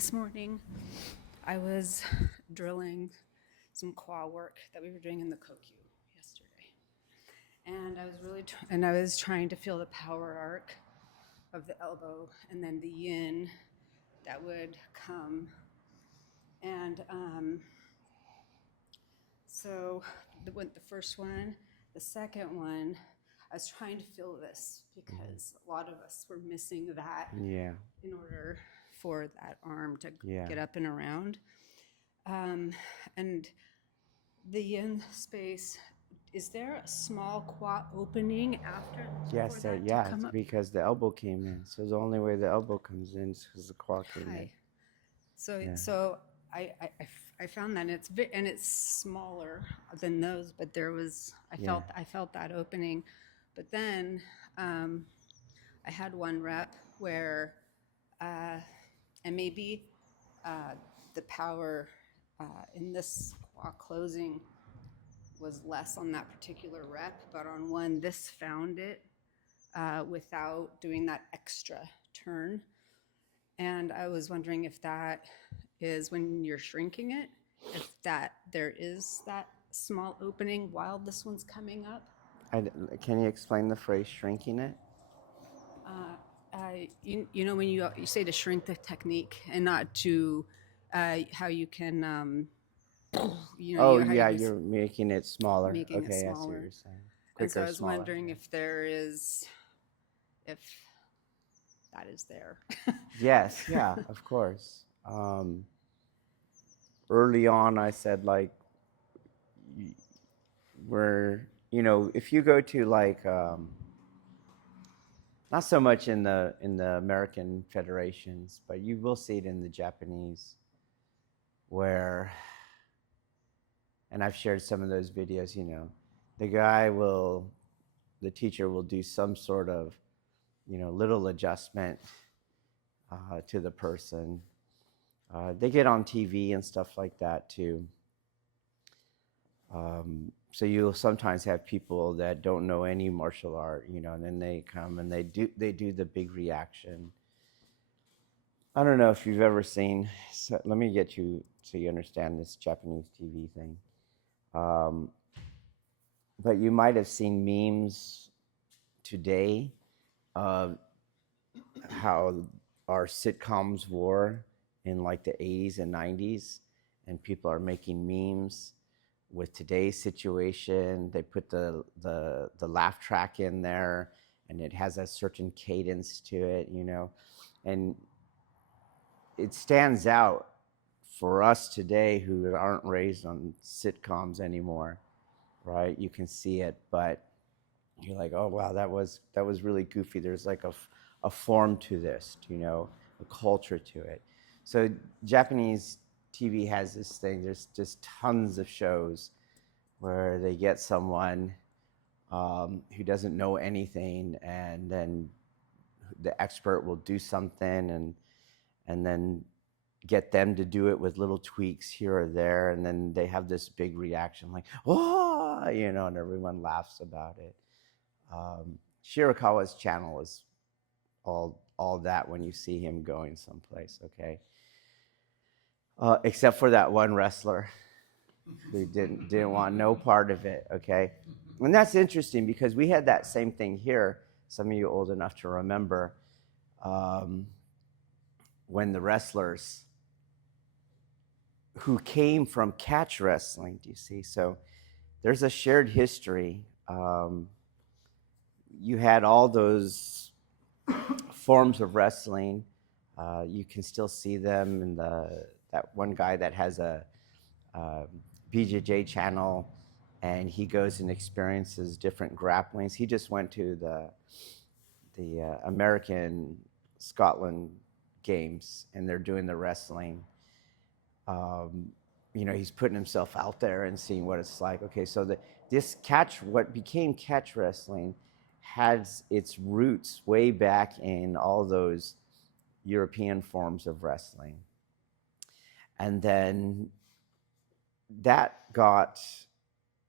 this morning I was drilling some qua work that we were doing in the Kokyu yesterday. And I was trying to feel the power arc of the elbow and then the yin that would come. And so the first one, the second one, I was trying to feel this because a lot of us were missing that in order for that arm to get up and around. And the yin space, is there a small qua opening after? Yes, it's because the elbow came in. So the only way the elbow comes in is because the qua came in. So I found that it's smaller than those, but I felt that opening, but then I had one rep where and maybe the power in this qua closing was less on that particular rep, but on one, this found it without doing that extra turn. And I was wondering if that is when you're shrinking it, if that there is that small opening while this one's coming up. Can you explain the phrase shrinking it? You know when you say to shrink the technique and not to how you can you're making it smaller. Making okay, it I see what smaller. you're saying. And so Quicker, I was smaller, wondering if that is there. Yes, yeah, of course. Early on, I said if you go to not so much in the American federations, but you will see it in the Japanese, where, and I've shared some of those videos. The teacher will do some sort of, little adjustment to the person. They get on TV and stuff like that too. So you'll sometimes have people that don't know any martial art, and then they come and they do the big reaction. I don't know if you've ever seen. So let me get you so you understand this Japanese TV thing. But you might have seen memes today of how our sitcoms were in like the 80s and 90s, and people are making memes with today's situation. They put the laugh track in there, and it has a certain cadence to it, and it stands out for us today who aren't raised on sitcoms anymore, right? You can see it, but you're like, oh wow, that was really goofy. There's like a form to this, a culture to it. So Japanese TV has this thing. There's just tons of shows where they get someone who doesn't know anything, and then the expert will do something, and then get them to do it with little tweaks here or there, and then they have this big reaction like, oh, and everyone laughs about it. Shirakawa's channel is all that when you see him going someplace, okay? Except for that one wrestler who didn't want no part of it, okay? And that's interesting because we had that same thing here. Some of you old enough to remember when the wrestlers who came from catch wrestling, do you see? So there's a shared history. You had all those forms of wrestling. You can still see them in that one guy that has a BJJ channel, and he goes and experiences different grapplings. He just went to the American Scotland games, and they're doing the wrestling. He's putting himself out there and seeing what it's like. Okay, so what became catch wrestling has its roots way back in all those European forms of wrestling. And then that got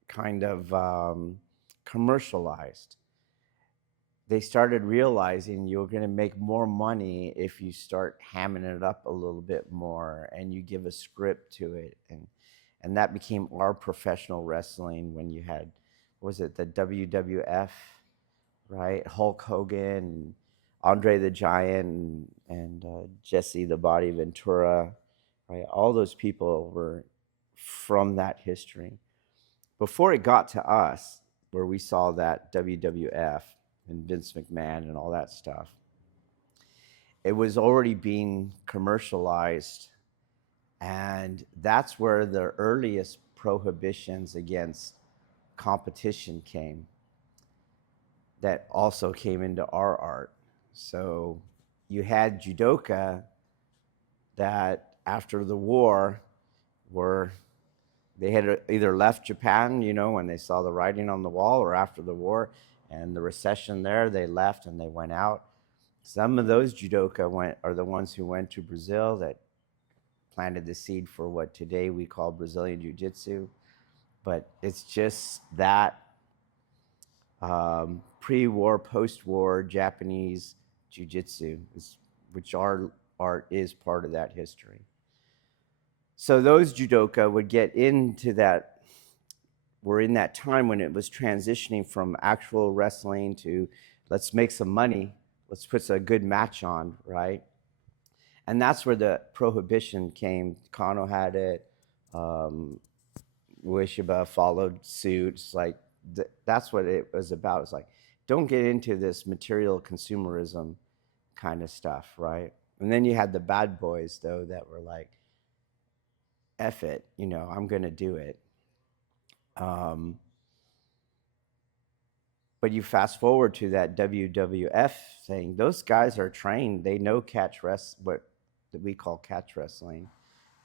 kind of commercialized. they started realizing you're going to make more money if you start hamming it up a little bit more and you give a script to it. And that became our professional wrestling when you had, was it the WWF, right? Hulk Hogan, Andre the Giant, and Jesse the Body Ventura, right? All those people were from that history. Before it got to us, where we saw that WWF and Vince McMahon and all that stuff, it was already being commercialized. And that's where the earliest prohibitions against competition came, that also came into our art. So you had judoka that after the war they had either left Japan, when they saw the writing on the wall, or after the war and the recession there, they left and they went out. Some of those judoka are the ones who went to Brazil, that planted the seed for what today we call Brazilian Jiu-jitsu. But it's just that pre-war, post-war Japanese Jiu-jitsu, which our art is part of that history. So those judoka would get into that. We're in that time when it was transitioning from actual wrestling to let's make some money, let's put a good match on, right? And that's where the prohibition came. Kano had it. Ueshiba followed suit. It's like that's what it was about. It's like, don't get into this material consumerism kind of stuff, right? And then you had the bad boys, though, that were like, F it, I'm going to do it. But you fast forward to that WWF thing. Those guys are trained. They know what we call catch wrestling,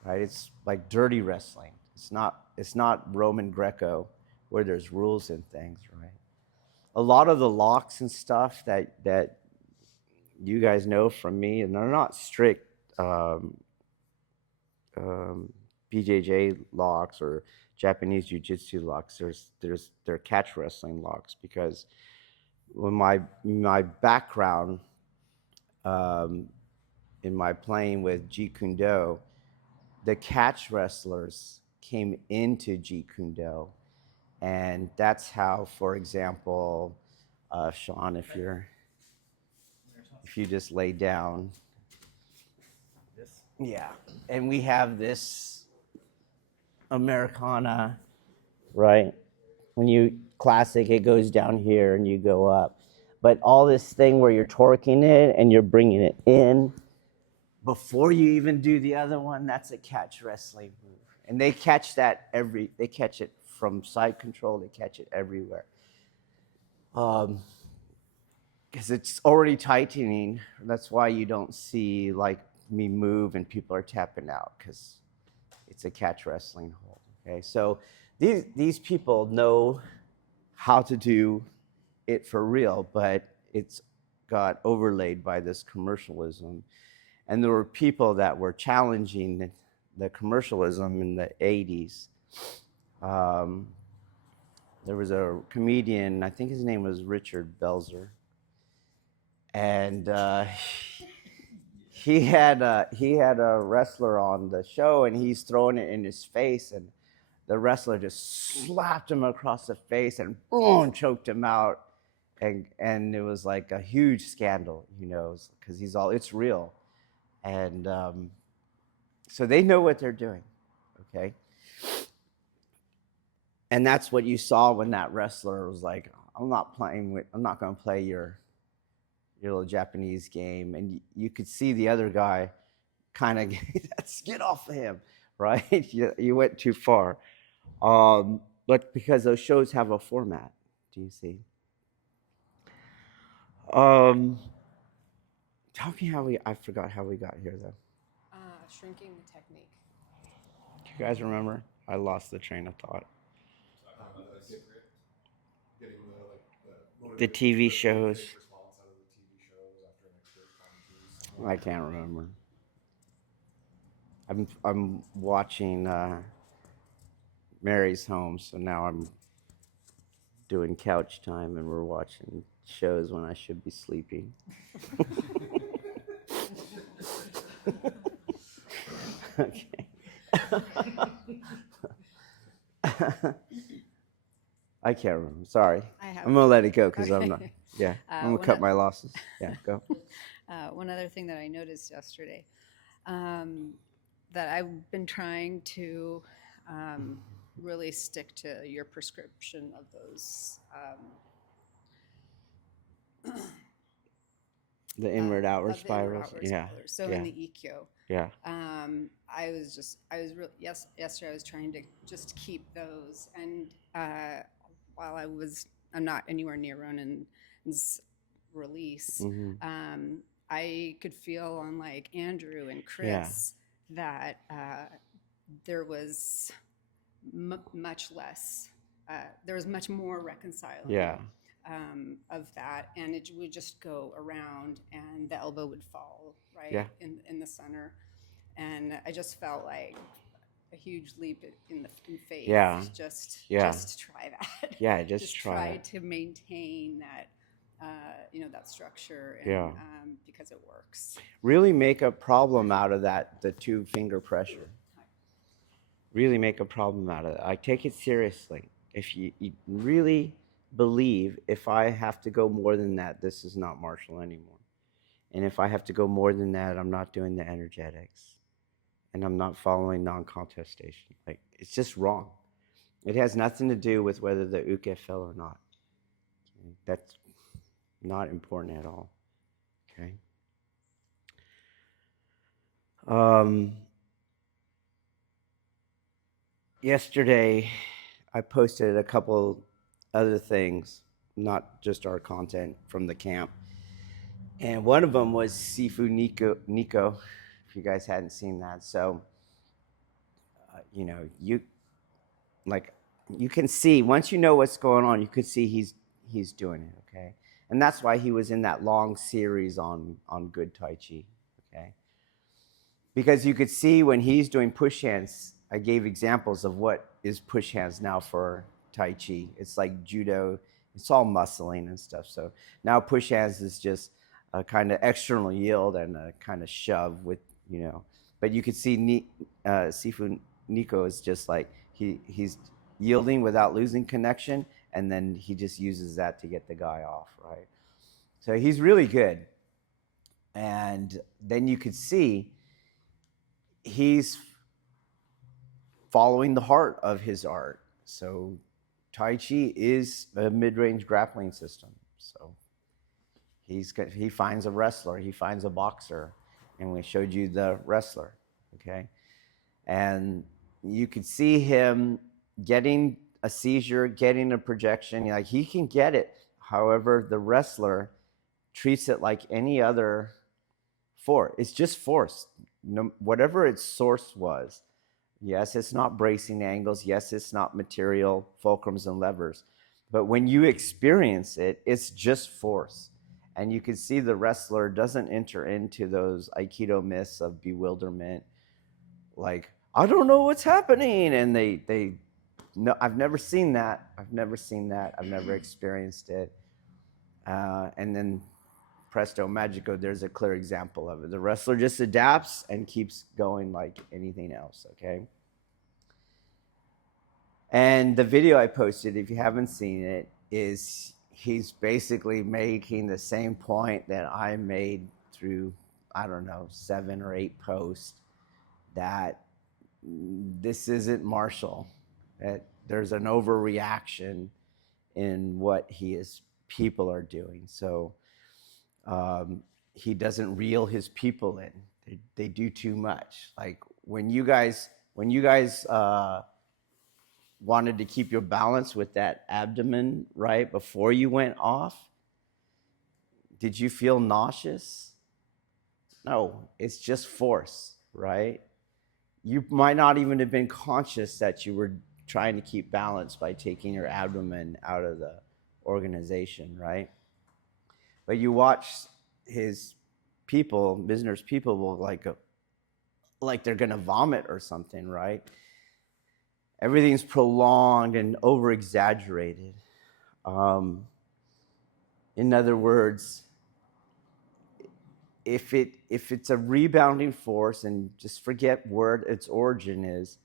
right? It's like dirty wrestling. It's not Roman Greco where there's rules and things, right? A lot of the locks and stuff that you guys know from me, and they're not strict BJJ locks or Japanese Jiu-jitsu locks. They're catch wrestling locks, because when my background in my playing with Jeet Kune Do, the catch wrestlers came into Jeet Kune Do, and that's how, for example, Sean, if you just lay down, yeah, and we have this Americana, right? When you classic, it goes down here and you go up. But all this thing where you're torquing it and you're bringing it in before you even do the other one, that's a catch wrestling move. And they catch they catch it from side control, they catch it everywhere. Because it's already tightening. That's why you don't see like me move and people are tapping out, because it's a catch wrestling hold. Okay, so these people know how to do it for real, but it's got overlaid by this commercialism. And there were people that were challenging the commercialism in the 80s. There was a comedian, I think his name was Richard Belzer, and he had a wrestler on the show, and he's throwing it in his face, and the wrestler just slapped him across the face and boom, choked him out. And it was like a huge scandal, because it's real. And so they know what they're doing, okay? And that's what you saw when that wrestler was like, I'm not going to play your little Japanese game. And you could see the other guy kind of get off of him, right? You went too far. But because those shows have a format, do you see? Tell me I forgot how we got here, though. Shrinking the technique. Do you guys remember? I lost the train of thought. The TV shows. I can't remember. I'm watching Mary's Home, so now I'm doing couch time, and we're watching shows when I should be sleeping. Okay. I can't remember. Sorry. I'm gonna let it go because I'm not. Yeah, I'm gonna cut my losses. Yeah, go. One other thing that I noticed yesterday, that I've been trying to really stick to your prescription of those. The inward outward Of the inward spirals. outward Yeah. spirals. So yeah. in the EQ, Yeah. yesterday I was trying to just keep those, and while I'm not anywhere near Ronan's release, I could feel on like Andrew and Chris that there was much less, there was much more reconciling. Yeah. Of that, and it would just go around, and the elbow would fall right in the center, and I just felt like a huge leap in faith. Just to try that. Yeah, just try to maintain that, that structure, and because it works. Really make a problem out of that. The 2-finger pressure. Really make a problem out of it. I take it seriously. If you really believe, if I have to go more than that, this is not martial anymore. And if I have to go more than that, I'm not doing the energetics. And I'm not following non-contestation. Like, it's just wrong. It has nothing to do with whether the uke fell or not. Okay? That's not important at all. Okay? Yesterday, I posted a couple other things, not just our content from the camp. And one of them was Sifu Nico, if you guys hadn't seen that. So, you can see, once you know what's going on, you could see he's doing it, okay? And that's why he was in that long series on good Tai Chi, okay? Because you could see when he's doing push hands, I gave examples of what is push hands now for Tai Chi. It's like judo. It's all muscling and stuff. So now push hands is just a kind of external yield and a kind of shove with, But you could see Sifu Nico is just like he's yielding without losing connection, and then he just uses that to get the guy off, right? So he's really good. And then you could see he's following the heart of his art. So Tai Chi is a mid-range grappling system. So he finds a wrestler, he finds a boxer, and we showed you the wrestler, okay? And you could see him getting a seizure, getting a projection. Like, he can get it. However, the wrestler treats it like any other force. It's just force. Whatever its source was. Yes, it's not bracing angles. Yes, it's not material, fulcrums and levers. But when you experience it, it's just force. And you can see the wrestler doesn't enter into those Aikido myths of bewilderment. Like, I don't know what's happening. And no, I've never seen that. I've never experienced it. And then presto magico, there's a clear example of it. The wrestler just adapts and keeps going like anything else, okay? And the video I posted, if you haven't seen it, is he's basically making the same point that I made through, 7 or 8 posts, that this isn't martial, that there's an overreaction in what people are doing. So he doesn't reel his people in. They do too much. Like when you guys wanted to keep your balance with that abdomen right before you went off, did you feel nauseous? No, it's just force, right? You might not even have been conscious that you were trying to keep balance by taking your abdomen out of the organization, right? But you watch his people, Misner's people, will like they're gonna vomit or something, right? Everything's prolonged and over-exaggerated. In other words, if it's a rebounding force, and just forget where its origin is,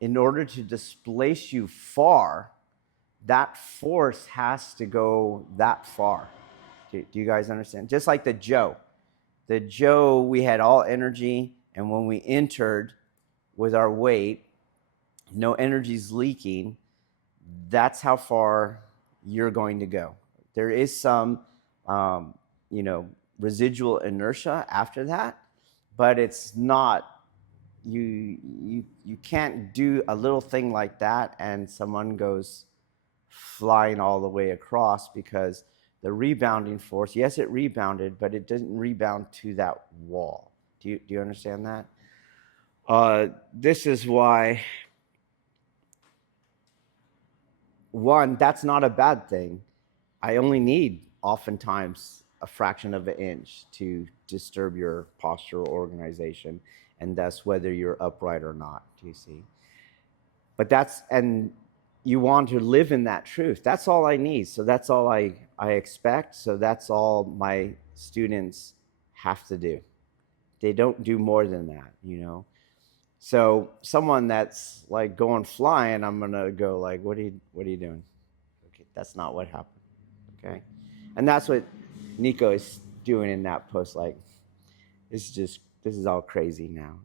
in order to displace you far, that force has to go that far. Do you guys understand? Just like the Joe, we had all energy, and when we entered with our weight, no energy's leaking. That's how far you're going to go. There is some, residual inertia after that, but it's not. You can't do a little thing like that and someone goes flying all the way across, because the rebounding force, yes, it rebounded, but it didn't rebound to that wall. Do you understand that? This is why, one, that's not a bad thing. I only need oftentimes a fraction of an inch to disturb your postural organization, and thus whether you're upright or not. Do you see? But and you want to live in that truth. That's all I need. So that's all I expect. So that's all my students have to do. They don't do more than that, So someone that's like going flying, I'm gonna go like, what are you doing? Okay, that's not what happened. Okay, and that's what Nico is doing in that post. Like, this is all crazy now.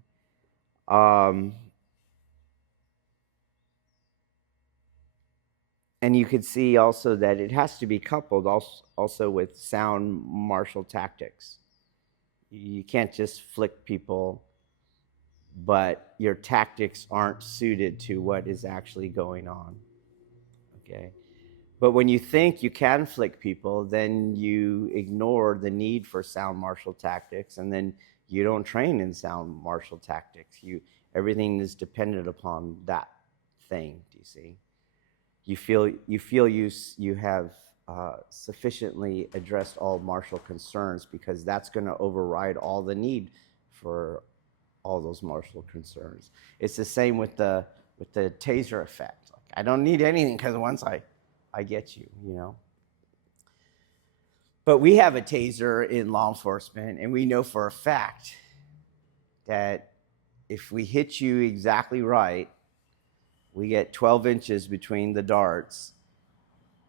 And you could see also that it has to be coupled also with sound martial tactics. You can't just flick people, but your tactics aren't suited to what is actually going on. Okay? But when you think you can flick people, then you ignore the need for sound martial tactics, and then you don't train in sound martial tactics. Everything is dependent upon that thing, do you see? You feel you have sufficiently addressed all martial concerns, because that's going to override all the need for all those martial concerns. It's the same with the taser effect. Like, I don't need anything, because once I get you, But we have a taser in law enforcement, and we know for a fact that if we hit you exactly right, we get 12 inches between the darts,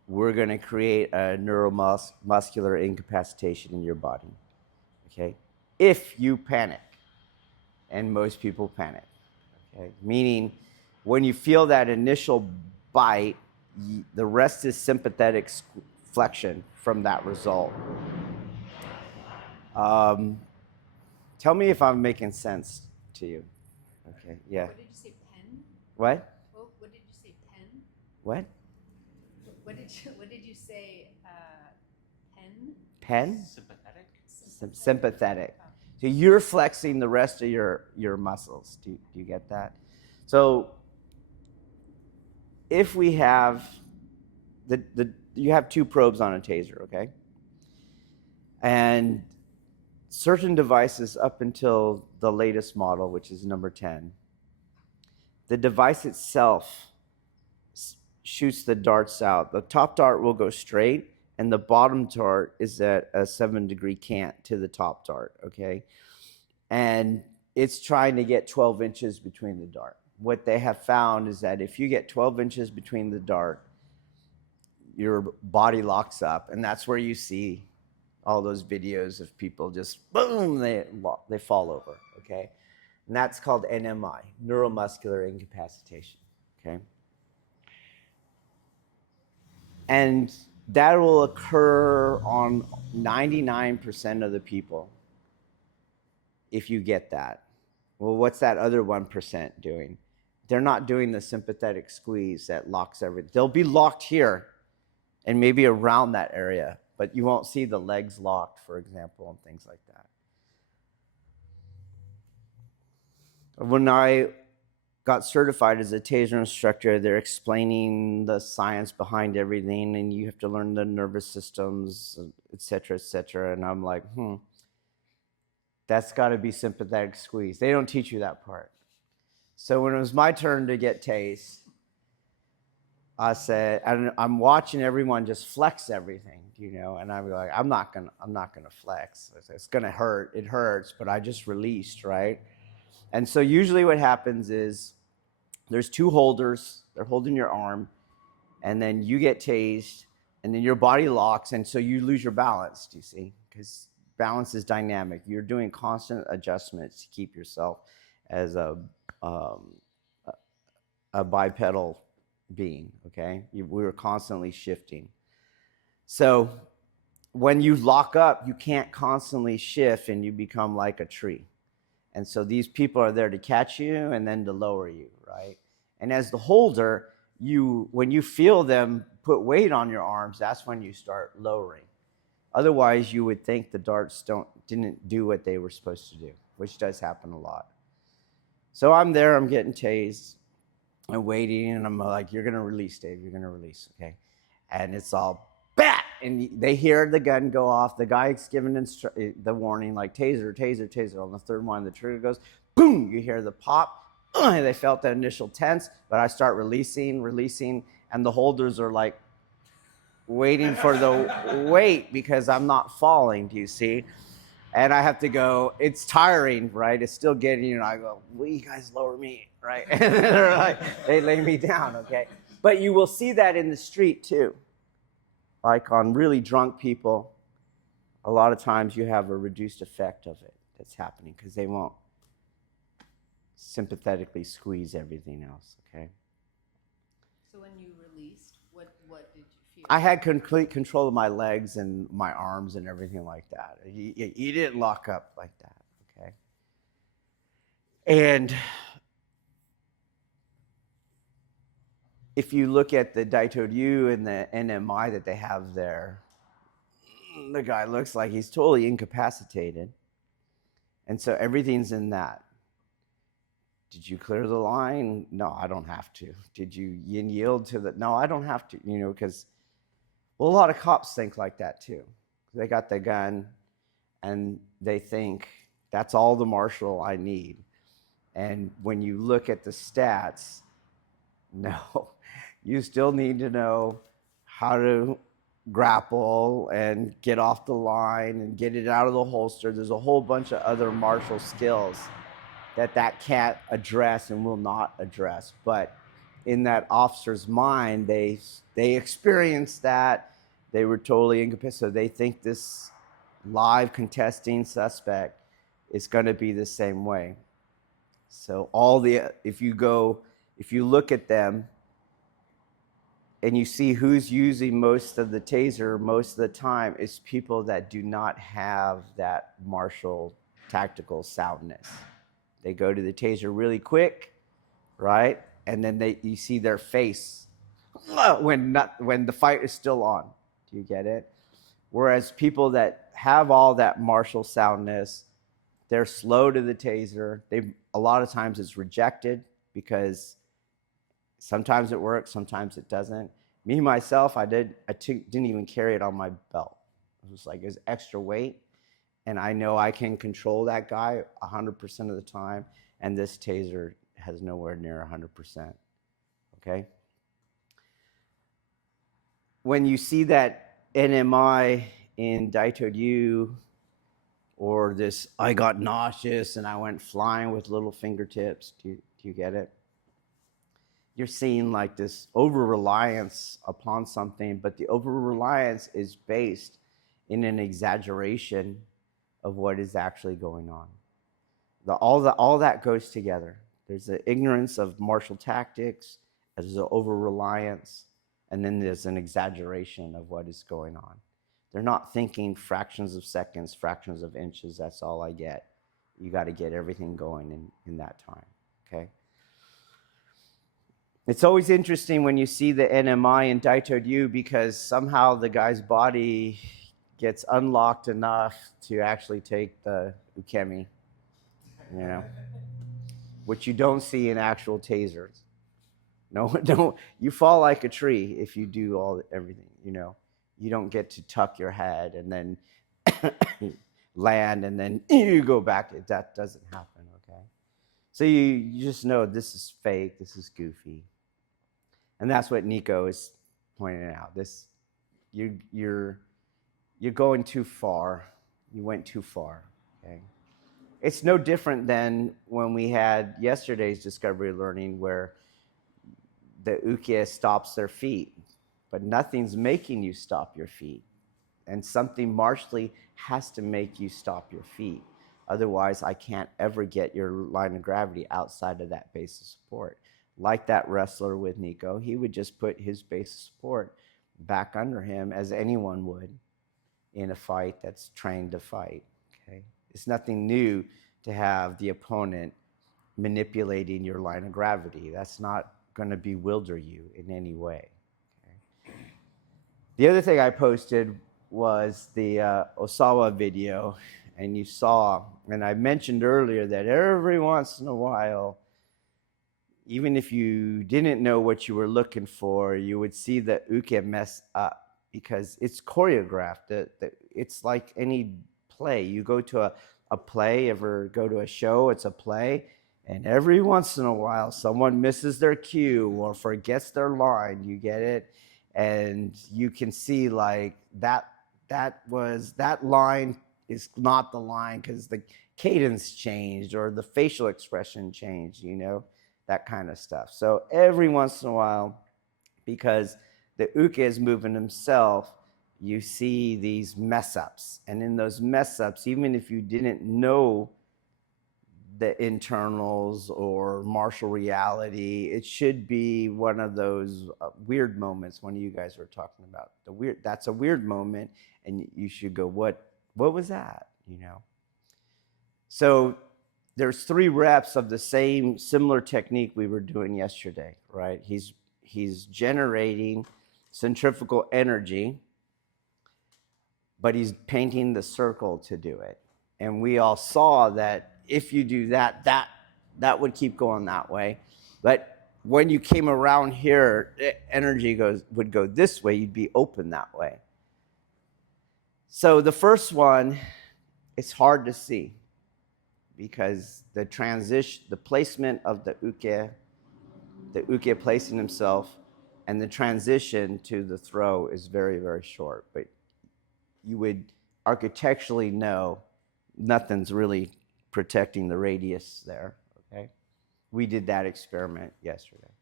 we're going to create a neuromuscular incapacitation in your body, okay? If you panic, and most people panic, okay? Meaning, when you feel that initial bite, the rest is sympathetic flexion from that result. Tell me if I'm making sense to you. Okay, yeah. What did you say, pen? What? What did you say, pen? What? What did you say, pen? Pen? Sympathetic? Sympathetic. So you're flexing the rest of your muscles. Do you get that? So if we have you have two probes on a taser, okay? And certain devices up until the latest model, which is number 10, the device itself shoots the darts out. The top dart will go straight, and the bottom dart is at a 7-degree cant to the top dart, okay? And it's trying to get 12 inches between the dart. What they have found is that if you get 12 inches between the dart, your body locks up, and that's where you see all those videos of people just, boom, they fall over, okay? And that's called NMI, neuromuscular incapacitation, okay? And that will occur on 99% of the people if you get that. Well, what's that other 1% doing? They're not doing the sympathetic squeeze that locks everything. They'll be locked here and maybe around that area, but you won't see the legs locked, for example, and things like that. When I got certified as a taser instructor, they're explaining the science behind everything, and you have to learn the nervous systems, et cetera, and I'm like, that's got to be sympathetic squeeze. They don't teach you that part. So when it was my turn to get tased, I said, and I'm watching everyone just flex everything, and I'm like, I'm not gonna flex. It's gonna hurt. It hurts, but I just released, right? And so usually what happens is there's two holders. They're holding your arm, and then you get tased, and then your body locks, and so you lose your balance. Do you see? Because balance is dynamic. You're doing constant adjustments to keep yourself as um, a bipedal being, okay? We were constantly shifting. So when you lock up, you can't constantly shift and you become like a tree. And so these people are there to catch you and then to lower you, right? And as the holder, when you feel them put weight on your arms, that's when you start lowering. Otherwise, you would think the darts didn't do what they were supposed to do, which does happen a lot. So I'm there, I'm getting tased. I'm waiting, and I'm like, you're going to release, Dave. You're going to release, okay? And it's all, bat! And they hear the gun go off. The guy's giving the warning, like, taser, taser, taser. On the third one, the trigger goes, boom! You hear the pop. They felt that initial tense, but I start releasing, and the holders are, like, waiting for the weight because I'm not falling, do you see? And I have to go, it's tiring, right? It's still getting you, and I go, will you guys lower me, right? And they're like, they lay me down, okay? But you will see that in the street too. Like on really drunk people, a lot of times you have a reduced effect of it that's happening because they won't sympathetically squeeze everything else, okay? So when you released, what did you feel? I had complete control of my legs and my arms and everything like that. You didn't lock up like that, okay? And if you look at the Daito-ryu and the NMI that they have there, the guy looks like he's totally incapacitated. And so everything's in that. Did you clear the line? No, I don't have to. Did you yin yield to the? No, I don't have to, because a lot of cops think like that too. They got the gun and they think that's all the martial I need. And when you look at the stats, no, you still need to know how to grapple and get off the line and get it out of the holster. There's a whole bunch of other martial skills that can't address and will not address. But in that officer's mind, they experienced that. They were totally incapacitated. So they think this live contesting suspect is going to be the same way. So if you look at them and you see who's using most of the taser most of the time, it's people that do not have that martial tactical soundness. They go to the taser really quick, right? And then you see their face when the fight is still on. Do you get it? Whereas people that have all that martial soundness, they're slow to the taser. A lot of times it's rejected because sometimes it works, sometimes it doesn't. Me, myself, I didn't even carry it on my belt. It was like, it was extra weight. And I know I can control that guy 100% of the time. And this taser has nowhere near 100%. Okay? When you see that NMI in Daito-ryu, or this, I got nauseous and I went flying with little fingertips, do you get it? You're seeing like this over-reliance upon something, but the over-reliance is based in an exaggeration of what is actually going on. All that goes together. There's the ignorance of martial tactics, there's the over-reliance, and then there's an exaggeration of what is going on. They're not thinking fractions of seconds, fractions of inches, that's all I get. You got to get everything going in that time, okay? It's always interesting when you see the NMI in Daito-ryu because somehow the guy's body gets unlocked enough to actually take the ukemi, which you don't see in actual tasers. No, you fall like a tree if you do everything, You don't get to tuck your head and then land and then you go back. That doesn't happen, okay? So you just know this is fake, this is goofy. And that's what Nico is pointing out. This, you're going too far. You went too far. Okay. It's no different than when we had yesterday's discovery learning where the uke stops their feet, but nothing's making you stop your feet. And something martially has to make you stop your feet. Otherwise, I can't ever get your line of gravity outside of that base of support. Like that wrestler with Nico, he would just put his base of support back under him as anyone would in a fight that's trained to fight. Okay? It's nothing new to have the opponent manipulating your line of gravity. That's not going to bewilder you in any way. Okay? The other thing I posted was the Osawa video, and you saw, and I mentioned earlier that every once in a while, even if you didn't know what you were looking for, you would see the uke mess up because it's choreographed. It's like any play. You go to a play, ever go to a show, it's a play, and every once in a while, someone misses their cue or forgets their line. You get it? And you can see like that line is not the line because the cadence changed or the facial expression changed, that kind of stuff. So every once in a while, because the uke is moving himself, you see these mess ups. And in those mess ups, even if you didn't know the internals or martial reality, it should be one of those weird moments. One of you guys were talking about that's a weird moment, and you should go, what was that? So there's 3 reps of the similar technique we were doing yesterday, right? He's generating centrifugal energy, but he's painting the circle to do it. And we all saw that if you do that would keep going that way. But when you came around here, energy would go this way, you'd be open that way. So the first one, it's hard to see because the placement of the uke placing himself, and the transition to the throw is very, very short. But you would architecturally know nothing's really protecting the radius there, okay? We did that experiment yesterday.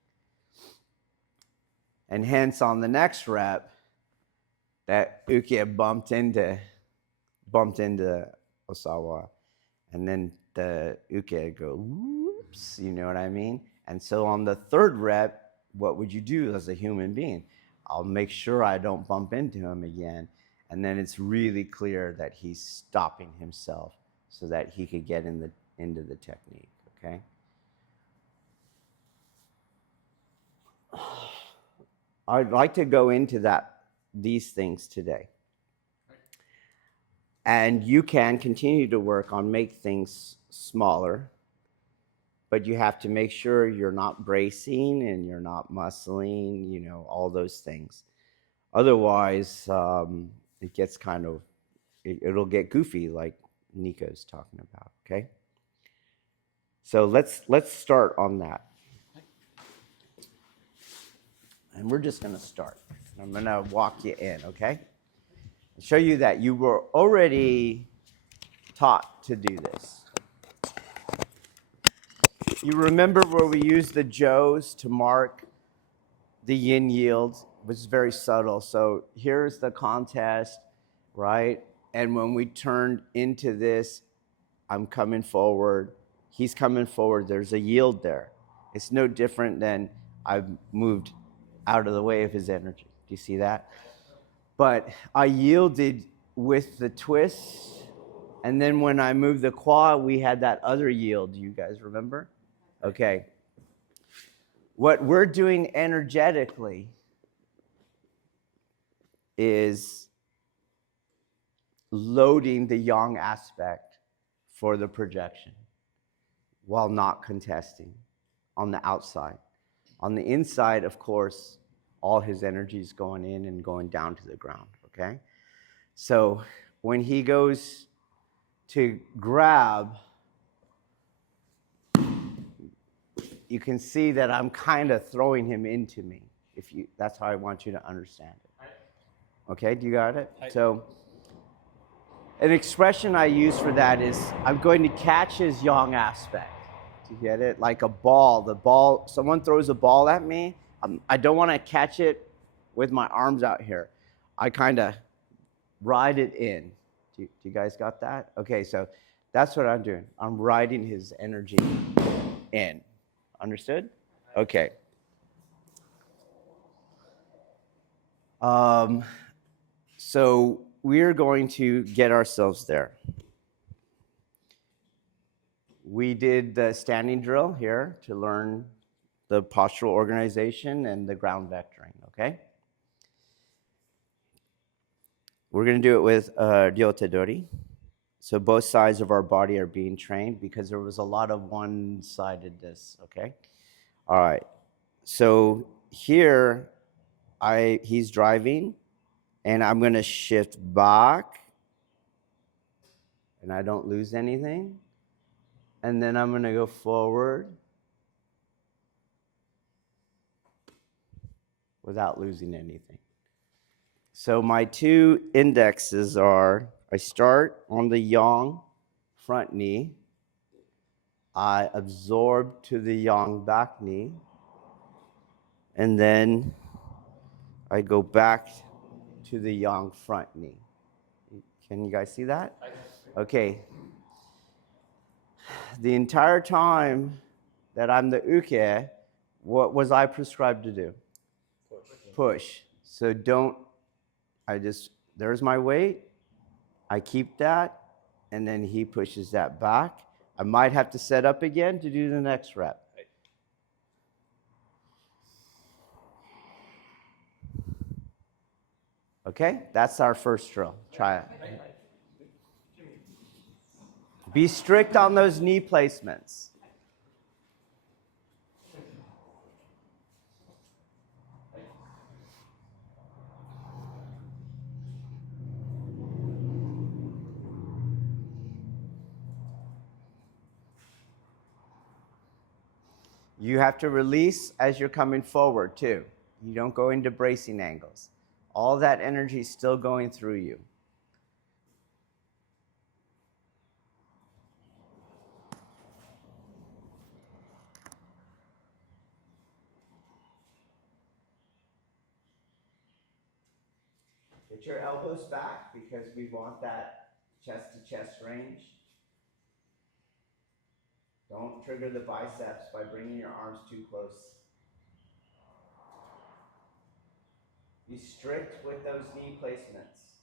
And hence on the next rep, that uke bumped into Osawa, and then the uke go, whoops, you know what I mean? And so on the 3rd rep, what would you do as a human being? I'll make sure I don't bump into him again. And then it's really clear that he's stopping himself so that he could get into the technique, okay? I'd like to go into these things today. And you can continue to work on make things smaller, but you have to make sure you're not bracing and you're not muscling, all those things. Otherwise, it gets it'll get goofy like Nico's talking about, okay? So let's start on that. And we're just going to start. I'm going to walk you in, okay? Show you that you were already taught to do this. You remember where we used the Joes to mark the yin yield, which is very subtle. So here's the contest, right? And when we turned into this, I'm coming forward, he's coming forward, there's a yield there. It's no different than I've moved out of the way of his energy. Do you see that? But I yielded with the twist, and then when I moved the quad, we had that other yield. Do you guys remember? Okay. What we're doing energetically is loading the yang aspect for the projection while not contesting on the outside. On the inside, of course, all his energy is going in and going down to the ground, okay? So when he goes to grab, you can see that I'm kind of throwing him into me. That's how I want you to understand it. Okay, do you got it? So an expression I use for that is I'm going to catch his yang aspect. Do you get it? Like a ball. Someone throws a ball at me. I don't want to catch it with my arms out here. I kind of ride it in. Do you guys got that? Okay, so that's what I'm doing. I'm riding his energy in. Understood? Okay. So we're going to get ourselves there. We did the standing drill here to learn the postural organization and the ground vectoring, okay? We're going to do it with ryotedori. So both sides of our body are being trained because there was a lot of one-sidedness, okay? All right. So here, he's driving, and I'm going to shift back, and I don't lose anything. And then I'm going to go forward without losing anything. So my two indexes are, I start on the yang front knee. I absorb to the yang back knee. And then I go back to the yang front knee. Can you guys see that? Okay. The entire time that I'm the uke, what was I prescribed to do? Push. So there's my weight. I keep that, and then he pushes that back. I might have to set up again to do the next rep. Okay, that's our first drill. Try it. Be strict on those knee placements. You have to release as you're coming forward, too. You don't go into bracing angles. All that energy is still going through you. Get your elbows back because we want that chest-to-chest range. Don't trigger the biceps by bringing your arms too close. Be strict with those knee placements.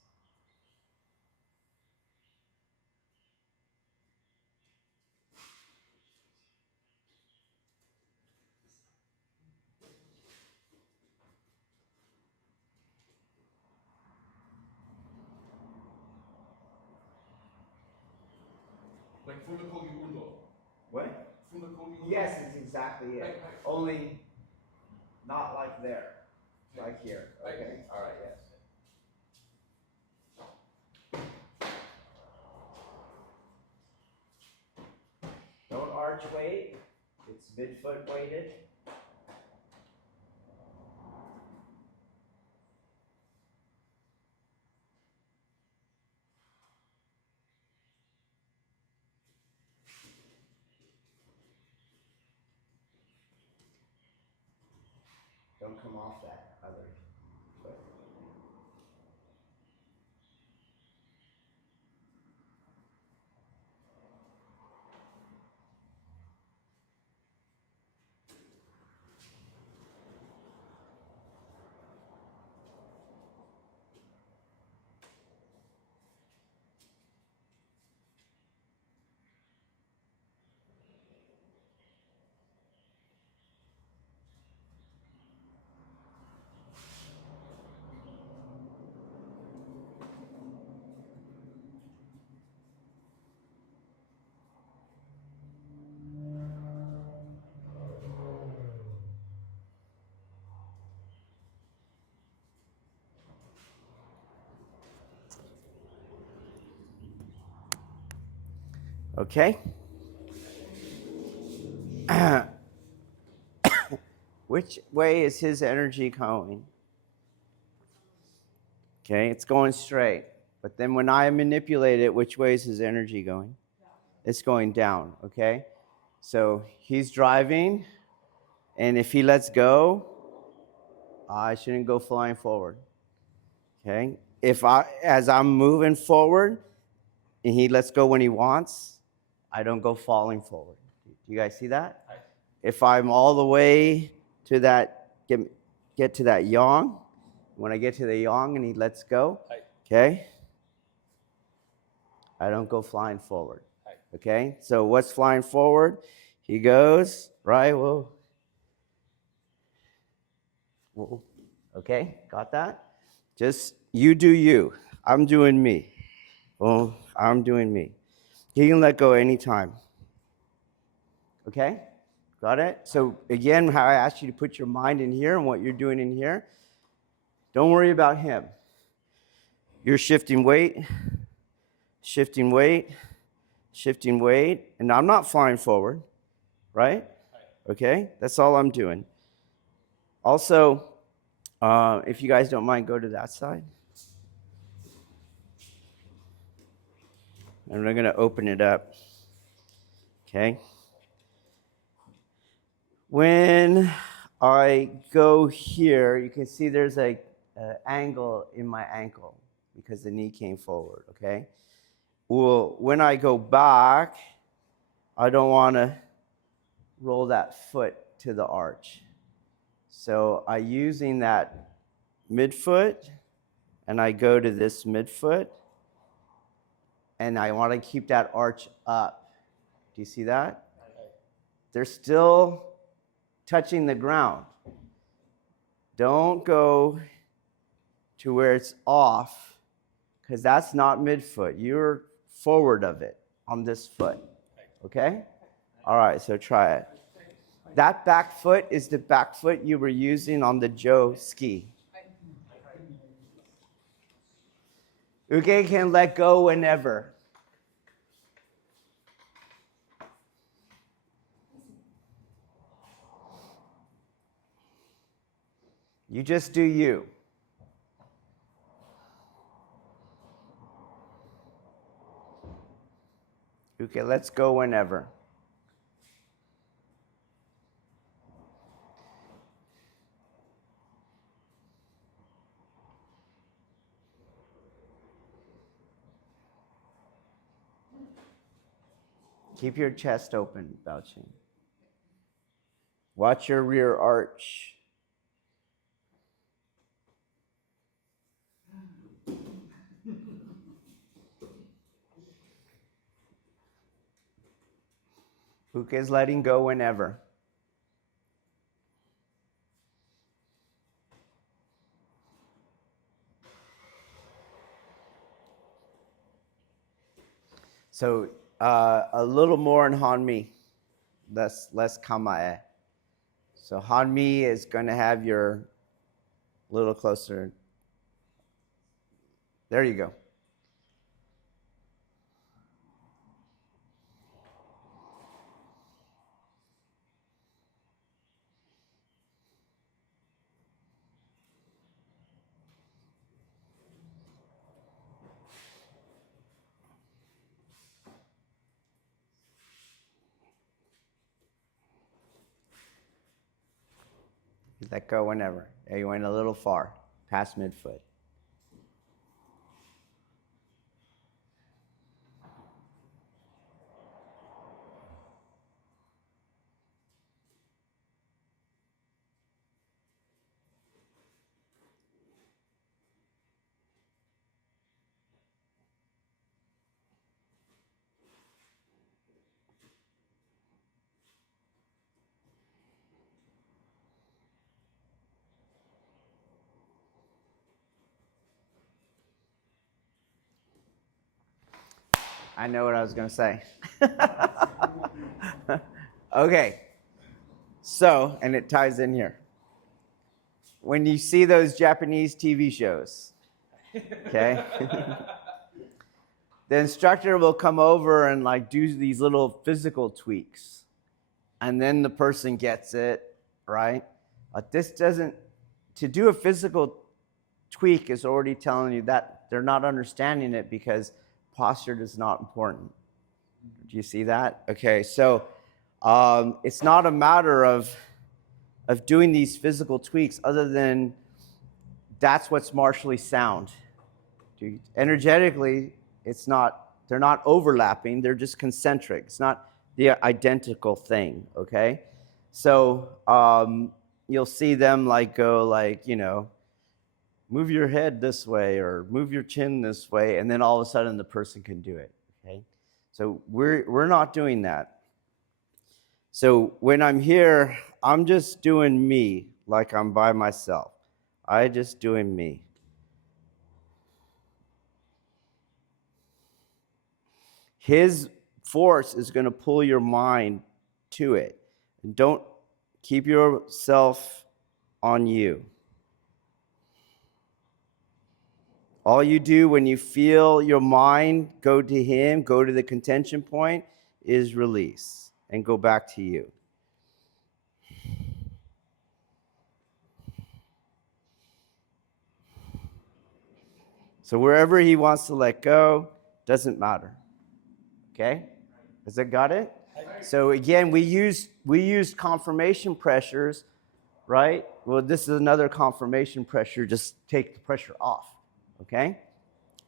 Like from the Kokyu. What? From the Kokyu. Yes, it's exactly it. Only not like there. Like here. Okay. All right, yes. Don't arch weight. It's midfoot weighted. Don't come off that other foot. Okay. Which way is his energy going? Okay, it's going straight. But then when I manipulate it, which way is his energy going? It's going down, okay? So he's driving, and if he lets go, I shouldn't go flying forward, okay? As I'm moving forward, and he lets go when he wants, I don't go falling forward. Do you guys see that? If I'm all the way to that, get to that yang, when I get to the yang and he lets go, okay, I don't go flying forward, okay? So what's flying forward? He goes, right, whoa. Whoa. Okay, got that? Just, you do you. I'm doing me. Well, I'm doing me. He can let go anytime. Okay? Got it? So again, how I asked you to put your mind in here and what you're doing in here, don't worry about him. You're shifting weight, shifting weight, shifting weight, and I'm not flying forward, right? Okay? That's all I'm doing. Also, if you guys don't mind, go to that side. And we're going to open it up. Okay? When I go here, you can see there's an angle in my ankle because the knee came forward, okay? Well, when I go back, I don't want to roll that foot to the arch. So I'm using that midfoot, and I go to this midfoot, and I want to keep that arch up. Do you see that? They're still touching the ground. Don't go to where it's off, because that's not midfoot. You're forward of it on this foot. Okay? All right, so try it. That back foot is the back foot you were using on the Joe ski. Uke can let go whenever. You just do you. Okay, let's go whenever. Keep your chest open, Baoqing. Watch your rear arch. Uke is letting go whenever. So a little more in Hanmi, less Kamae. So Hanmi is going to have your little closer. There you go. Let go whenever. There you went a little far, past midfoot. I know what I was going to say. Okay. So, and it ties in here. When you see those Japanese TV shows, okay, the instructor will come over and like do these little physical tweaks. And then the person gets it, right? This doesn't, to do a physical tweak is already telling you that they're not understanding it because posture is not important. Do you see that? Okay, so it's not a matter of doing these physical tweaks other than that's what's martially sound. Energetically, it's not, they're not overlapping, they're just concentric. It's not the identical thing, okay? So you'll see them like go like, you know, move your head this way or move your chin this way, and then all of a sudden the person can do it, okay? So we're not doing that. So when I'm here, I'm just doing me, like I'm by myself. I just doing me. His force is going to pull your mind to it. And don't keep yourself on you. All you do when you feel your mind go to him, go to the contention point, is release and go back to you. So wherever he wants to let go, doesn't matter. Okay? Has it got it? So again, we used confirmation pressures, right? Well, this is another confirmation pressure. Just take the pressure off. Okay?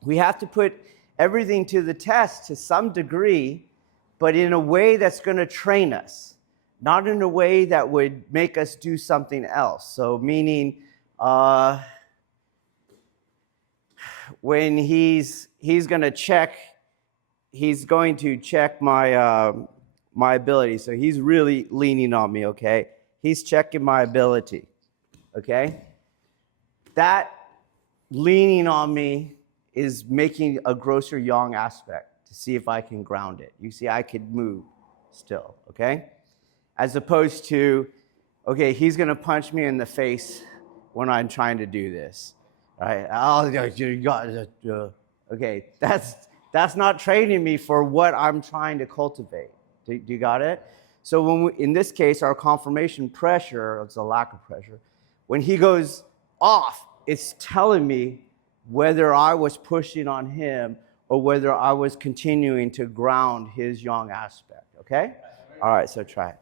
We have to put everything to the test to some degree, but in a way that's going to train us, not in a way that would make us do something else. So meaning, when he's going to check, he's going to check my my ability. So he's really leaning on me, okay? He's checking my ability, okay? That leaning on me is making a grosser yang aspect to see if I can ground it. You see, I could move still, okay? As opposed to, okay, he's going to punch me in the face when I'm trying to do this, right? Okay, that's not training me for what I'm trying to cultivate. Do you got it? So when in this case, our confirmation pressure, it's a lack of pressure, when he goes off, it's telling me whether I was pushing on him or whether I was continuing to ground his yang aspect, okay? All right, so try it.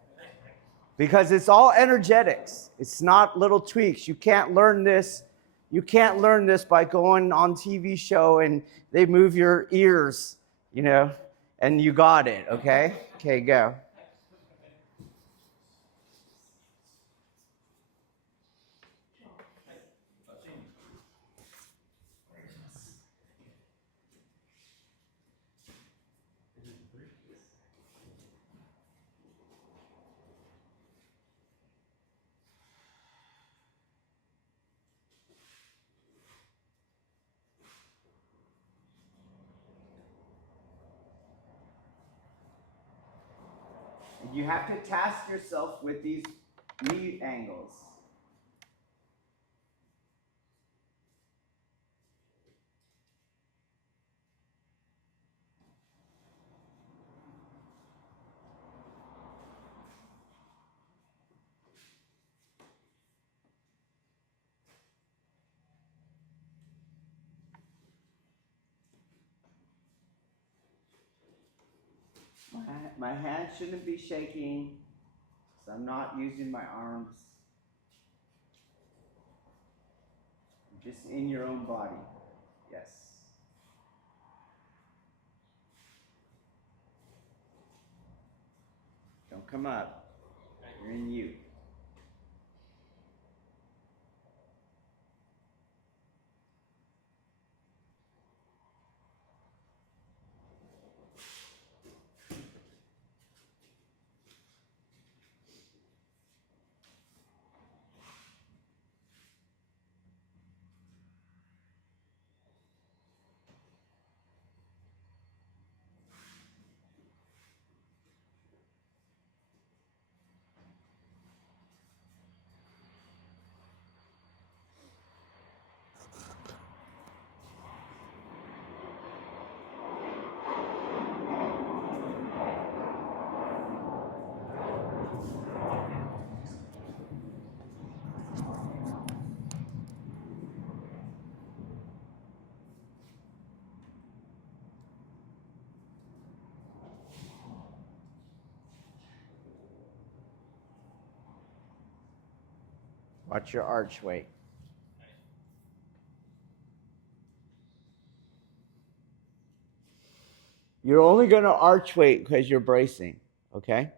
Because it's all energetics. It's not little tweaks. You can't learn this. You can't learn this by going on TV show and they move your ears, you know, and you got it, okay? Okay, go. You have to task yourself with these knee angles. My hand shouldn't be shaking, so I'm not using my arms. Just in your own body. Yes. Don't come up. You're in you. Watch your arch weight. You're only going to arch weight because you're bracing, okay?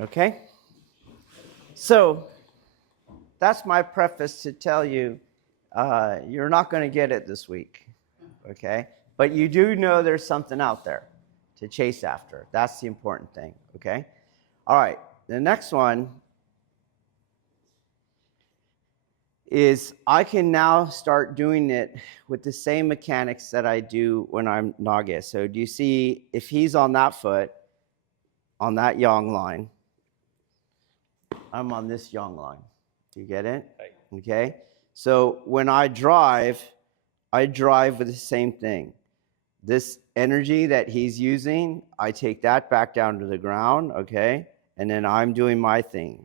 Okay? So that's my preface to tell you you're not going to get it this week, okay? But you do know there's something out there to chase after. That's the important thing, okay? All right, the next one is I can now start doing it with the same mechanics that I do when I'm Nage. So do you see if he's on that foot, on that yang line, I'm on this yang line. Do you get it? Right. Okay. So when I drive with the same thing. This energy that he's using, I take that back down to the ground, okay? And then I'm doing my thing.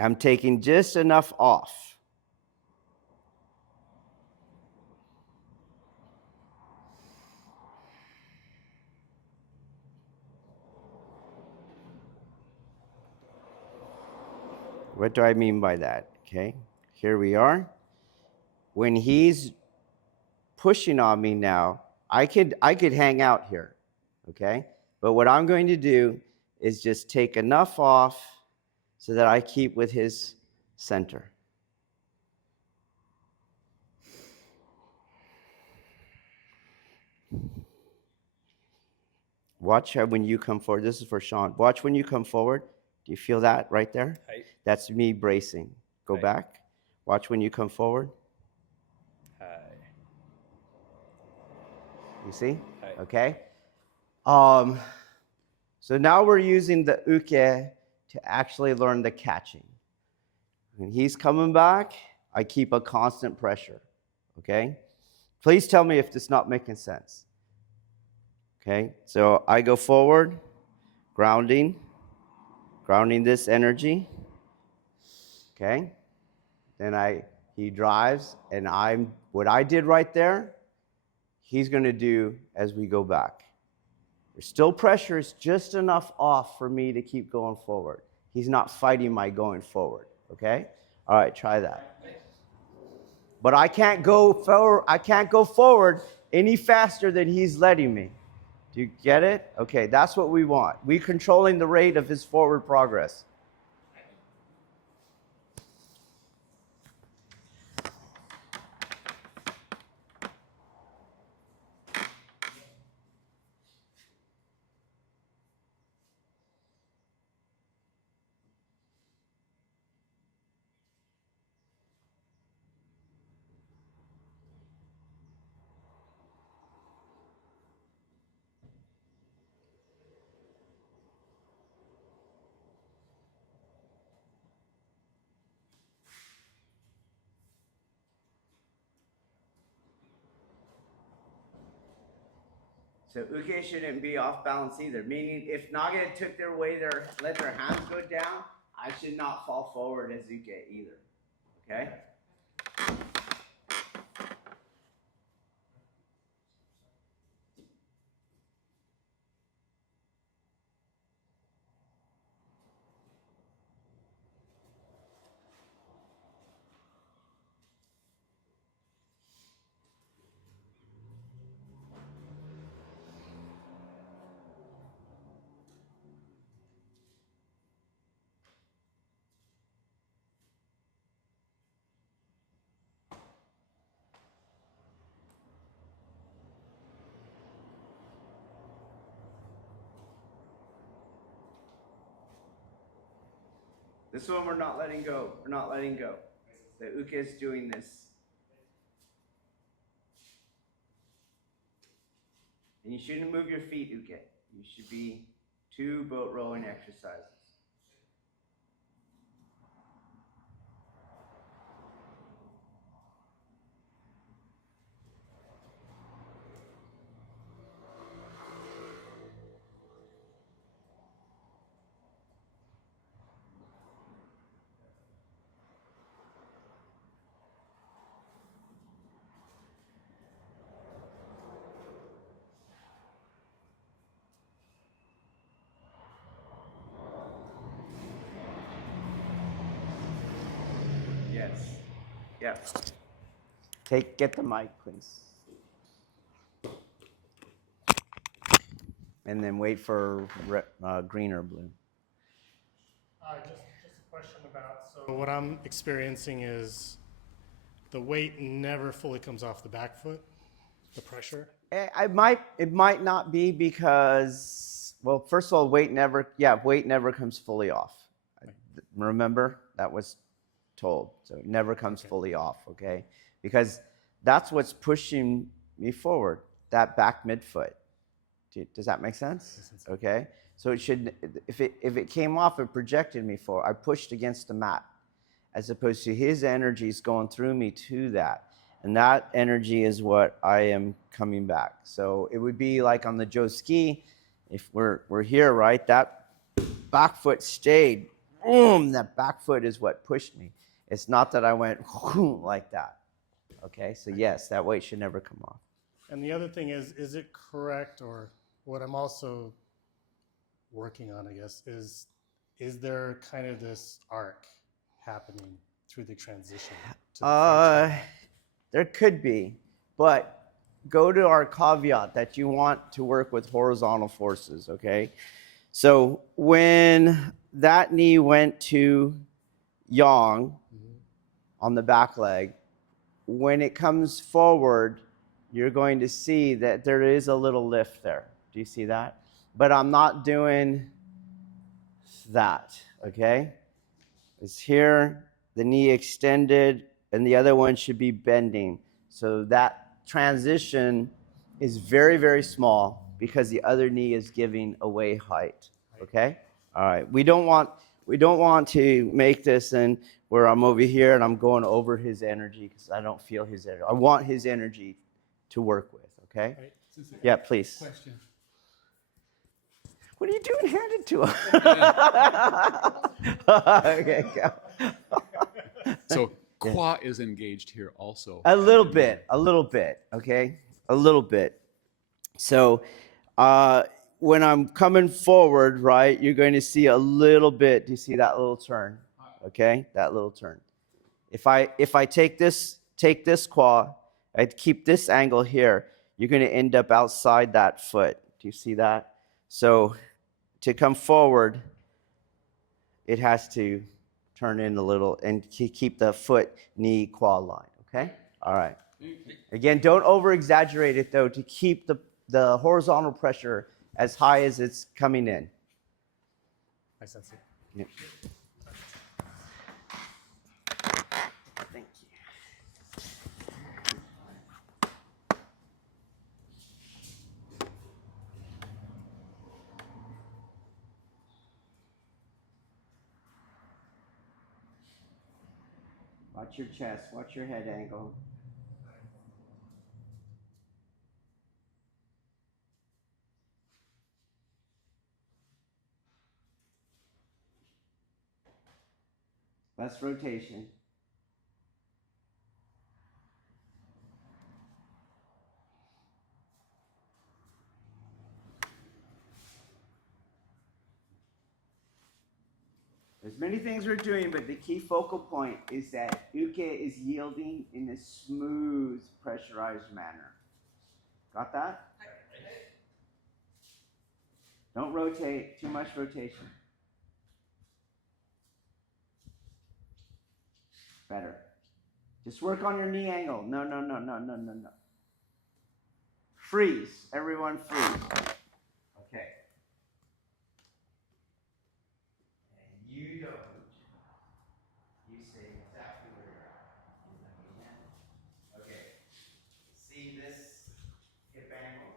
I'm taking just enough off. What do I mean by that? Okay, here we are. When he's pushing on me now, I could hang out here, okay? But what I'm going to do is just take enough off so that I keep with his center. Watch when you come forward. This is for Sean. Watch when you come forward. Do you feel that right there? Hi. That's me bracing. Go back. Watch when you come forward. Hi. You see? Hi. Okay. So now we're using the uke to actually learn the catching. When he's coming back, I keep a constant pressure. Okay? Please tell me if this is not making sense. Okay? So I go forward, grounding this energy. Okay? Then he drives, and what I did right there, he's going to do as we go back. There's still pressure, it's just enough off for me to keep going forward. He's not fighting my going forward, okay? All right, try that. But I can't go forward any faster than he's letting me. Do you get it? Okay, that's what we want. We're controlling the rate of his forward progress. So uke shouldn't be off balance either, meaning if Nage took let their hands go down, I should not fall forward as uke either, okay? This one we're not letting go. We're not letting go. The uke is doing this. And you shouldn't move your feet, uke. You should be 2 boat rowing exercises. Yes. Yep. Get the mic, please. And then wait for green or blue. Just a question about, so what I'm experiencing is the weight never fully comes off the back foot, the pressure. It might not be because, well, first of all, weight never comes fully off. Remember, that was told. So it never comes fully off, okay? Because that's what's pushing me forward, that back midfoot. Does that make sense? Okay? So it should, if it came off, it projected me forward. I pushed against the mat, as opposed to his energy is going through me to that. And that energy is what I am coming back. So it would be like on the Joe ski, if we're here, right? That back foot stayed. Boom! That back foot is what pushed me. It's not that I went like that. Okay? So yes, that weight should never come off. And the other thing is it correct, or what I'm also working on, I guess, is there kind of this arc happening through the transition to the there could be, but go to our caveat that you want to work with horizontal forces, okay? So when that knee went to yang on the back leg, when it comes forward, you're going to see that there is a little lift there. Do you see that? But I'm not doing that, okay? It's here, the knee extended, and the other one should be bending. So that transition is very, very small because the other knee is giving away height, okay? All right, we don't want to make this and where I'm over here and I'm going over his energy because I don't feel his energy. I want his energy to work with, okay? Right. Yeah, please. Question. What are you doing? Hand it to him. Okay, go. So Kwa is engaged here also. A little bit, okay? A little bit. So when I'm coming forward, right, you're going to see a little bit. Do you see that little turn? Okay, that little turn. If I take this Kwa, I keep this angle here, you're going to end up outside that foot. Do you see that? So to come forward, it has to turn in a little and keep the foot, knee, Kwa line, okay? All right. Again, don't over-exaggerate it, though, to keep the horizontal pressure as high as it's coming in. I sense it. Yeah. Thank you. Watch your chest, watch your head angle. Less rotation. There's many things we're doing, but the key focal point is that uke is yielding in a smooth, pressurized manner. Got that? Don't rotate, too much rotation. Better. Just work on your knee angle. No. Freeze. Everyone freeze. Okay. And you don't. stay exactly where you're at. Okay. See this hip angle?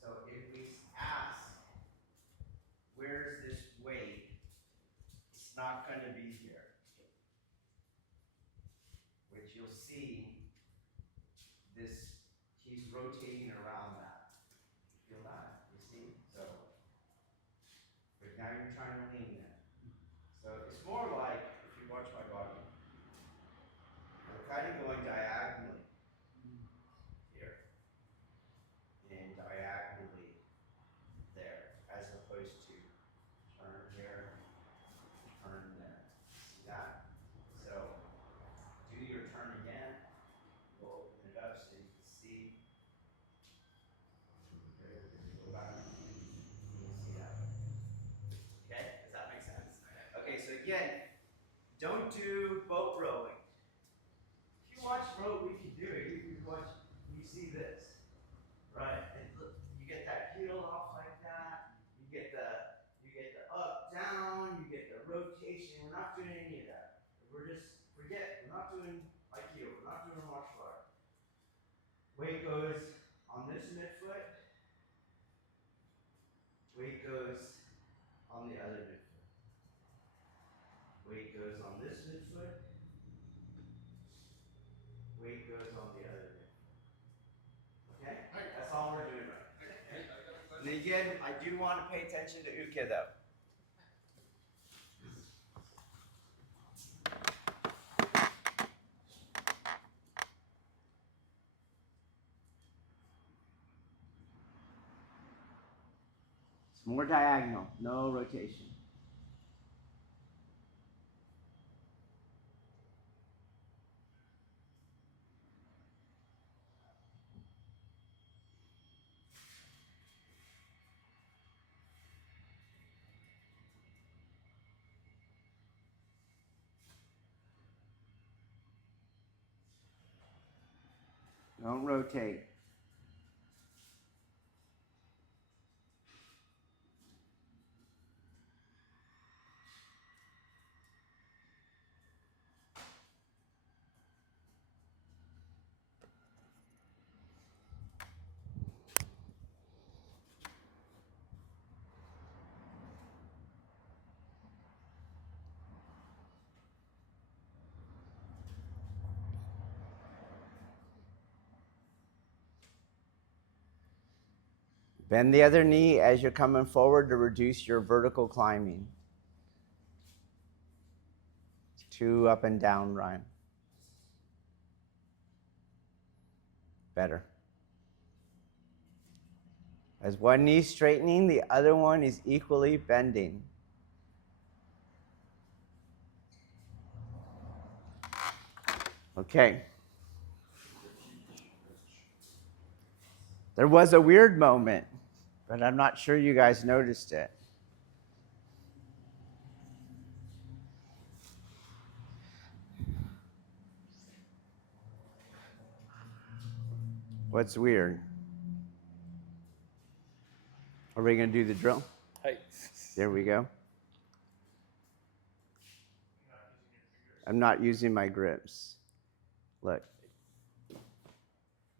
So if we ask, where's this weight? It's not going to be here. Which you'll see, this, he's rotating around that. Feel that? You see? So, but now you're trying to lean it. So it's more like, if you watch my body, I'm kind of going diagonally here and diagonally there, as opposed to turn here, turn there. See that? So do your turn again. We'll open it up so you can see. Go back. You can see that. Okay? Does that make sense? Okay, so again, don't do boat rowing. If you watch row, we can do it. You watch, you see this, right? And look, you get that heel off like that. You get the up, down. You get the rotation. We're not doing any of that. We're just forget. We're not doing Aikido. We're not doing martial art. Weight goes on this midfoot. Weight goes on the other midfoot. Weight goes on this midfoot. Weight goes on the other midfoot. Okay? That's all we're doing right now. And again, I do want to pay attention to uke though. It's more diagonal, no rotation. Don't rotate. Bend the other knee as you're coming forward to reduce your vertical climbing. 2 up and down, Ryan. Better. As one knee straightening, the other one is equally bending. Okay. There was a weird moment, but I'm not sure you guys noticed it. What's weird? Are we going to do the drill? Hey. There we go. I'm not using my grips. Look.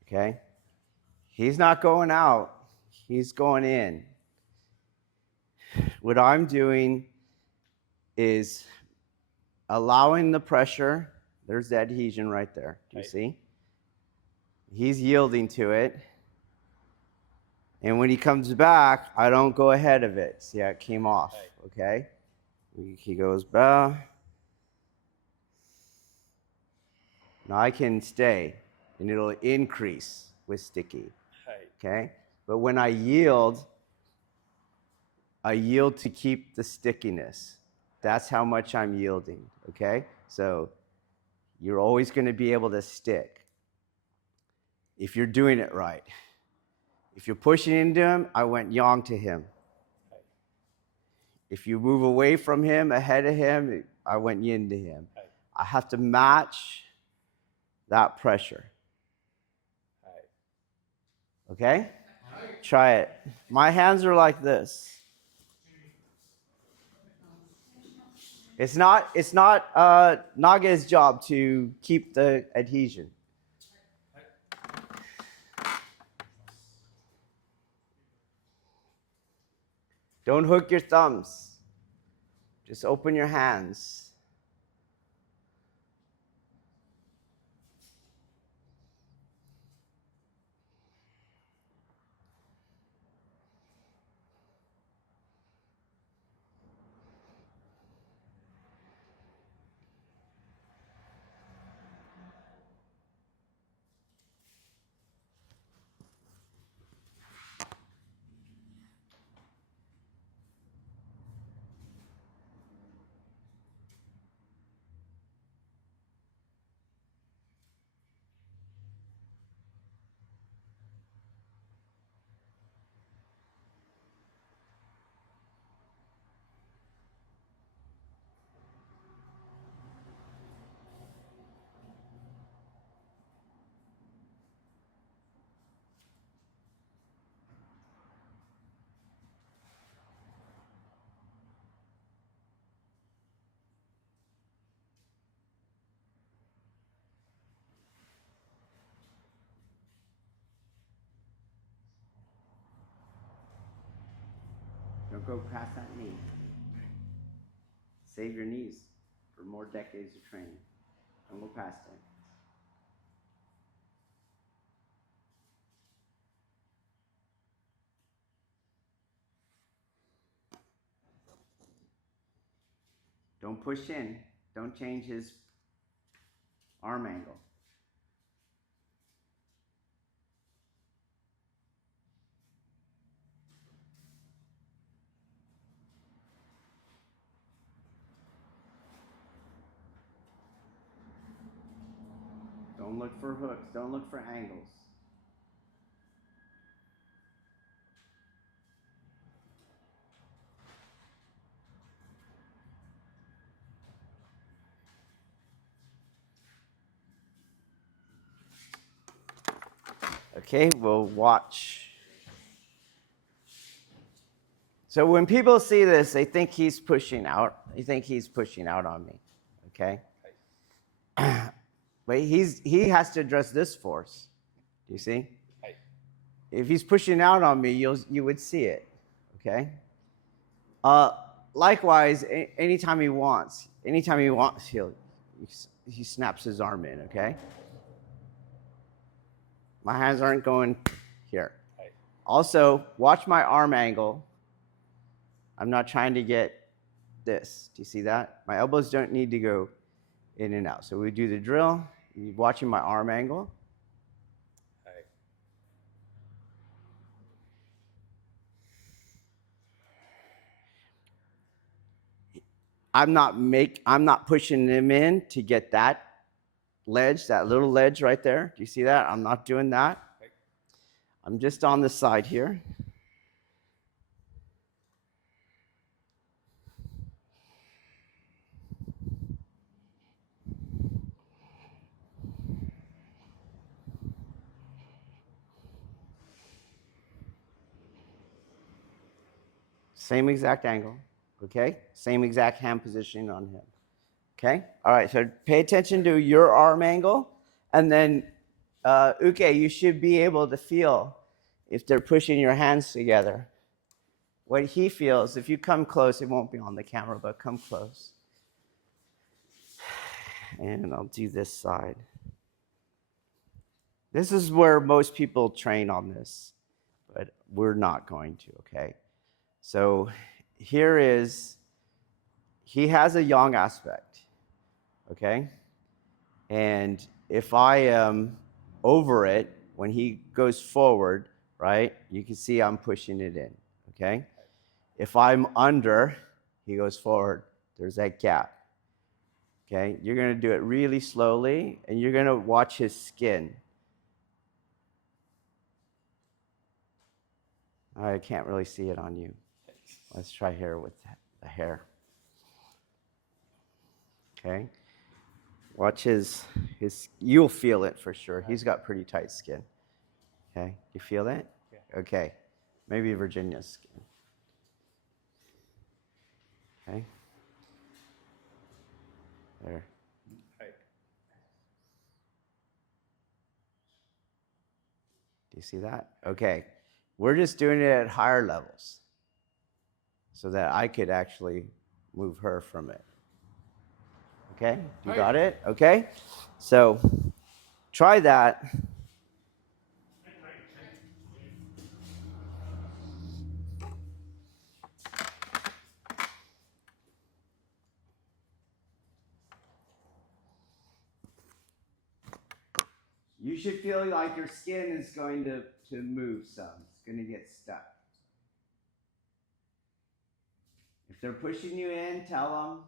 Okay? He's not going out. He's going in. What I'm doing is allowing the pressure. There's the adhesion right there. Do you see? He's yielding to it. And when he comes back, I don't go ahead of it. See how it came off, okay? He goes back. Now I can stay, and it'll increase with sticky, okay? But when I yield to keep the stickiness. That's how much I'm yielding, okay? So you're always going to be able to stick if you're doing it right. If you're pushing into him, I went yang to him. If you move away from him, ahead of him, I went yin to him. I have to match that pressure. Okay? Try it. My hands are like this. It's not Naga's job to keep the adhesion. Don't hook your thumbs. Just open your hands. Don't go past that knee. Save your knees for more decades of training. Don't go past it. Don't push in. Don't change his arm angle. Don't look for hooks. Don't look for angles. Okay, we'll watch. So when people see this, they think he's pushing out. They think he's pushing out on me. Okay? But he has to address this force. Do you see? If he's pushing out on me, you would see it. Okay? Likewise, anytime he wants, he snaps his arm in, okay? My hands aren't going here. Also, watch my arm angle. I'm not trying to get this. Do you see that? My elbows don't need to go in and out. So we do the drill. You're watching my arm angle. I'm not pushing him in to get that ledge, that little ledge right there. Do you see that? I'm not doing that. I'm just on the side here. Same exact angle, okay? Same exact hand positioning on him, okay? All right, so pay attention to your arm angle, and then, Uke, you should be able to feel if they're pushing your hands together. What he feels, if you come close, it won't be on the camera, but come close. And I'll do this side. This is where most people train on this, but we're not going to, okay? So here is, he has a yang aspect, okay? And if I am over it, when he goes forward, right, you can see I'm pushing it in, okay? If I'm under, he goes forward. There's that gap, okay? You're going to do it really slowly, and you're going to watch his skin. I can't really see it on you. Let's try here with the hair. Okay. Watch his, you'll feel it for sure. He's got pretty tight skin. Okay. You feel it? Yeah. Okay. Maybe Virginia's skin. Okay. You see that? Okay. We're just doing it at higher levels so that I could actually move her from it. Okay? You got it? Okay? So try that. You should feel like your skin is going to move some. It's going to get stuck. If they're pushing you in, tell them.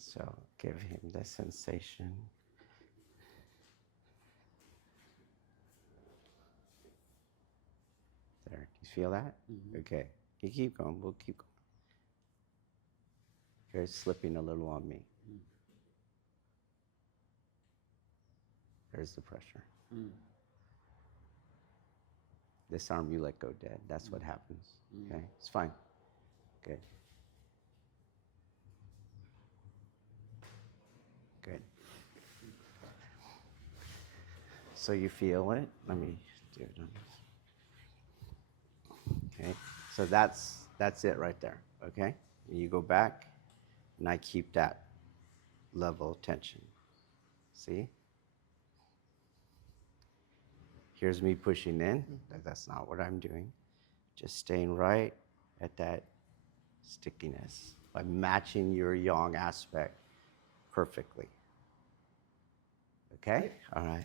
So give him the sensation. There. Do you feel that? Mm-hmm. Okay. You keep going. We'll keep going. You're slipping a little on me. Mm. There's the pressure. Mm. This arm you let go dead. That's what happens. Okay? It's fine. Good. Good. So you feel it? Let me do it. Okay. So that's it right there. Okay? You go back, and I keep that level of tension. See? Here's me pushing in. That's not what I'm doing. Just staying right at that stickiness by matching your yang aspect perfectly. Okay? All right.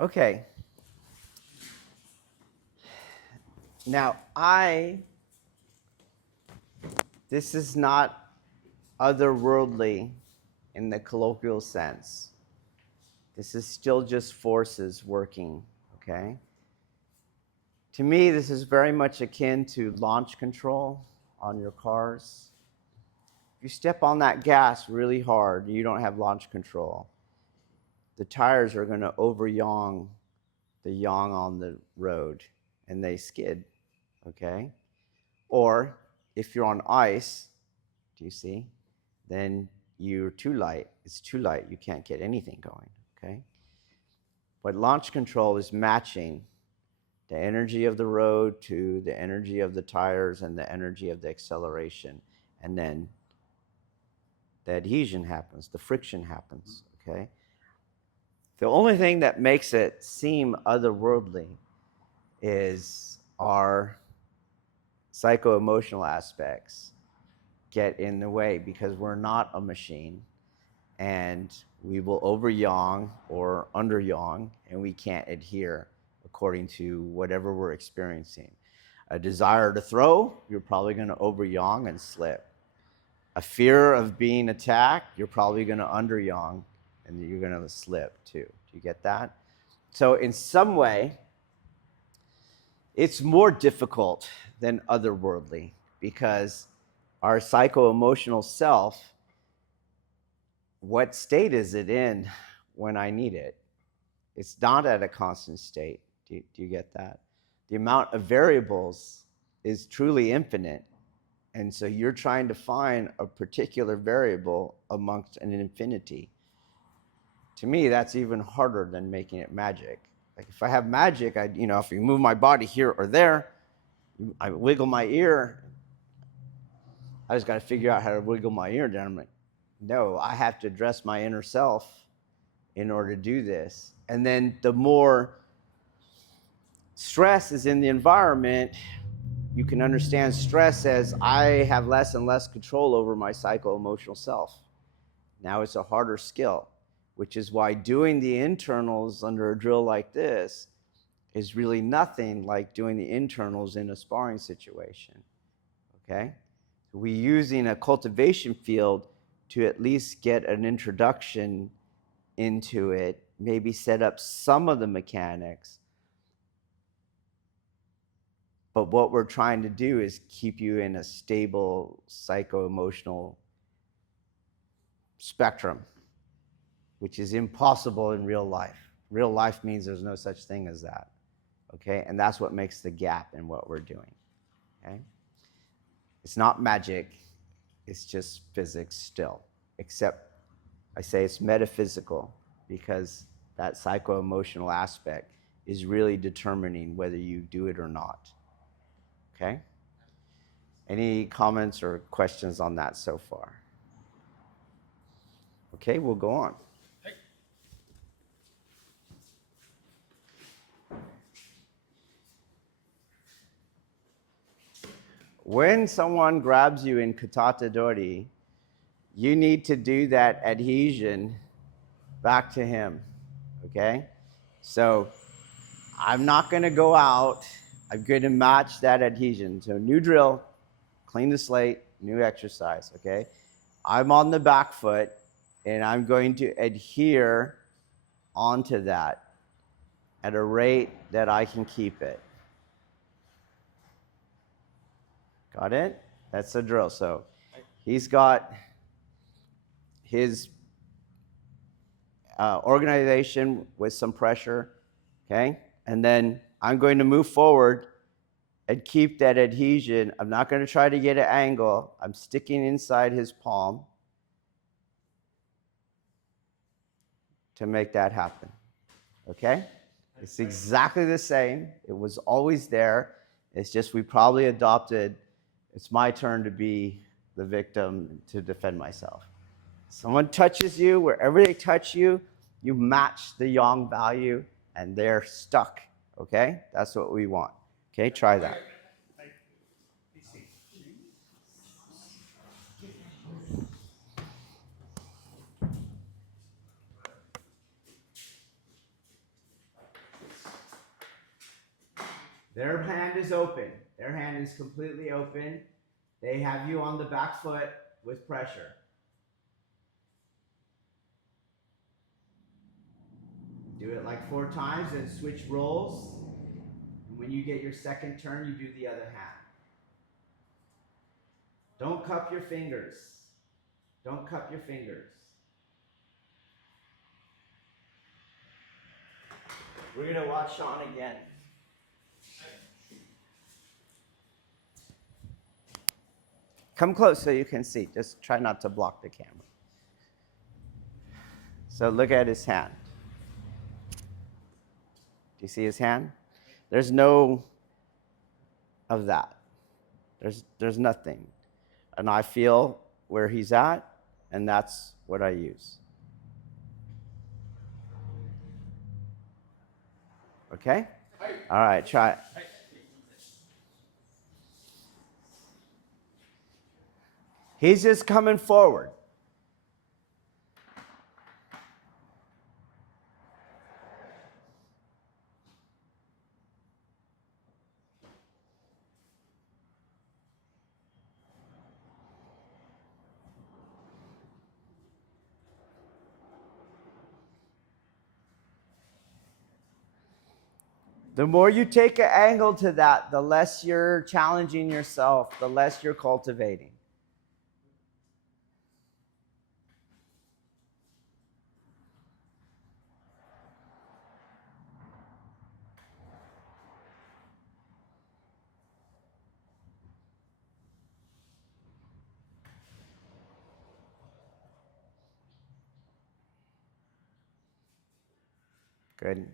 Okay. Now, this is not otherworldly in the colloquial sense. This is still just forces working, okay? To me, this is very much akin to launch control on your cars. If you step on that gas really hard, you don't have launch control. The tires are going to over-yang the yang on the road, and they skid, okay? Or if you're on ice, do you see? Then you're too light. It's too light. You can't get anything going, okay? But launch control is matching the energy of the road to the energy of the tires and the energy of the acceleration. And then the adhesion happens, the friction happens, okay? The only thing that makes it seem otherworldly is our psycho-emotional aspects get in the way, because we're not a machine, and we will over-yang or under-yang, and we can't adhere according to whatever we're experiencing. A desire to throw, you're probably going to over-yang and slip. A fear of being attacked, you're probably going to under-yang, and you're going to slip too. Do you get that? So in some way, it's more difficult than otherworldly, because our psycho-emotional self, what state is it in when I need it? It's not at a constant state. Do you get that? The amount of variables is truly infinite. And so you're trying to find a particular variable amongst an infinity. To me, that's even harder than making it magic. Like if I have magic, if you move my body here or there, I wiggle my ear, I just got to figure out how to wiggle my ear down. I'm like, no, I have to address my inner self in order to do this. And then the more stress is in the environment, you can understand stress as I have less and less control over my psycho-emotional self. Now it's a harder skill, which is why doing the internals under a drill like this is really nothing like doing the internals in a sparring situation, okay? We're using a cultivation field to at least get an introduction into it, maybe set up some of the mechanics. But what we're trying to do is keep you in a stable psycho-emotional spectrum, which is impossible in real life. Real life means there's no such thing as that, okay? And that's what makes the gap in what we're doing, okay? It's not magic, it's just physics still, except I say it's metaphysical, because that psycho-emotional aspect is really determining whether you do it or not, okay? Any comments or questions on that so far? Okay, we'll go on. When someone grabs you in katata dori, you need to do that adhesion back to him, okay? So I'm not going to go out. I'm going to match that adhesion. So new drill, clean the slate, new exercise, okay? I'm on the back foot, and I'm going to adhere onto that at a rate that I can keep it. Got it? That's the drill. So he's got his organization with some pressure, okay? And then I'm going to move forward and keep that adhesion. I'm not going to try to get an angle. I'm sticking inside his palm to make that happen, okay? It's exactly the same. It was always there. It's just we probably adopted, it's my turn to be the victim to defend myself. Someone touches you, wherever they touch you, you match the yang value, and they're stuck, okay? That's what we want, okay? Try that. Their hand is open. Their hand is completely open. They have you on the back foot with pressure. Do it like 4 times and switch roles. And when you get your second turn, you do the other hand. Don't cup your fingers. Don't cup your fingers. We're going to watch Sean again. Come close so you can see. Just try not to block the camera. So look at his hand. Do you see his hand? There's no of that. There's nothing. And I feel where he's at, and that's what I use. Okay? All right, try it. He's just coming forward. The more you take an angle to that, the less you're challenging yourself, the less you're cultivating. Good.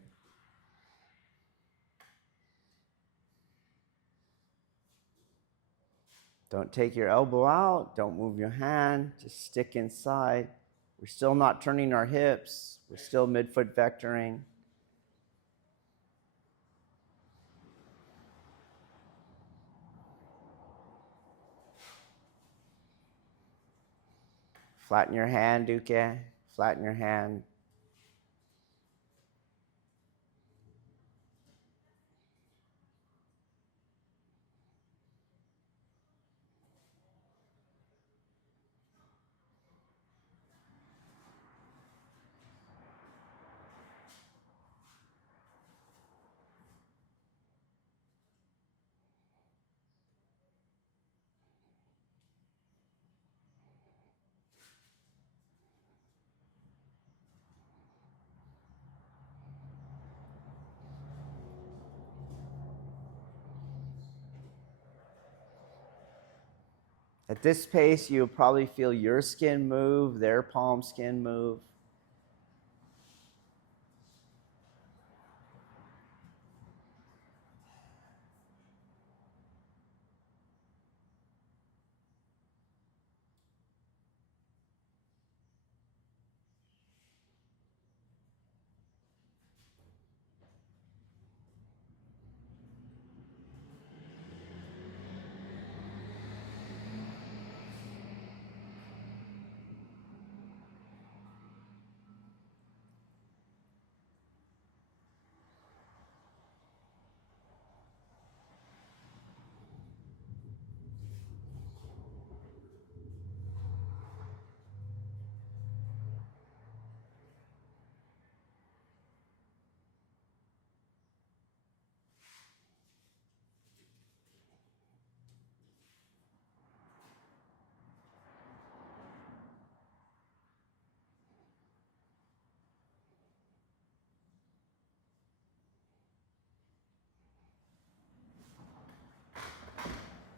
Don't take your elbow out. Don't move your hand. Just stick inside. We're still not turning our hips. We're still midfoot vectoring. Flatten your hand, Duque. Flatten your hand. At this pace, you'll probably feel your skin move, their palm skin move.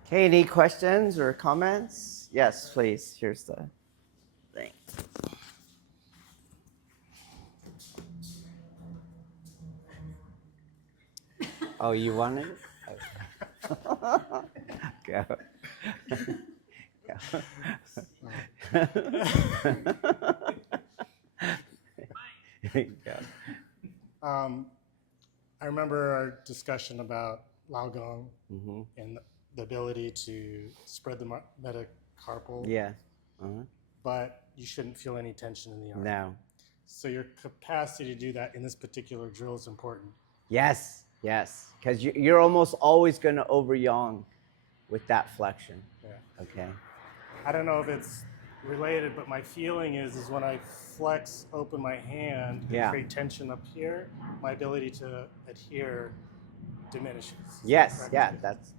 Okay, any questions or comments? Yes, please. Here's the thing. Oh, you wanted it? Okay. Go. Go. I remember our discussion about Laogong and the ability to spread the metacarpal. Yeah. But you shouldn't feel any tension in the arm. No. So your capacity to do that in this particular drill is important. Yes, yes. Because you're almost always going to over-yang with that flexion. Yeah. Okay. I don't know if it's related, but my feeling is when I flex open my hand and create tension up here, my ability to adhere diminishes. Yes, yeah, that's.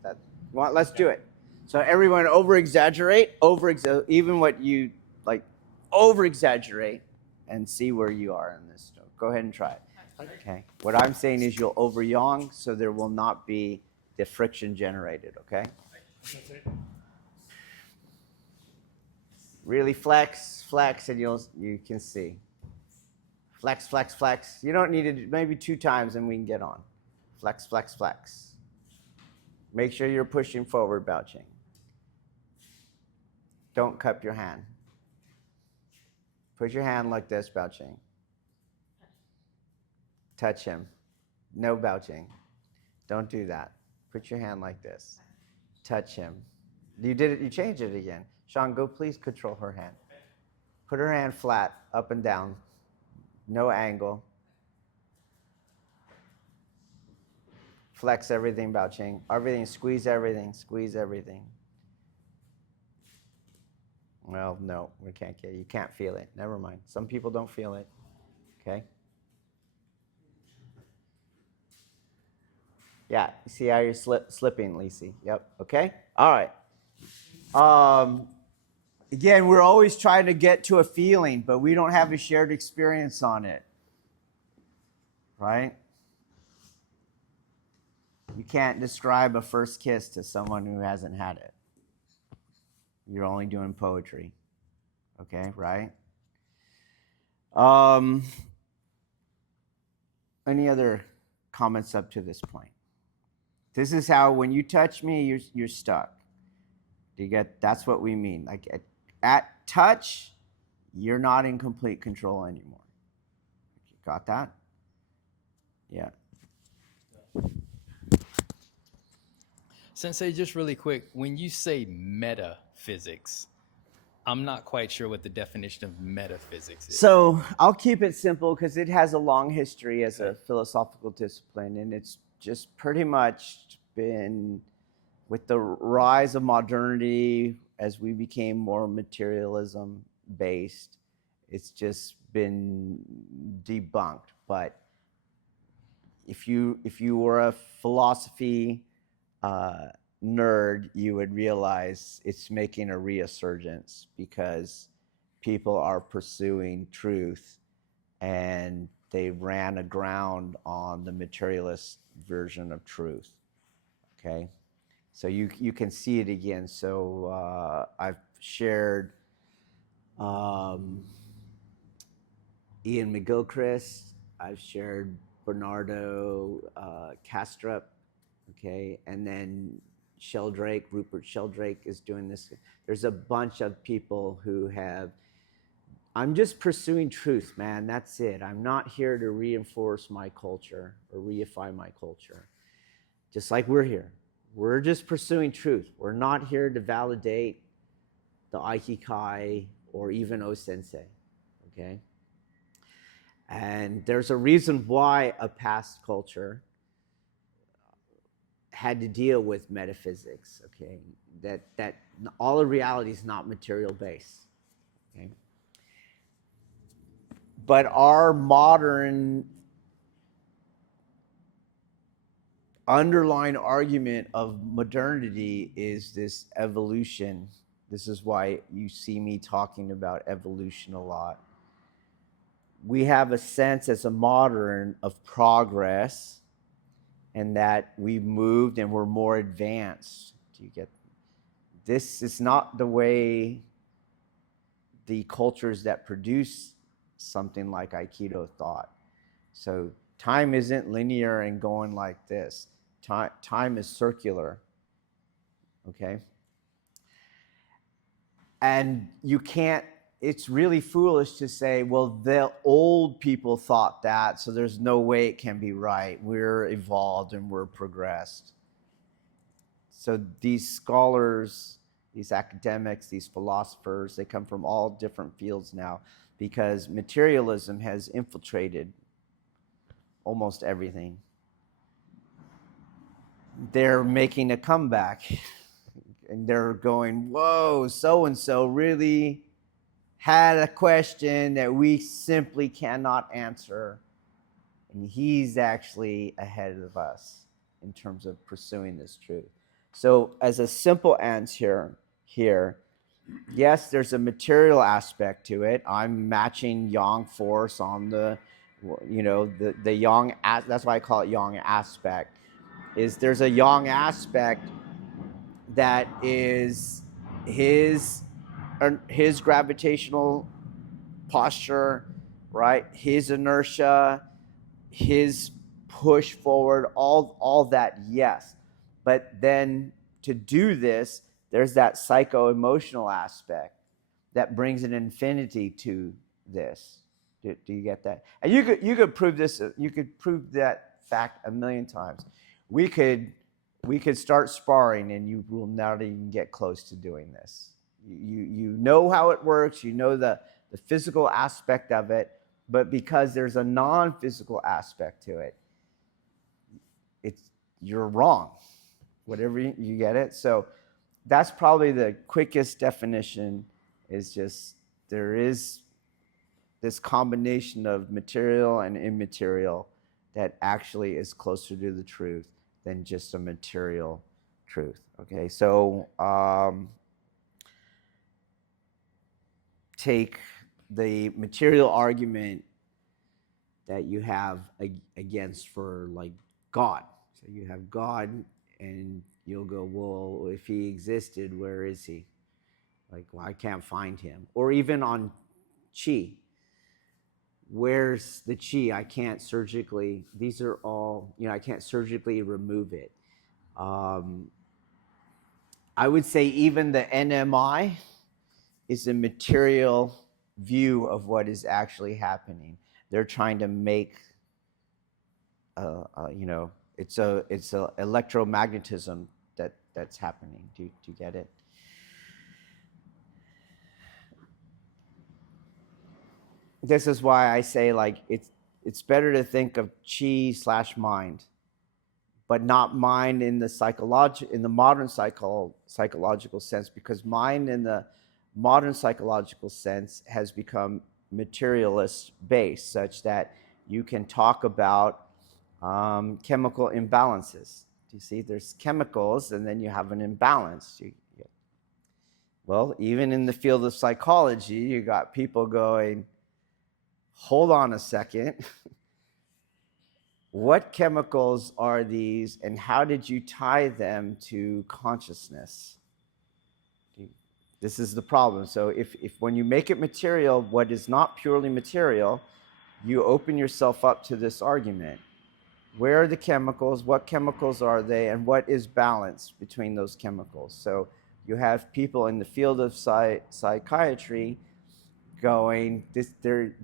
Well, let's do it. So everyone over-exaggerate, even what you like over exaggerate and see where you are in this. Go ahead and try it. Okay. What I'm saying is you'll over yang, so there will not be the friction generated. Okay. Really flex, and you can see. Flex, flex, flex. You don't need it, maybe 2 times and we can get on. Flex, flex, flex. Make sure you're pushing forward, Baoqing. Don't cup your hand. Put your hand like this, Baoqing. Touch him. No Baoqing. Don't do that. Put your hand like this. Touch him. You did it, you changed it again. Sean, go please control her hand. Put her hand flat, up and down. No angle. Flex everything, Baoqing. Everything, squeeze everything, squeeze everything. Well, no, we can't get it. You can't feel it. Never mind. Some people don't feel it. Okay? Yeah, see how you're slipping, Lisi. Yep, okay? All right. Again, we're always trying to get to a feeling, but we don't have a shared experience on it. Right? You can't describe a first kiss to someone who hasn't had it. You're only doing poetry. Okay, right? Any other comments up to this point? This is how when you touch me, you're stuck. Do you get? That's what we mean. Like at touch, you're not in complete control anymore. Got that? Yeah. Sensei, just really quick, when you say metaphysics, I'm not quite sure what the definition of metaphysics is. So I'll keep it simple because it has a long history as a philosophical discipline, and it's just pretty much been with the rise of modernity as we became more materialism based, it's just been debunked. But if you were a philosophy nerd, you would realize it's making a resurgence because people are pursuing truth and they ran aground on the materialist version of truth. Okay, so you can see it again. So I've shared Ian McGilchrist, I've shared Bernardo Kastrup, okay, and then Sheldrake, Rupert Sheldrake is doing this. There's a bunch of people who have, I'm just pursuing truth, man, that's it. I'm not here to reinforce my culture or reify my culture. Just like we're here. We're just pursuing truth. We're not here to validate the Aiki or even O-sensei, okay? And there's a reason why a past culture had to deal with metaphysics, okay? That all of reality is not material based, okay? But our modern underlying argument of modernity is this evolution. This is why you see me talking about evolution a lot. We have a sense as a modern of progress and that we've moved and we're more advanced. Do you get? This is not the way the cultures that produce something like Aikido thought. So time isn't linear and going like this. Time is circular, okay? And you can't, it's really foolish to say, well, the old people thought that, so there's no way it can be right. We're evolved and we're progressed. So these scholars, these academics, these philosophers, they come from all different fields now because materialism has infiltrated almost everything. They're making a comeback and they're going, whoa, so-and-so really had a question that we simply cannot answer. And he's actually ahead of us in terms of pursuing this truth. So as a simple answer here, yes, there's a material aspect to it. I'm matching yang force on the, the yang. That's why I call it yang aspect. Is there's a yang aspect that is his gravitational posture, right? His inertia, his push forward, all that, yes. But then to do this, there's that psycho-emotional aspect that brings an infinity to this. Do you get that? And you could prove this. You could prove that fact a million times. We could start sparring, and you will not even get close to doing this. You know how it works. You know the physical aspect of it, but because there's a non-physical aspect to it, you're wrong. Whatever you get it. So that's probably the quickest definition. Is just there is this combination of material and immaterial that actually is closer to the truth than just a material truth. Okay, so take the material argument that you have against for like God. So you have God, and you'll go, well, if he existed, where is he? Like, well, I can't find him. Or even on chi. Where's the chi? I can't surgically, these are all, I can't surgically remove it. I would say even the NMI is a material view of what is actually happening. They're trying to make, it's a electromagnetism that's happening. Do you get it? This is why I say, like, it's better to think of chi/mind, but not mind in the modern psychological sense, because mind in the modern psychological sense has become materialist based, such that you can talk about chemical imbalances. Do you see? There's chemicals, and then you have an imbalance. Well, even in the field of psychology, you got people going, hold on a second. What chemicals are these, and how did you tie them to consciousness? This is the problem. So if when you make it material, what is not purely material, you open yourself up to this argument. Where are the chemicals? What chemicals are they? And what is balance between those chemicals? So you have people in the field of psychiatry going,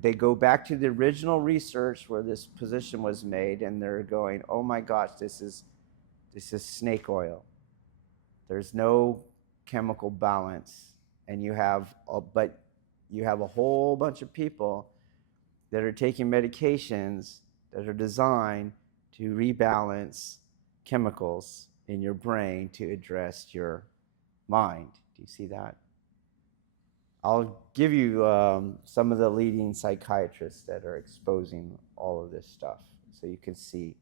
they go back to the original research where this position was made, and they're going, oh my gosh, this is snake oil. There's no chemical balance. And you have a whole bunch of people that are taking medications that are designed to rebalance chemicals in your brain to address your mind. Do you see that? I'll give you some of the leading psychiatrists that are exposing all of this stuff, so you can see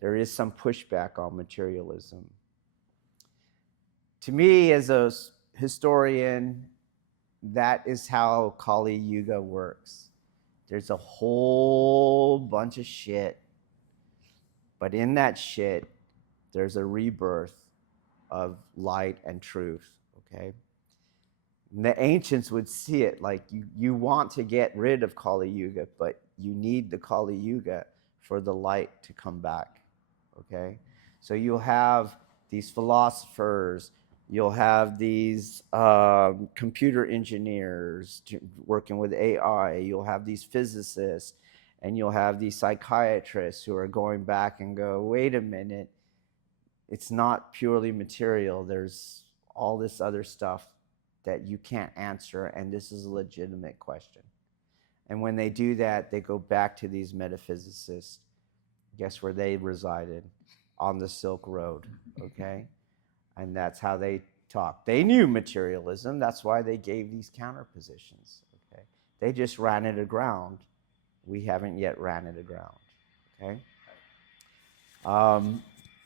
there is some pushback on materialism. To me, as a historian, that is how Kali Yuga works. There's a whole bunch of shit, but in that shit, there's a rebirth of light and truth, okay? And the ancients would see it like you want to get rid of Kali Yuga, but you need the Kali Yuga for the light to come back, okay? So you'll have these philosophers, you'll have these computer engineers working with AI, you'll have these physicists, and you'll have these psychiatrists who are going back and go, wait a minute, it's not purely material. There's all this other stuff that you can't answer, and this is a legitimate question. And when they do that, they go back to these metaphysicists. Guess where they resided? On the Silk Road, okay? And that's how they talk. They knew materialism. That's why they gave these counter positions, okay? They just ran it aground. We haven't yet ran it aground, okay?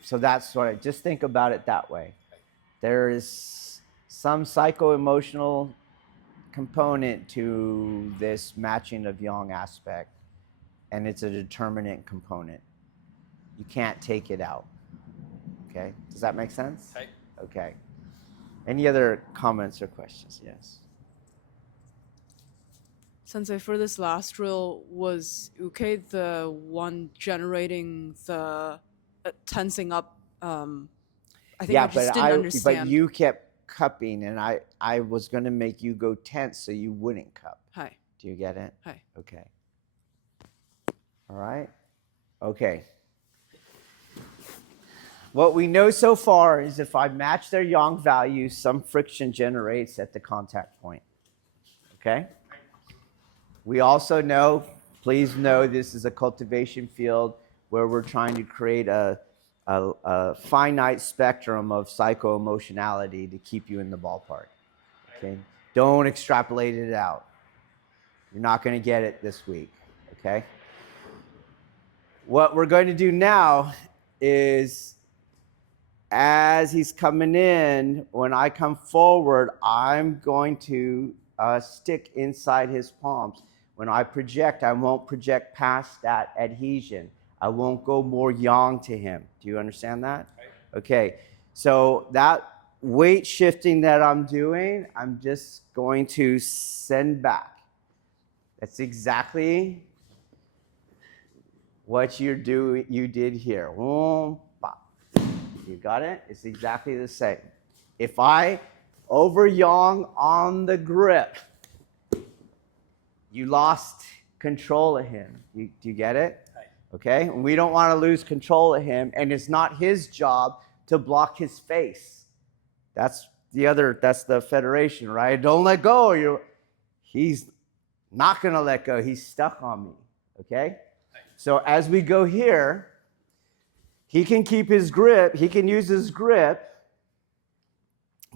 So that's what just think about it that way. There is some psycho-emotional component to this matching of yang aspect, and it's a determinant component. You can't take it out. Okay, does that make sense? Right. Okay. Any other comments or questions? Yes. Sensei, for this last drill, was Uke the one generating the tensing up? I think I just didn't understand. But you kept cupping, and I was going to make you go tense so you wouldn't cup. Hi. Do you get it? Hi. Okay. All right. Okay. What we know so far is if I match their yang values, some friction generates at the contact point. Okay? We also know, please know, this is a cultivation field where we're trying to create a finite spectrum of psycho-emotionality to keep you in the ballpark. Okay? Don't extrapolate it out. You're not going to get it this week. Okay? What we're going to do now is, as he's coming in, when I come forward, I'm going to stick inside his palms. When I project, I won't project past that adhesion. I won't go more yang to him. Do you understand that? Okay. So that weight shifting that I'm doing, I'm just going to send back. That's exactly what you did here. You got it? It's exactly the same. If I over yang on the grip, you lost control of him. Do you get it? Okay? And we don't want to lose control of him, and it's not his job to block his face. That's the federation, right? Don't let go. He's not going to let go. He's stuck on me. Okay? So as we go here, he can keep his grip. He can use his grip.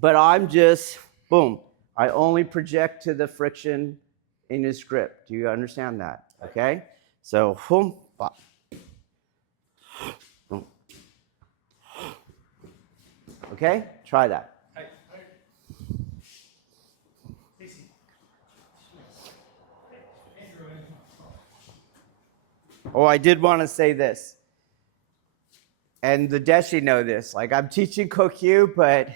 But I'm just, boom. I only project to the friction in his grip. Do you understand that? Okay? So, boom, bop. Boom. Okay? Try that. Oh, I did want to say this. And the Deshi know this. Like, I'm teaching Kokyu, but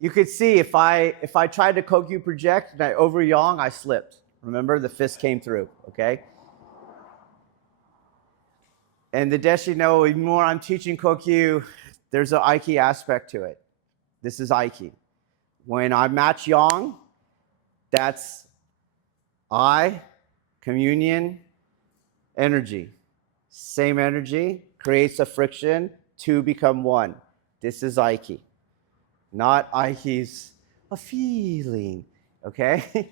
you could see if I tried to Kokyu project and I over yang, I slipped. Remember, the fist came through, okay? And the Deshi know even more I'm teaching Kokyu, there's an Aiki aspect to it. This is Aiki. When I match yang, that's I, communion, energy. Same energy creates a friction, two become one. This is Aiki. Not Aiki's a feeling, okay?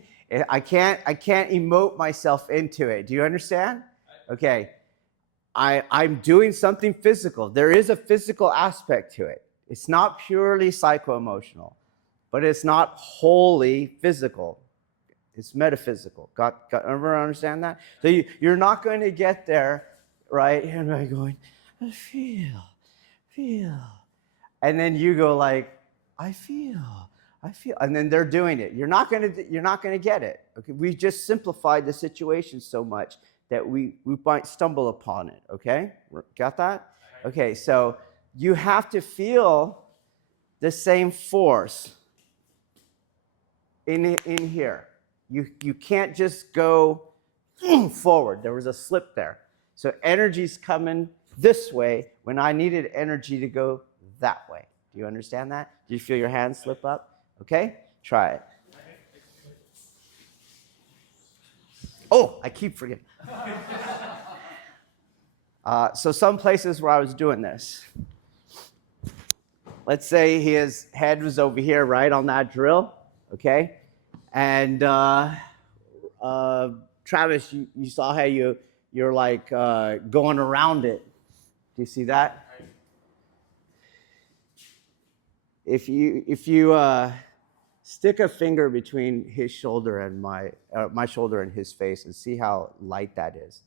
I can't emote myself into it. Do you understand? Okay. I'm doing something physical. There is a physical aspect to it. It's not purely psycho-emotional, but it's not wholly physical. It's metaphysical. Ever understand that? So you're not going to get there, right? And I'm going, I feel. And then you go like, I feel. And then they're doing it. You're not going to get it. Okay? We just simplified the situation so much that we might stumble upon it. Okay? Got that? Okay, so you have to feel the same force in here. You can't just go forward. There was a slip there. So energy's coming this way when I needed energy to go that way. Do you understand that? Do you feel your hand slip up? Okay? Try it. Oh, I keep forgetting. So some places where I was doing this. Let's say his head was over here, right, on that drill. Okay? And Travis, you saw how you're like going around it. Do you see that? If you stick a finger between his shoulder and my shoulder and his face and see how light that is.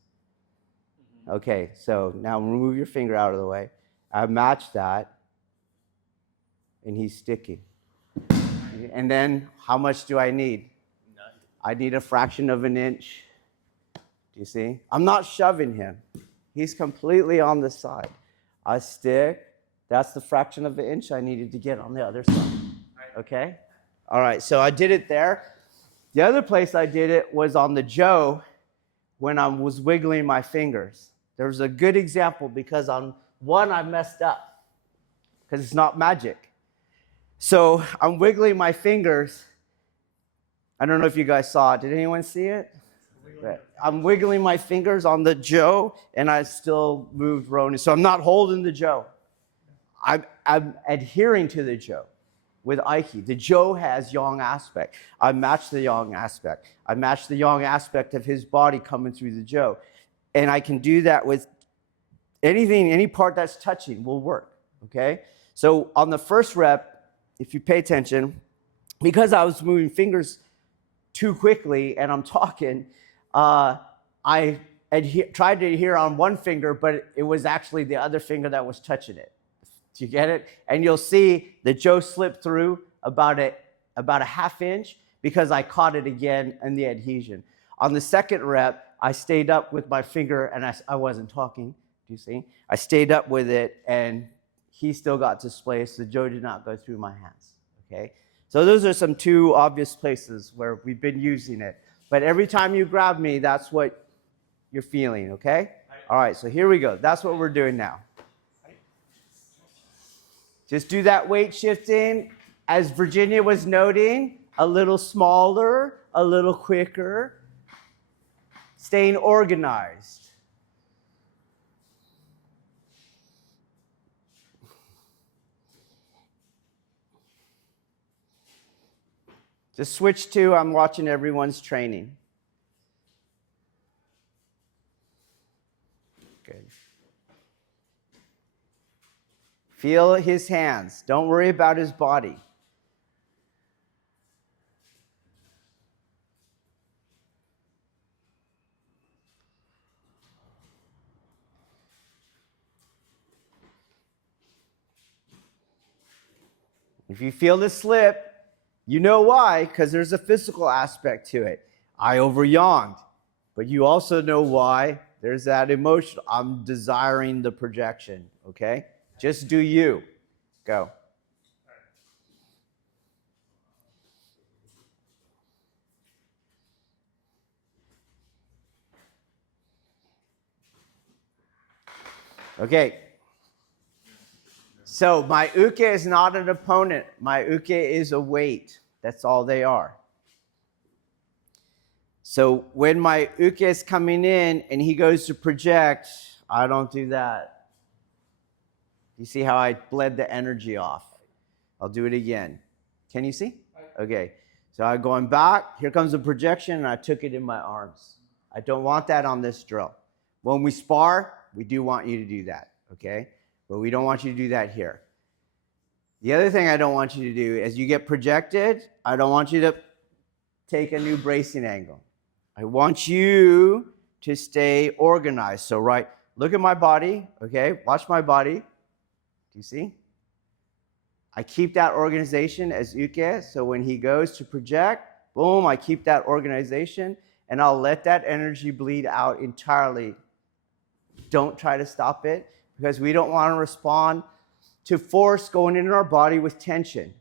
Okay, so now remove your finger out of the way. I match that, and he's sticking. And then how much do I need? I need a fraction of an inch. Do you see? I'm not shoving him. He's completely on the side. I stick. That's the fraction of an inch I needed to get on the other side. Okay? All right, so I did it there. The other place I did it was on the Joe when I was wiggling my fingers. There's a good example because on one I messed up because it's not magic. So I'm wiggling my fingers. I don't know if you guys saw it. Did anyone see it? I'm wiggling my fingers on the Joe, and I still moved Ronin. So I'm not holding the Joe. I'm adhering to the Joe with Aiki. The Joe has yang aspect. I match the yang aspect. I match the yang aspect of his body coming through the Joe. And I can do that with anything, any part that's touching will work, okay? So on the first rep, if you pay attention, because I was moving fingers too quickly and I'm talking, I tried to adhere on one finger, but it was actually the other finger that was touching it. Do you get it? And you'll see the Joe slipped through about a half inch because I caught it again in the adhesion. On the second rep, I stayed up with my finger and I wasn't talking. Do you see? I stayed up with it and he still got displaced. The Joe did not go through my hands. Okay? So those are some two obvious places where we've been using it. But every time you grab me, that's what you're feeling, okay? All right, so here we go. That's what we're doing now. Just do that weight shifting, as Virginia was noting, a little smaller, a little quicker, staying organized. Just switch to, I'm watching everyone's training. Good. Feel his hands. Don't worry about his body. If you feel the slip, you know why, because there's a physical aspect to it. I over-yawned, but you also know why. There's that emotion. I'm desiring the projection, okay? Just do you. Go. Okay. So my uke is not an opponent. My uke is a weight. That's all they are. So when my uke is coming in and he goes to project, I don't do that. You see how I bled the energy off? I'll do it again. Can you see? Okay. So I'm going back. Here comes the projection, and I took it in my arms. I don't want that on this drill. When we spar, we do want you to do that, okay? But we don't want you to do that here. The other thing I don't want you to do, as you get projected, I don't want you to take a new bracing angle. I want you to stay organized. So, right, look at my body, okay? Watch my body. Do you see? I keep that organization as uke, so when he goes to project, boom, I keep that organization, and I'll let that energy bleed out entirely. Don't try to stop it, because we don't want to respond to force going into our body with tension.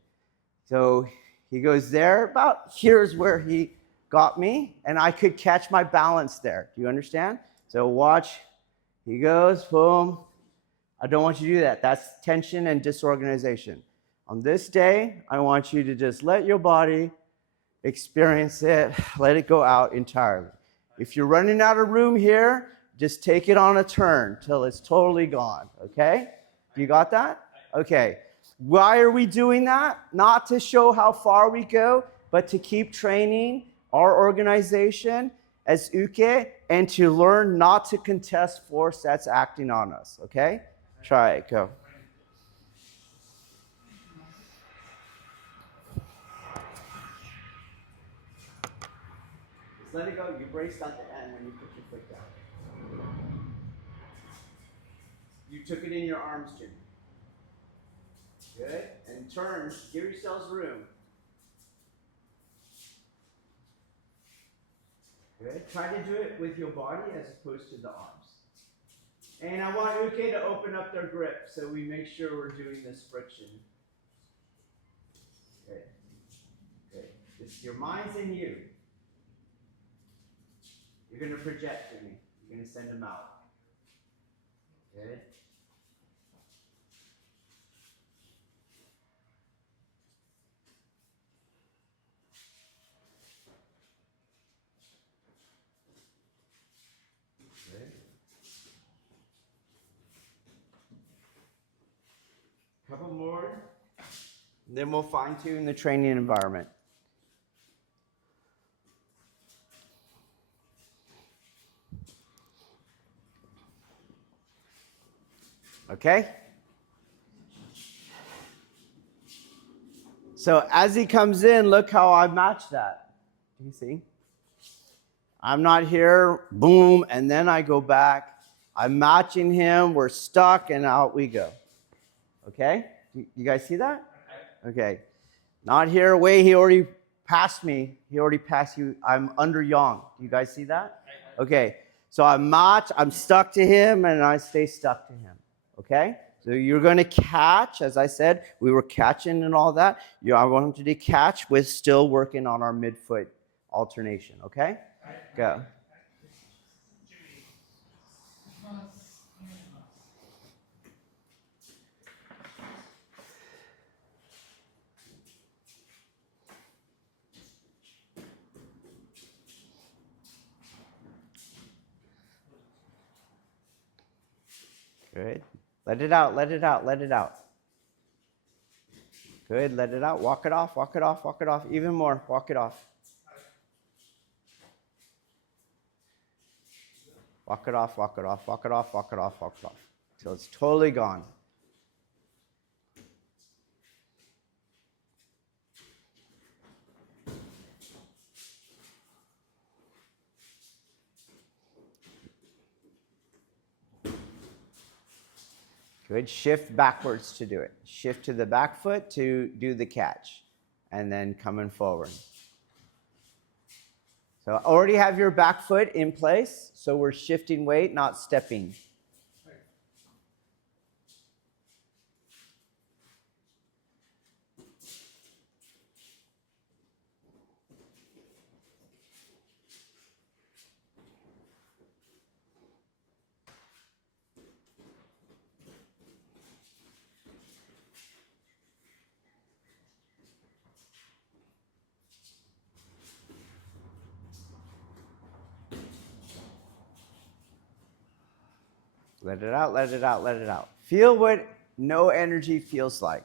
So he goes there, about here's where he got me, and I could catch my balance there. Do you understand? So watch, he goes, boom. I don't want you to do that. That's tension and disorganization. On this day, I want you to just let your body experience it, let it go out entirely. If you're running out of room here, just take it on a turn till it's totally gone, okay? You got that? Okay. Why are we doing that? Not to show how far we go, but to keep training our organization as uke and to learn not to contest force that's acting on us, okay? Try it, go. Just let it go. You braced at the end when you put your foot down. You took it in your arms, Jim. Good. And turn. Give yourselves room. Good. Try to do it with your body as opposed to the arms. And I want Uke to open up their grip so we make sure we're doing this friction. Good. Good. Just your mind's in you. You're going to project to me. You're going to send them out. Good. Good. Couple more. Then we'll fine-tune the training environment. Okay? So as he comes in, look how I match that. Do you see? I'm not here, boom, and then I go back. I'm matching him, we're stuck, and out we go. Okay? You guys see that? Okay. Not here, wait, he already passed me. He already passed you. I'm under yang. Do you guys see that? Okay. So I match, I'm stuck to him, and I stay stuck to him. Okay? So you're going to catch, as I said, we were catching and all that. I want him to catch with still working on our midfoot alternation. Okay? Go. Good. Let it out, let it out, let it out. Good, let it out. Walk it off, walk it off, walk it off. Even more, walk it off. Walk it off, walk it off, walk it off, walk it off, walk it off. Till it's totally gone. Good. Shift backwards to do it. Shift to the back foot to do the catch. And then coming forward. So already have your back foot in place. So we're shifting weight, not stepping. Let it out, let it out, let it out. Feel what no energy feels like.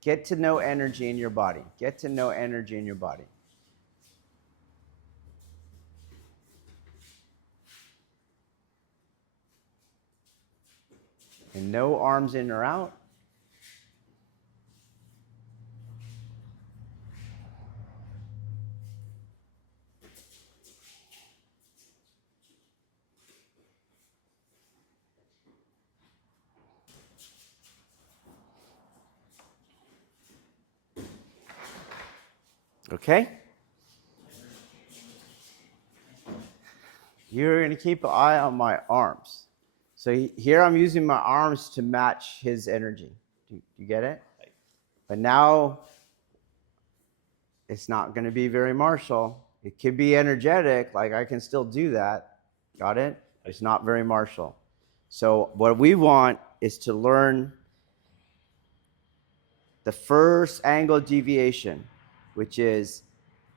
Get to no energy in your body. Get to no energy in your body. And no arms in or out. Okay? You're going to keep an eye on my arms. So here I'm using my arms to match his energy. Do you get it? But now it's not going to be very martial. It could be energetic, like I can still do that. Got it? It's not very martial. So what we want is to learn the first angle deviation, which is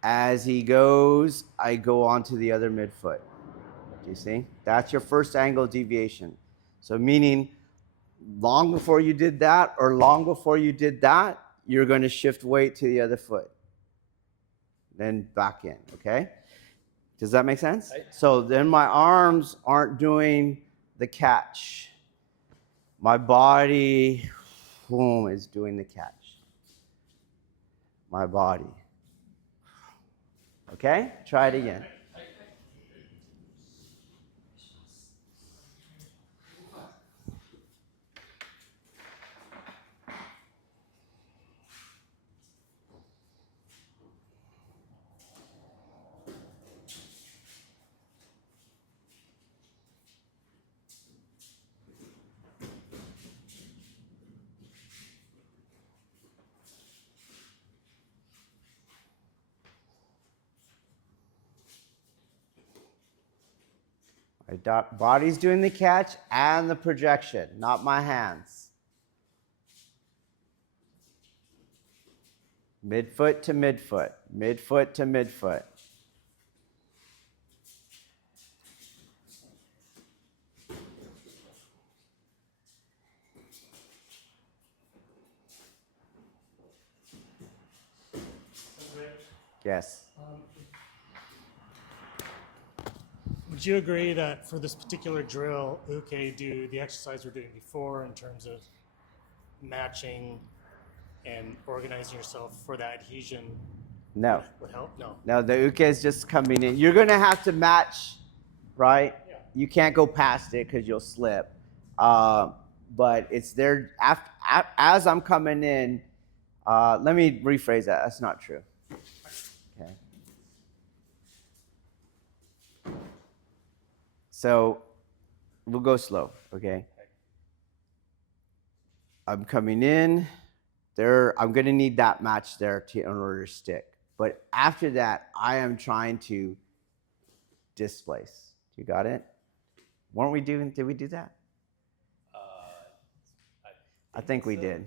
as he goes, I go onto the other midfoot. Do you see? That's your first angle deviation. So meaning long before you did that or long before you did that, you're going to shift weight to the other foot. Then back in, okay? Does that make sense? So then my arms aren't doing the catch. My body, boom, is doing the catch. My body. Okay? Try it again. My body's doing the catch and the projection, not my hands. Midfoot to midfoot, midfoot to midfoot. Yes. Would you agree that for this particular drill, Uke do the exercise we're doing before in terms of matching and organizing yourself for that adhesion No. would help? No. No, the uke is just coming in. You're going to have to match, right? Yeah. You can't go past it because you'll slip. But it's there. As I'm coming in, let me rephrase that. That's not true. Okay. So we'll go slow, okay? I'm coming in. I'm going to need that match there in order to stick. But after that, I am trying to displace. You got it? Did we do that? I think we did.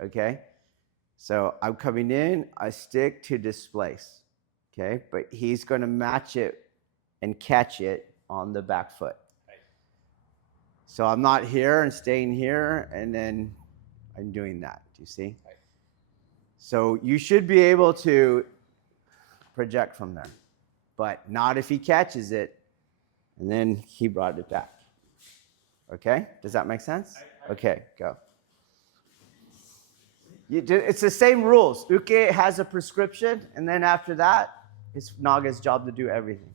Okay? So I'm coming in, I stick to displace. Okay? But he's going to match it and catch it on the back foot. So I'm not here and staying here, and then I'm doing that. Do you see? So you should be able to project from there, but not if he catches it, and then he brought it back. Okay? Does that make sense? Okay, go. It's the same rules. Uke has a prescription, and then after that, it's Naga's job to do everything.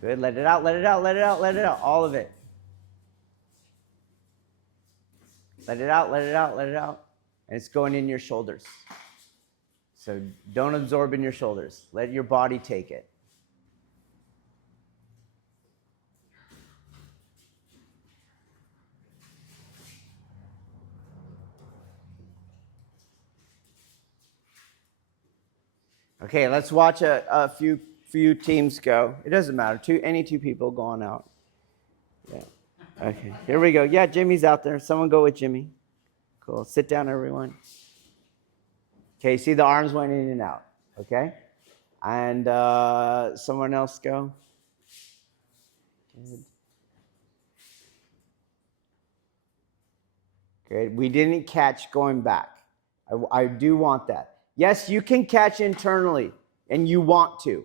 Good. Let it out, let it out, let it out, let it out. All of it. Let it out, let it out, let it out. And it's going in your shoulders. So don't absorb in your shoulders. Let your body take it. Okay, let's watch a few teams go. It doesn't matter. Any two people going out. Yeah. Okay, here we go. Yeah, Jimmy's out there. Someone go with Jimmy. Cool. Sit down, everyone. Okay, see the arms went in and out. Okay? And someone else go. Good. Good. We didn't catch going back. I do want that. Yes, you can catch internally, and you want to.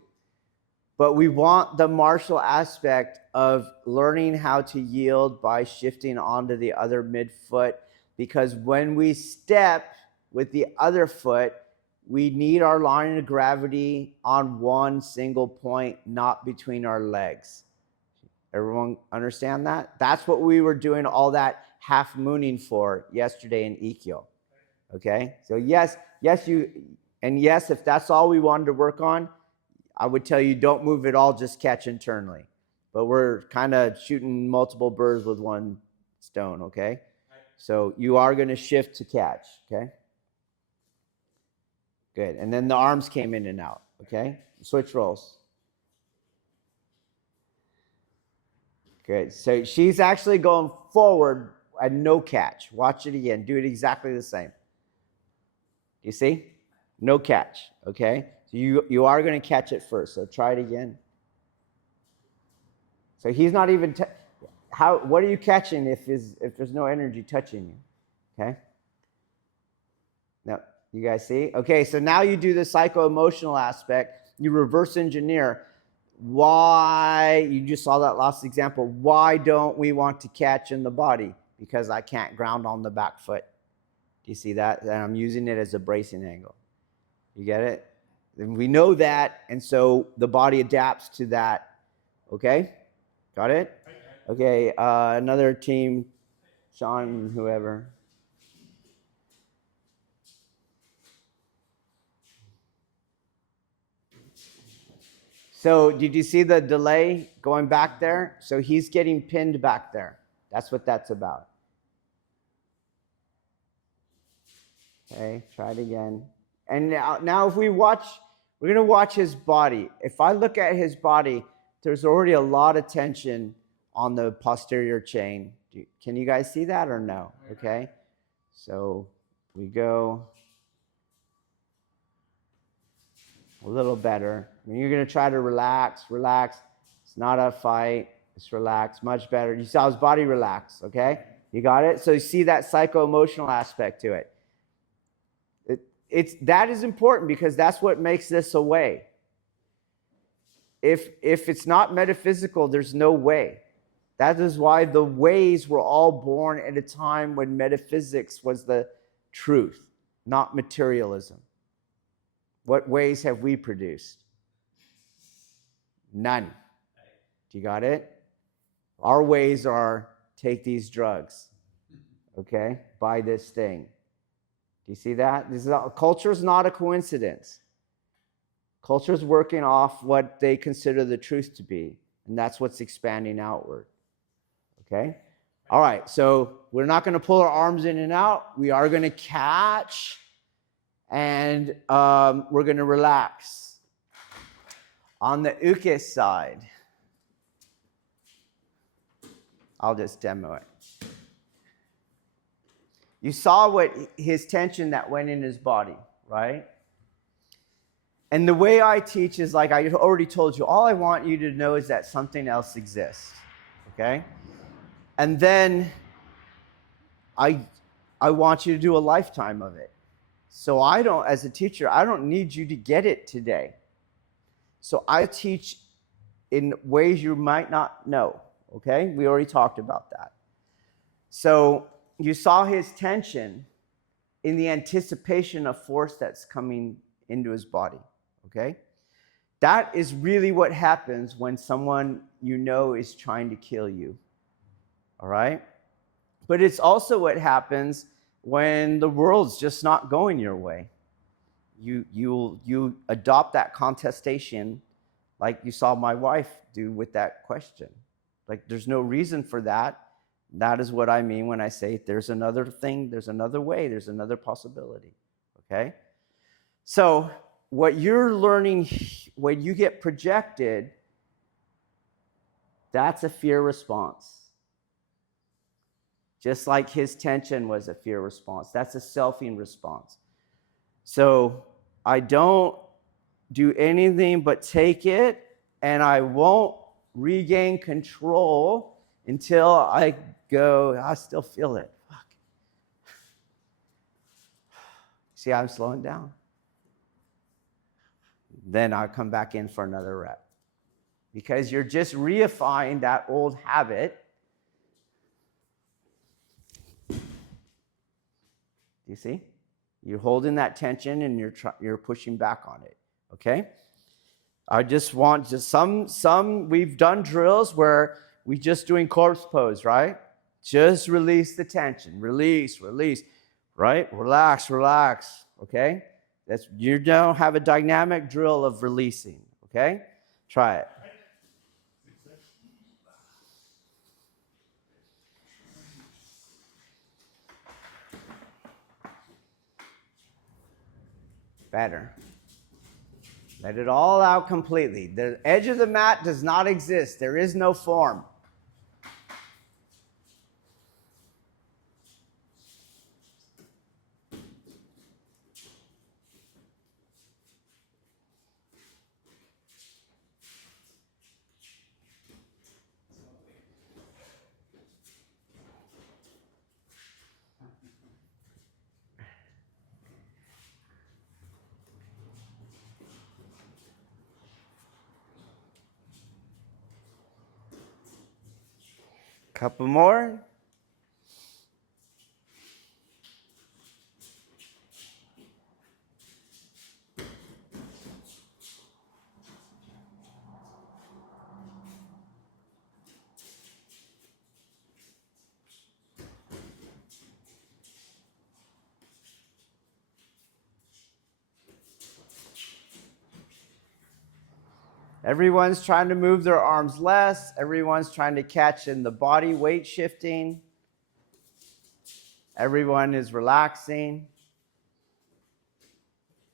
But we want the martial aspect of learning how to yield by shifting onto the other midfoot, because when we step with the other foot, we need our line of gravity on one single point, not between our legs. Everyone understand that? That's what we were doing all that half mooning for yesterday in Ikkyo. Okay? So yes, if that's all we wanted to work on, I would tell you don't move at all, just catch internally. But we're kind of shooting multiple birds with one stone, okay? So you are going to shift to catch, okay? Good. And then the arms came in and out, okay? Switch roles. Good. So she's actually going forward and no catch. Watch it again. Do it exactly the same. You see? No catch, okay? So you are going to catch it first. So try it again. So he's not even what are you catching if there's no energy touching you? Okay? Now, you guys see? Okay, so now you do the psycho-emotional aspect. You reverse engineer. Why, you just saw that last example, why don't we want to catch in the body? Because I can't ground on the back foot. Do you see that? And I'm using it as a bracing angle. You get it? And we know that, and so the body adapts to that. Okay? Got it? Okay, another team, Sean, whoever. So did you see the delay going back there? So he's getting pinned back there. That's what that's about. Okay, try it again. And now if we watch, we're going to watch his body. If I look at his body, there's already a lot of tension on the posterior chain. Can you guys see that or no? Okay. So we go a little better. When you're going to try to relax. It's not a fight. It's relax. Much better. You saw his body relax, okay? You got it? So you see that psycho-emotional aspect to it. That is important because that's what makes this a way. If it's not metaphysical, there's no way. That is why the ways were all born at a time when metaphysics was the truth, not materialism. What ways have we produced? None. Do you got it? Our ways are take these drugs, okay? Buy this thing. Do you see that? Culture is not a coincidence. Culture is working off what they consider the truth to be, and that's what's expanding outward. Okay? All right, so we're not going to pull our arms in and out. We are going to catch, and we're going to relax. On the uke side, I'll just demo it. You saw what his tension that went in his body, right? And the way I teach is like I already told you, all I want you to know is that something else exists, okay? And then I want you to do a lifetime of it. So as a teacher, I don't need you to get it today. So I teach in ways you might not know, okay? We already talked about that. So you saw his tension in the anticipation of force that's coming into his body, okay? That is really what happens when someone you know is trying to kill you, all right? But it's also what happens when the world's just not going your way. You adopt that contestation like you saw my wife do with that question. Like there's no reason for that. That is what I mean when I say there's another thing, there's another way, there's another possibility, okay? So what you're learning when you get projected, that's a fear response. Just like his tension was a fear response. That's a selfing response. So I don't do anything but take it, and I won't regain control until I go, I still feel it. Fuck. See, I'm slowing down. Then I'll come back in for another rep. Because you're just reifying that old habit. Do you see? You're holding that tension and you're pushing back on it. Okay? I just want some we've done drills where we just doing corpse pose, right? Just release the tension. Release, right? Relax, okay? You don't have a dynamic drill of releasing, okay? Try it. Better. Let it all out completely. The edge of the mat does not exist. There is no form. Couple more. Everyone's trying to move their arms less. Everyone's trying to catch in the body weight shifting. Everyone is relaxing.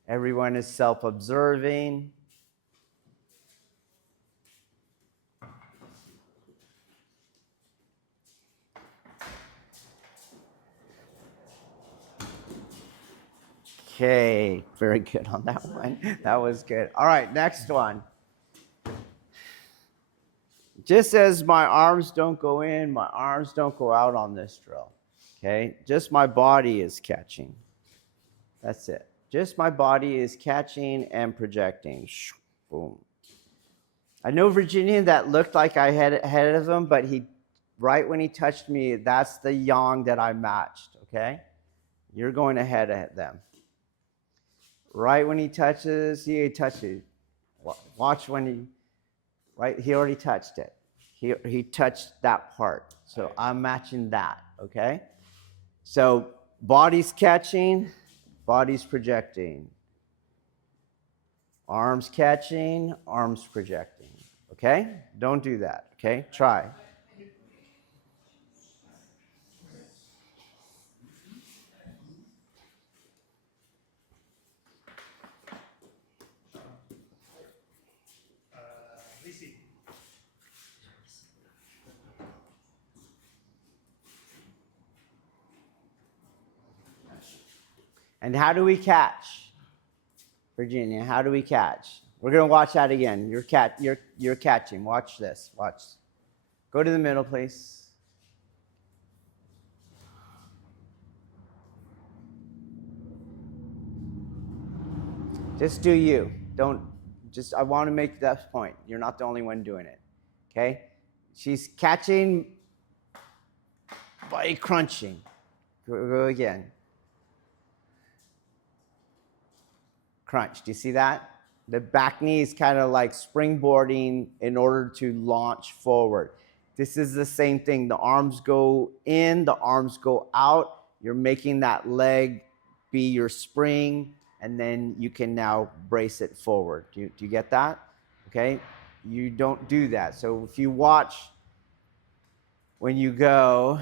Everyone is self-observing. Okay, very good on that one. That was good. All right, next one. Just as my arms don't go in, my arms don't go out on this drill. Okay, just my body is catching. That's it. Just my body is catching and projecting. Boom. I know Virginian that looked like I had ahead of him, but right when he touched me, that's the yang that I matched. Okay, you're going ahead of them. Right when he touches, he touches. Watch when he, right, he already touched it. He touched that part. So I'm matching that, okay? So body's catching, body's projecting. Arms catching, arms projecting, okay? Don't do that, okay? Try. And how do we catch? Virginia, how do we catch? We're going to watch that again. You're catching. Watch this. Watch. Go to the middle, please. Just do you. I want to make that point. You're not the only one doing it. Okay? She's catching by crunching. Go again. Crunch. Do you see that? The back knee is kind of like springboarding in order to launch forward. This is the same thing. The arms go in, the arms go out. You're making that leg be your spring, and then you can now brace it forward. Do you get that? Okay? You don't do that. So if you watch when you go,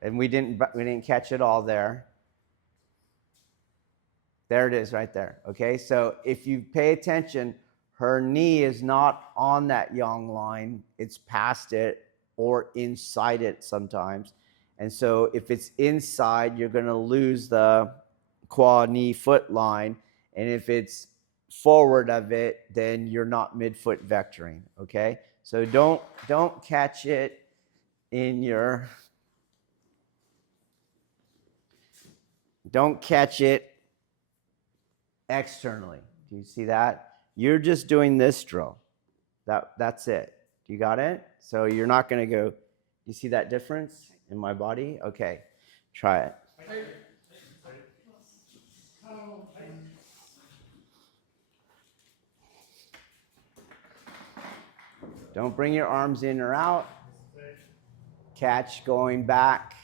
and we didn't catch it all there. There it is right there, okay? So if you pay attention, her knee is not on that yang line. It's past it or inside it sometimes. And so if it's inside, you're going to lose the quad knee foot line. And if it's forward of it, then you're not midfoot vectoring, okay? So don't catch it in your... Don't catch it externally. Do you see that? You're just doing this drill. That's it. You got it? So you're not going to go, you see that difference in my body? Okay, try it. Don't bring your arms in or out. Catch going back.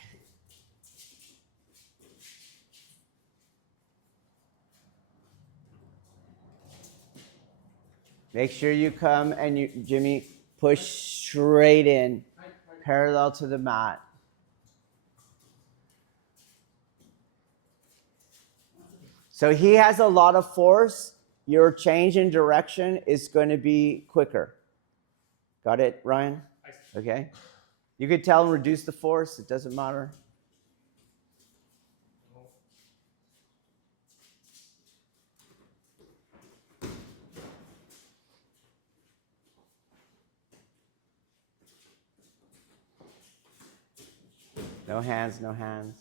Make sure you come and you, Jimmy, push straight in, parallel to the mat. So he has a lot of force. Your change in direction is going to be quicker. Got it, Ryan? Okay. You could tell him reduce the force. It doesn't matter. No hands, no hands.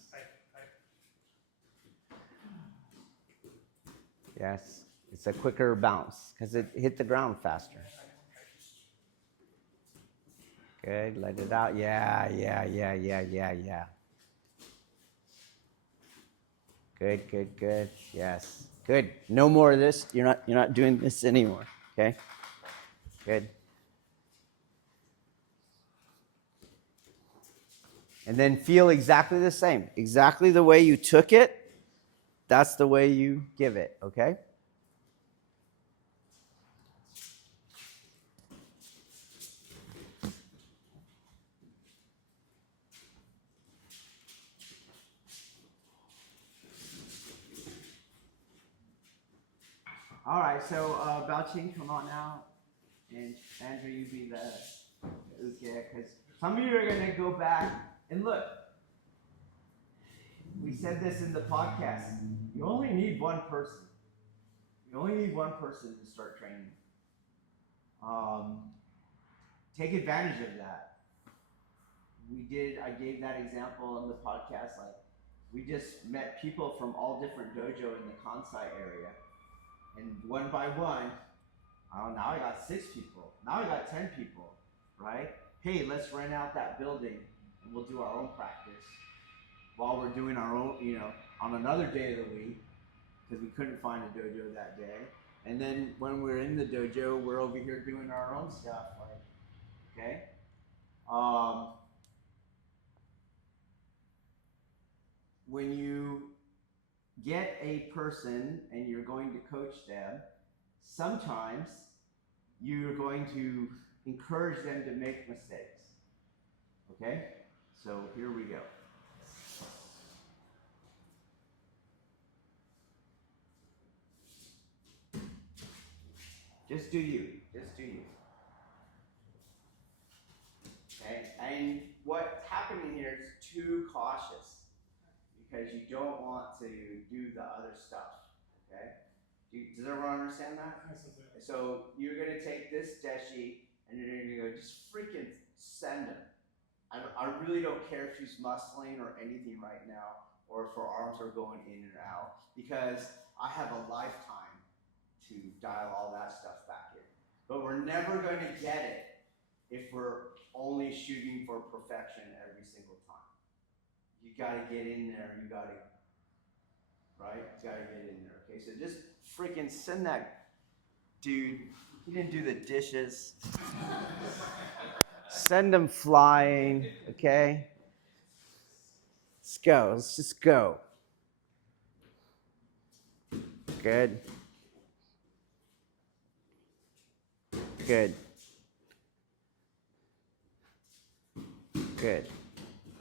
Yes, it's a quicker bounce because it hit the ground faster. Good, let it out. Yeah. Good. Yes, good. No more of this. You're not doing this anymore. Okay. Good. And then feel exactly the same. Exactly the way you took it, that's the way you give it, okay? All right, so Balchin, come on out. And Andrew, you be the uke, because some of you are going to go back and look. We said this in the podcast. You only need one person. You only need one person to start training. Take advantage of that. I gave that example in the podcast. Like, we just met people from all different dojo in the Kansai area. And one by one, now I got 6 people. Now I got 10 people, right? Hey, let's rent out that building and we'll do our own practice while we're doing our own, on another day of the week, because we couldn't find a dojo that day. And then when we're in the dojo, we're over here doing our own stuff, okay? When you get a person and you're going to coach them, sometimes you're going to encourage them to make mistakes, okay? So here we go. Just do you. Okay? And what's happening here is too cautious because you don't want to do the other stuff. Okay? Does everyone understand that? So you're going to take this deshi and you're going to go just freaking send him. I really don't care if she's muscling or anything right now or if her arms are going in and out because I have a lifetime to dial all that stuff back in. But we're never going to get it if we're only shooting for perfection every single time. You got to get in there. You got to get in there. Okay, so just freaking send that dude. He didn't do the dishes. Send him flying, okay? Let's go. Let's just go. Good. Good.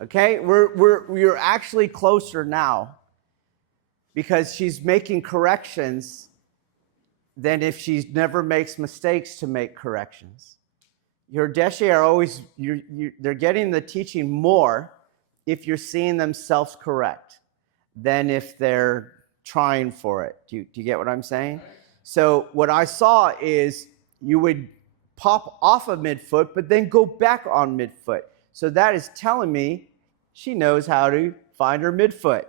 Okay, we're actually closer now because she's making corrections than if she never makes mistakes to make corrections. Your deshi are always, they're getting the teaching more if you're seeing them self-correct than if they're trying for it. Do you get what I'm saying? So what I saw is you would pop off of midfoot, but then go back on midfoot. So that is telling me she knows how to find her midfoot.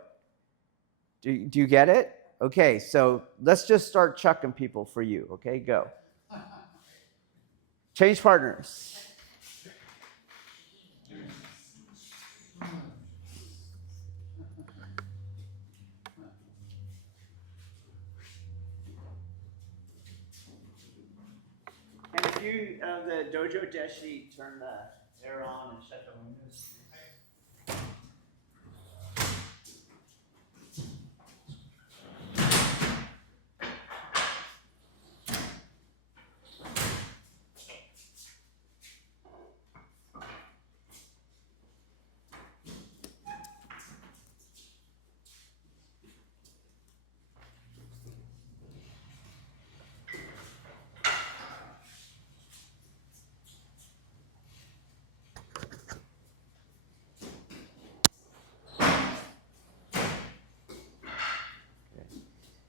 Do you get it? Okay, so let's just start chucking people for you. Okay, go. Change partners. And if you, the dojo deshi, turn the air on and shut the windows.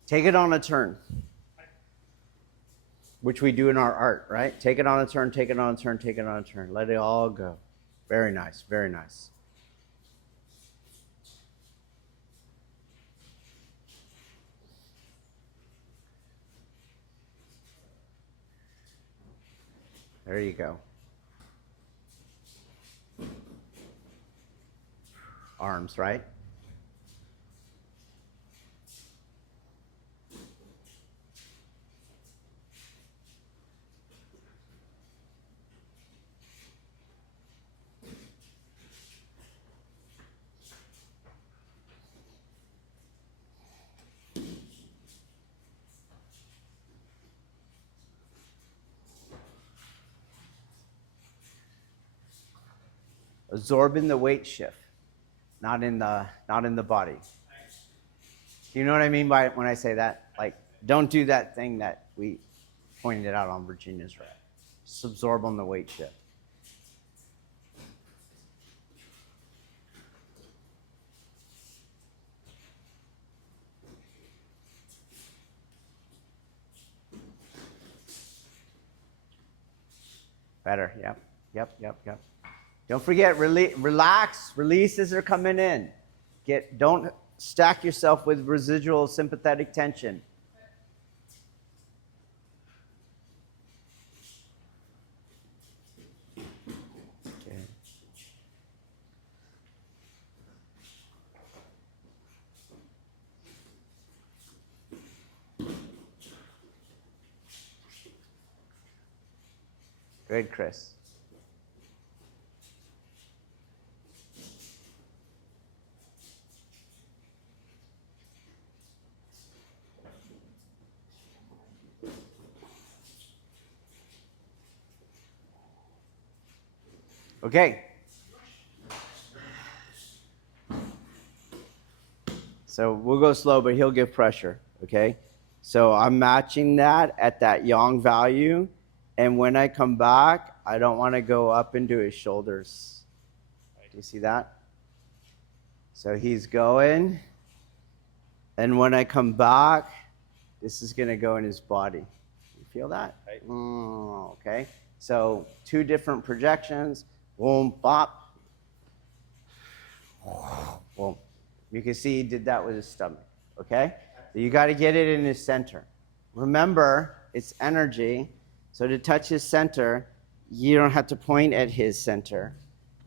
Take it on a turn, which we do in our art, right? Take it on a turn, take it on a turn, take it on a turn. Let it all go. Very nice, very nice. There you go. Arms, right? Absorbing the weight shift, not in the body. Do you know what I mean by when I say that? Like Don't do that thing that we pointed out on Virginia's rep. Just absorb on the weight shift. Better, yep. Don't forget, relax, releases are coming in. Don't stack yourself with residual sympathetic tension. Okay. Good, Chris. Okay. So we'll go slow, but he'll give pressure, okay? So I'm matching that at that yang value, and when I come back, I don't want to go up into his shoulders. Do you see that? So he's going, and when I come back, this is going to go in his body. You feel that? Okay. So 2 different projections. Boom, bop. Boom. You can see he did that with his stomach, okay? So you got to get it in his center. Remember, it's energy. So to touch his center, you don't have to point at his center,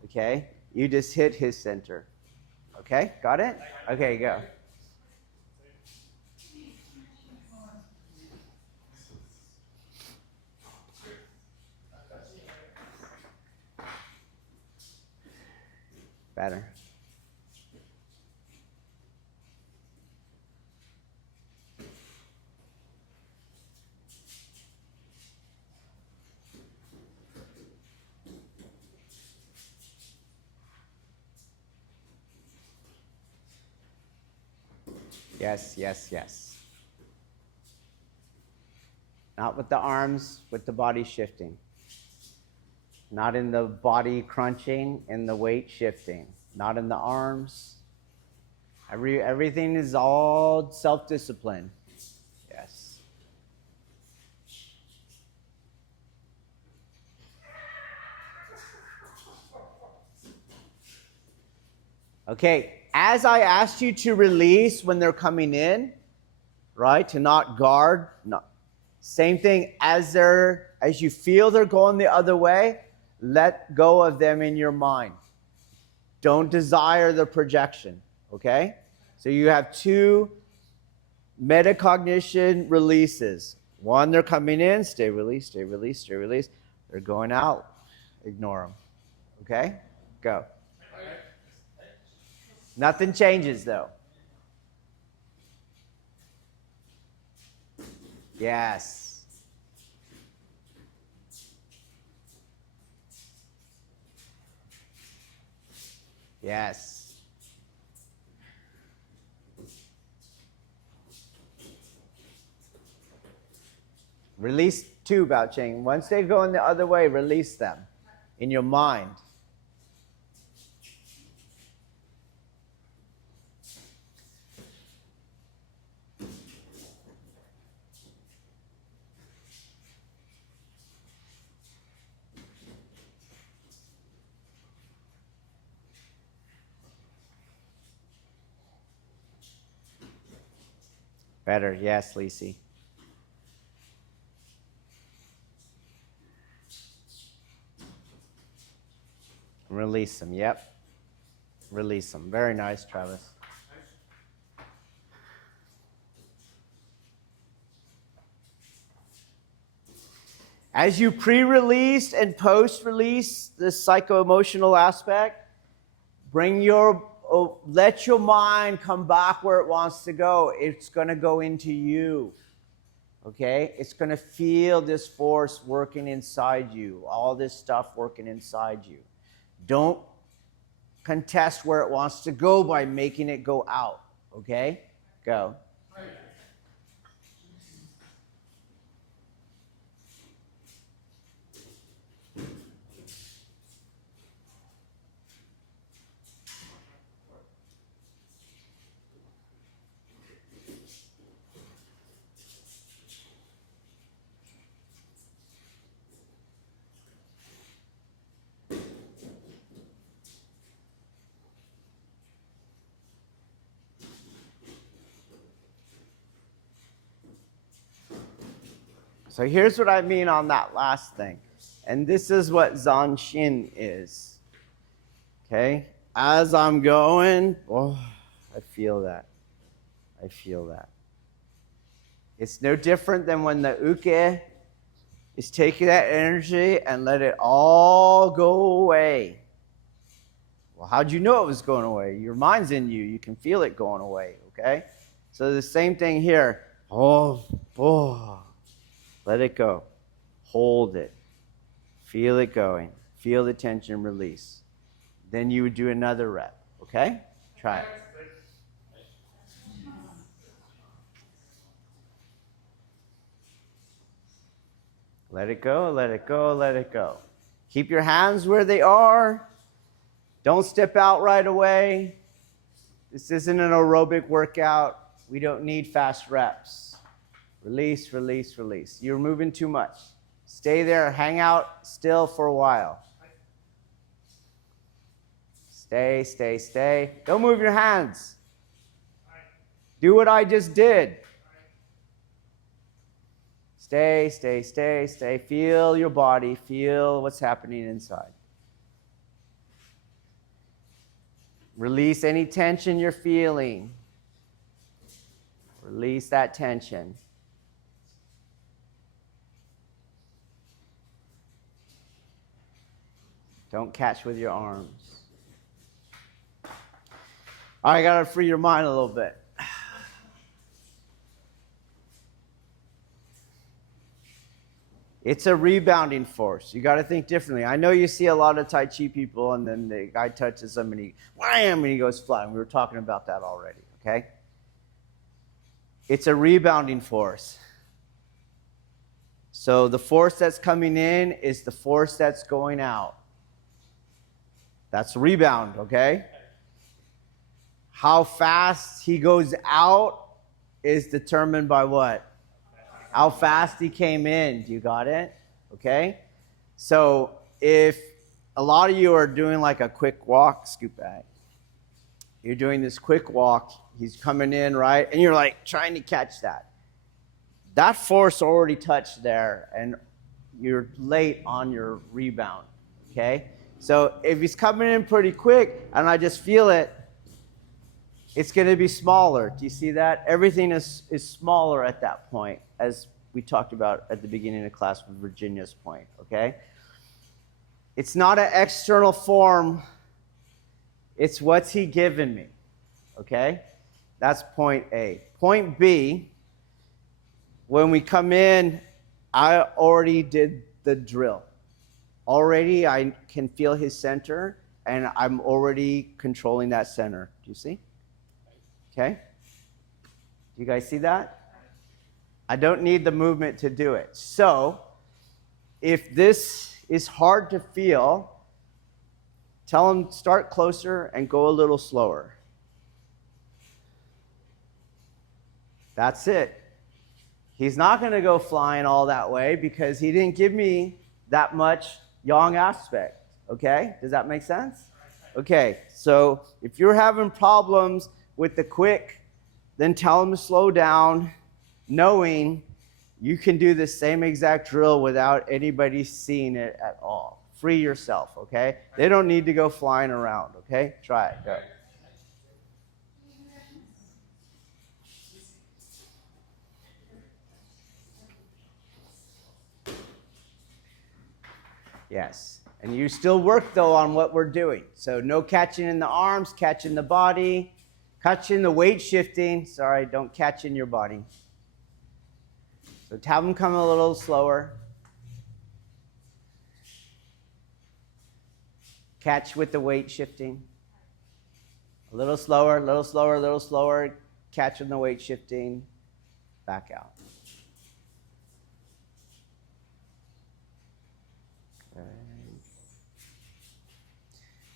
okay? You just hit his center. Okay, got it? Okay, go. Better. Yes. Not with the arms, with the body shifting. Not in the body crunching, in the weight shifting. Not in the arms. Everything is all self-discipline. Yes. Okay, as I asked you to release when they're coming in, right, to not guard, same thing, as you feel they're going the other way, let go of them in your mind. Don't desire the projection, okay? So you have 2 metacognition releases. One, they're coming in, stay released. They're going out, ignore them, okay? Go. Nothing changes, though. Yes. Yes. Release 2, Bao Ching. Once they're going the other way, release them in your mind. Better, yes, Lisi. Release them, yep. Release them. Very nice, Travis. As you pre-release and post-release this psycho-emotional aspect, let your mind come back where it wants to go. It's going to go into you, okay? It's going to feel this force working inside you, all this stuff working inside you. Don't contest where it wants to go by making it go out, okay? Go. So here's what I mean on that last thing. And this is what Senshin is. Okay? As I'm going, oh, I feel that. I feel that. It's no different than when the uke is taking that energy and let it all go away. Well, how'd you know it was going away? Your mind's in you. You can feel it going away, okay? So the same thing here. Oh, let it go. Hold it. Feel it going. Feel the tension release. Then you would do another rep, okay? Try it. Let it go, let it go, let it go. Keep your hands where they are. Don't step out right away. This isn't an aerobic workout. We don't need fast reps. Release, release, release. You're moving too much. Stay there, hang out still for a while. Stay, stay, stay. Don't move your hands. Do what I just did. Stay, stay, stay, stay. Feel your body. Feel what's happening inside. Release any tension you're feeling. Release that tension. Don't catch with your arms. All right, I got to free your mind a little bit. It's a rebounding force. You got to think differently. I know you see a lot of Tai Chi people, and then the guy touches them, and he, wham, and he goes flying. We were talking about that already, okay? It's a rebounding force. So the force that's coming in is the force that's going out. That's rebound, okay? How fast he goes out is determined by what? How fast he came in. Do you got it? Okay? So if a lot of you are doing like a quick walk, scoop back. You're doing this quick walk. He's coming in, right? And you're like trying to catch that. That force already touched there, and you're late on your rebound, okay? So if he's coming in pretty quick and I just feel it, it's going to be smaller. Do you see that? Everything is smaller at that point, as we talked about at the beginning of class with Virginia's point, okay? It's not an external form. It's what's he given me, okay? That's point A. Point B, when we come in, I already did the drill. Already I can feel his center, and I'm already controlling that center. Do you see? Okay? Do you guys see that? I don't need the movement to do it. So, if this is hard to feel, tell him start closer and go a little slower. That's it. He's not going to go flying all that way because he didn't give me that much yang aspect. Okay? Does that make sense? Okay, so if you're having problems with the quick, then tell him to slow down, knowing you can do the same exact drill without anybody seeing it at all. Free yourself, okay? They don't need to go flying around, okay? Try it, go. Yes. And you still work, though, on what we're doing. So no catching in the arms, catching the body, catching the weight shifting. Sorry, don't catch in your body. So have them come a little slower. Catch with the weight shifting. A little slower, a little slower, a little slower. Catch in the weight shifting. Back out.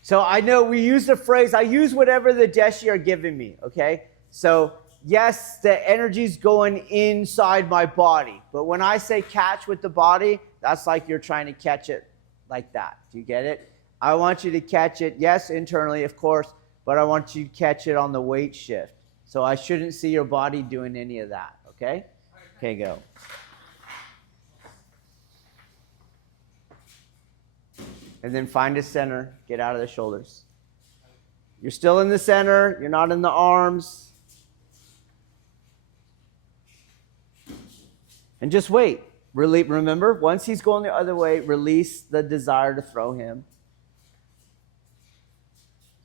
So I know we use the phrase, I use whatever the deshi are giving me, okay? So yes, the energy's going inside my body. But when I say catch with the body, that's like you're trying to catch it like that. Do you get it? I want you to catch it, yes, internally, of course, but I want you to catch it on the weight shift. So I shouldn't see your body doing any of that, okay? Okay, go. And then find a center. Get out of the shoulders. You're still in the center. You're not in the arms. And just wait. Remember, once he's going the other way, release the desire to throw him.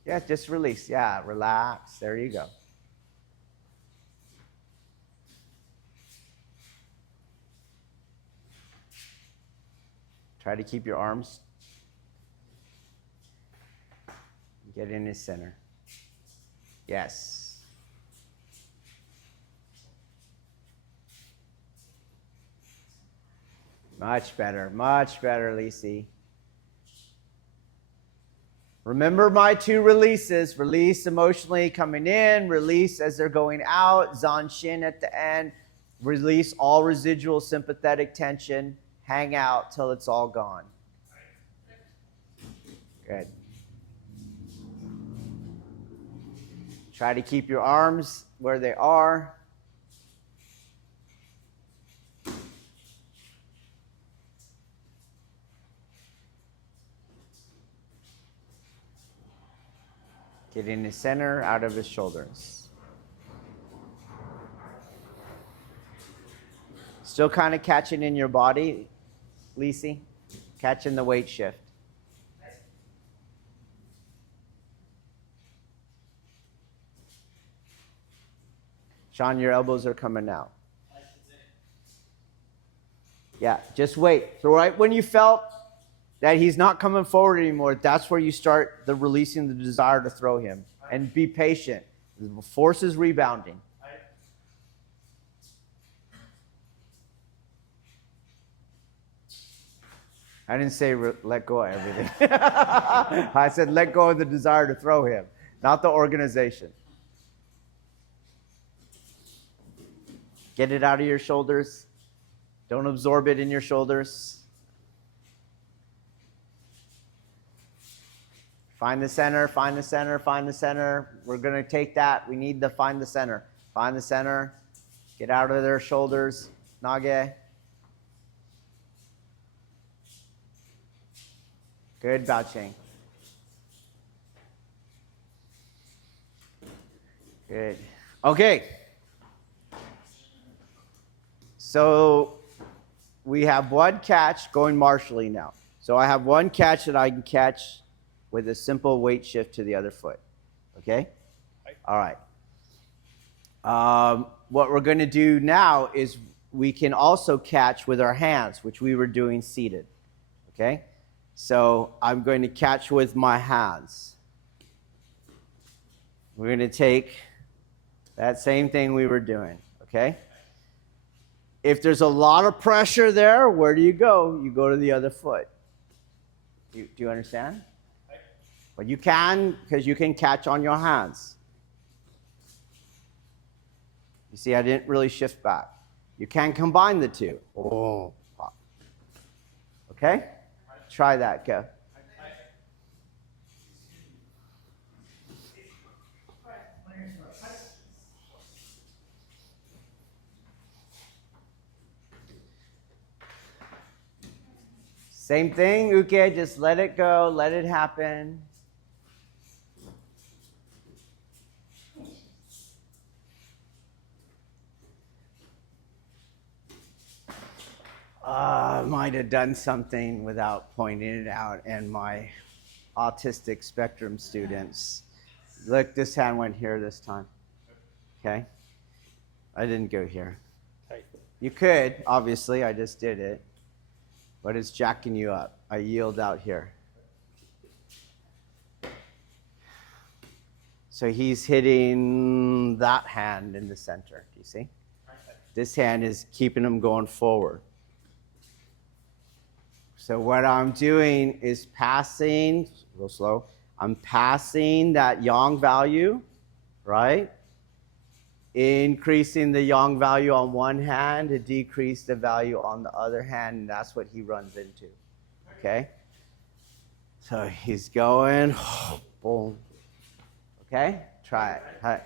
Yeah, just release. Yeah, relax. There you go. Try to keep your arms. Get in his center. Yes. Much better, Lisi. Remember my 2 releases. Release emotionally coming in, release as they're going out, Senshin at the end. Release all residual sympathetic tension. Hang out till it's all gone. Good. Try to keep your arms where they are. Get in his center, out of his shoulders. Still kind of catching in your body, Lisi? Catching the weight shift. Sean, your elbows are coming out. Yeah, just wait. So right when you felt that he's not coming forward anymore, that's where you start the releasing the desire to throw him. And be patient. The force is rebounding. I didn't say let go of everything. I said let go of the desire to throw him, not the organization. Get it out of your shoulders. Don't absorb it in your shoulders. Find the center, find the center, find the center. We're going to take that. We need to find the center. Find the center. Get out of their shoulders. Nage. Good, Baoqing. Good. Okay. So we have one catch going martially now. So I have one catch that I can catch with a simple weight shift to the other foot. Okay? All right. What we're going to do now is we can also catch with our hands, which we were doing seated. Okay? So I'm going to catch with my hands. We're going to take that same thing we were doing. Okay? If there's a lot of pressure there, where do you go? You go to the other foot. Do you understand? But you can, because you can catch on your hands. You see, I didn't really shift back. You can combine the two. Oh, pop. Okay? Try that, go. Same thing, Uke, just let it go, let it happen. I might have done something without pointing it out, and my autistic spectrum students. Look, this hand went here this time. Okay? I didn't go here. You could, obviously, I just did it. But it's jacking you up. I yield out here. So he's hitting that hand in the center. Do you see? This hand is keeping him going forward. So what I'm doing is passing, real slow, I'm passing that yang value, right? Increasing the yang value on one hand to decrease the value on the other hand, and that's what he runs into, okay? So he's going, boom, okay? Try it. All right.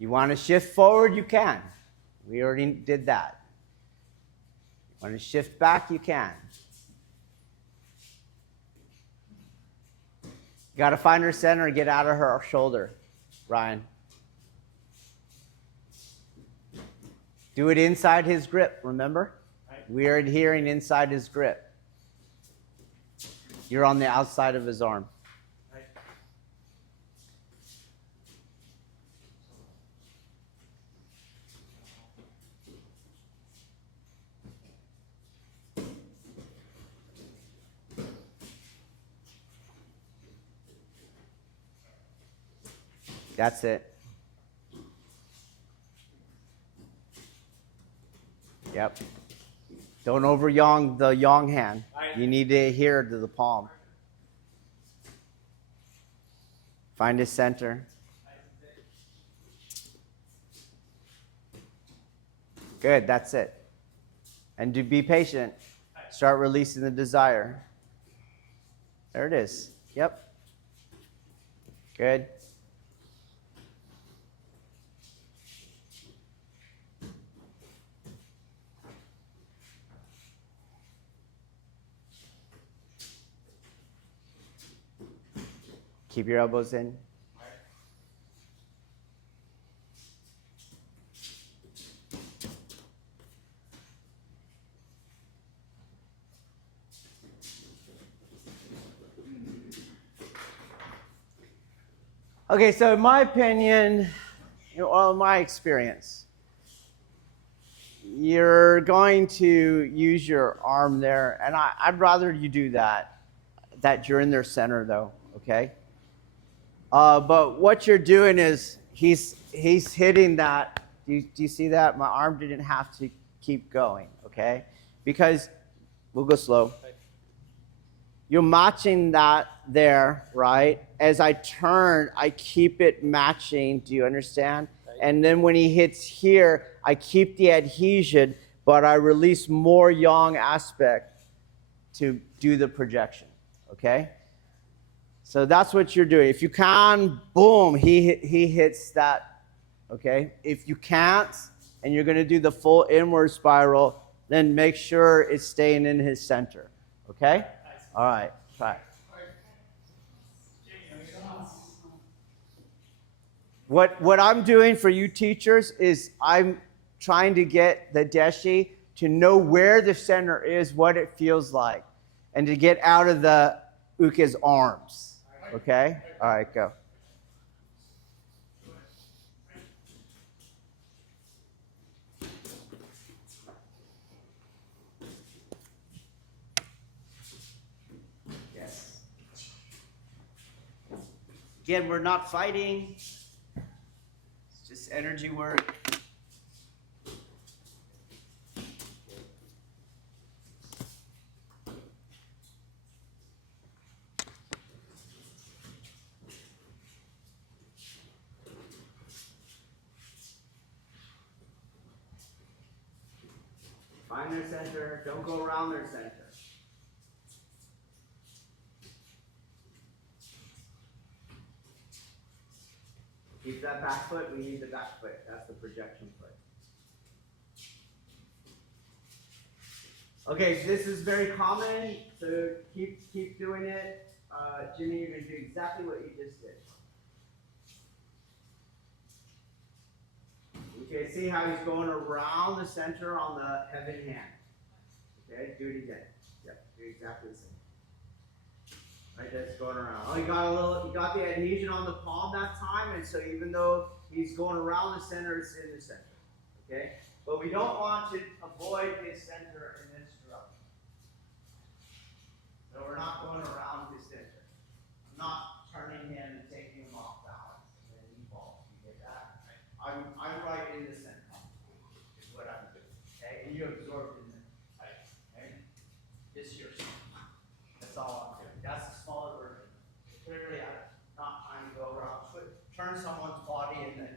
You want to shift forward, you can. We already did that. You want to shift back, you can. You got to find her center and get out of her shoulder, Ryan. Do it inside his grip, remember? We are adhering inside his grip. You're on the outside of his arm. That's it. Yep. Don't over-yang the yang hand. You need to adhere to the palm. Find his center. Good, that's it. And to be patient. Start releasing the desire. There it is. Yep. Good. Keep your elbows in. Okay, so in my opinion, or my experience, you're going to use your arm there, and I'd rather you do that you're in their center though, okay? But what you're doing is he's hitting that. Do you see that? My arm didn't have to keep going, okay? Because we'll go slow. You're matching that there, right? As I turn, I keep it matching. Do you understand? And then when he hits here, I keep the adhesion, but I release more yang aspect to do the projection, okay? So that's what you're doing. If you can, boom, he hits that, okay? If you can't, and you're going to do the full inward spiral, then make sure it's staying in his center, okay? All right, try. What I'm doing for you teachers is I'm trying to get the deshi to know where the center is, what it feels like, and to get out of the uke's arms. Okay? All right, go. Yes. Again, we're not fighting. It's just energy work. Find their center. Don't go around their center. Keep that back foot. We need the back foot. That's the projection foot. Okay, this is very common, so keep doing it. Jimmy, you're going to do exactly what you just did. Okay, see how he's going around the center on the heaven hand. Okay, do it again. Yep, do exactly the same. Right, that's going around. Oh, he got the adhesion on the palm that time, and so even though he's going around the center, it's in the center. Okay? But we don't want to avoid his center in this direction. So we're not going around his center. I'm not turning him and taking him off balance, and then he falls. You get that? I'm right in the center, is what I'm doing. Okay? And you absorb in there. Okay? It's yours. That's all I'm doing. That's the smaller version. Clearly, I'm not trying to go around, turn someone's body, and then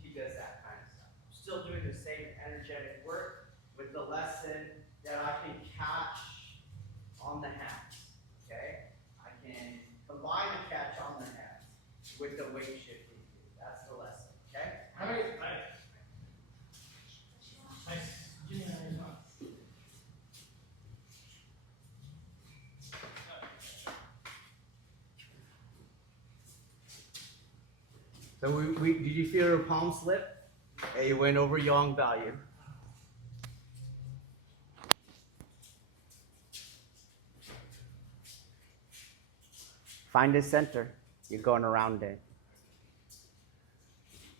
he does that kind of stuff. I'm still doing the same energetic work with the lesson that I can catch on the hands. Okay? I can combine a catch on the hands with the weight shifting. That's the lesson. Okay? So did you feel your palm slip? Yeah, you went over yang value. Find the center. You're going around it.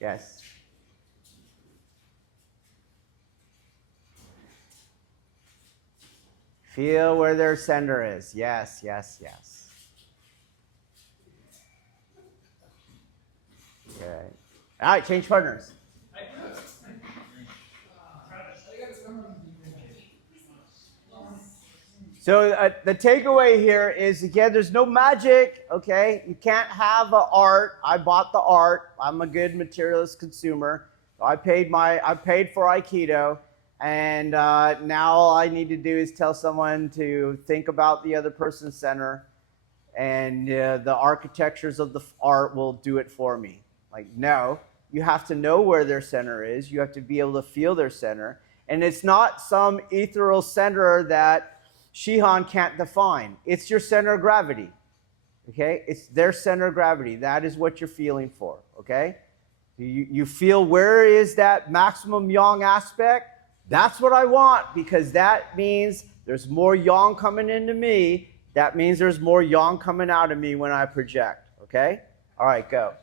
Yes. Feel where their center is. Yes, yes, yes. Good. All right, change partners. So the takeaway here is, again, there's no magic, okay? You can't have an art. I bought the art. I'm a good materialist consumer. I paid for Aikido, and now all I need to do is tell someone to think about the other person's center, and the architectures of the art will do it for me. Like, no, you have to know where their center is. You have to be able to feel their center. And it's not some ethereal center that Shihan can't define. It's your center of gravity, okay? It's their center of gravity. That is what you're feeling for, okay? You feel, where is that maximum yang aspect? That's what I want, because that means there's more yang coming into me. That means there's more yang coming out of me when I project, okay? All right, go.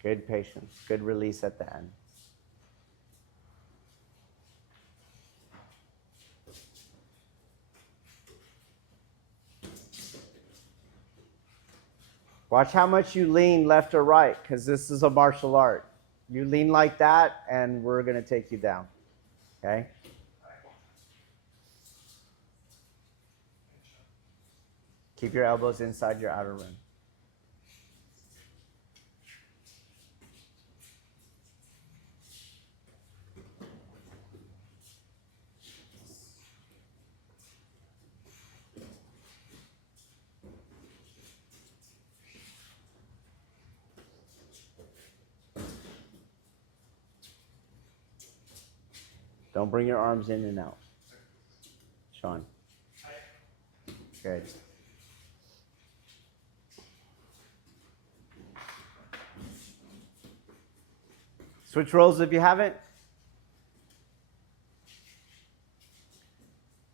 Good patience, good release at the end. Watch how much you lean left or right, because this is a martial art. You lean like that, and we're going to take you down. Okay? Keep your elbows inside your outer rim. Don't bring your arms in and out. Sean. Good. Switch roles if you haven't.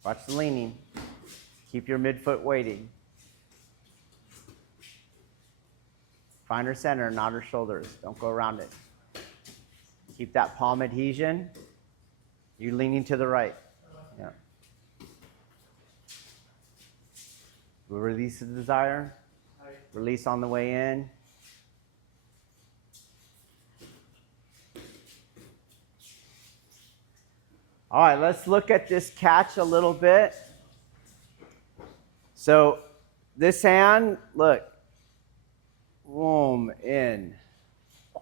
Watch the leaning. Keep your midfoot weighting. Find her center, not her shoulders. Don't go around it. Keep that palm adhesion. You're leaning to the right. Yeah. We'll release the desire. Release on the way in. All right, let's look at this catch a little bit. So this hand, look. Boom, in.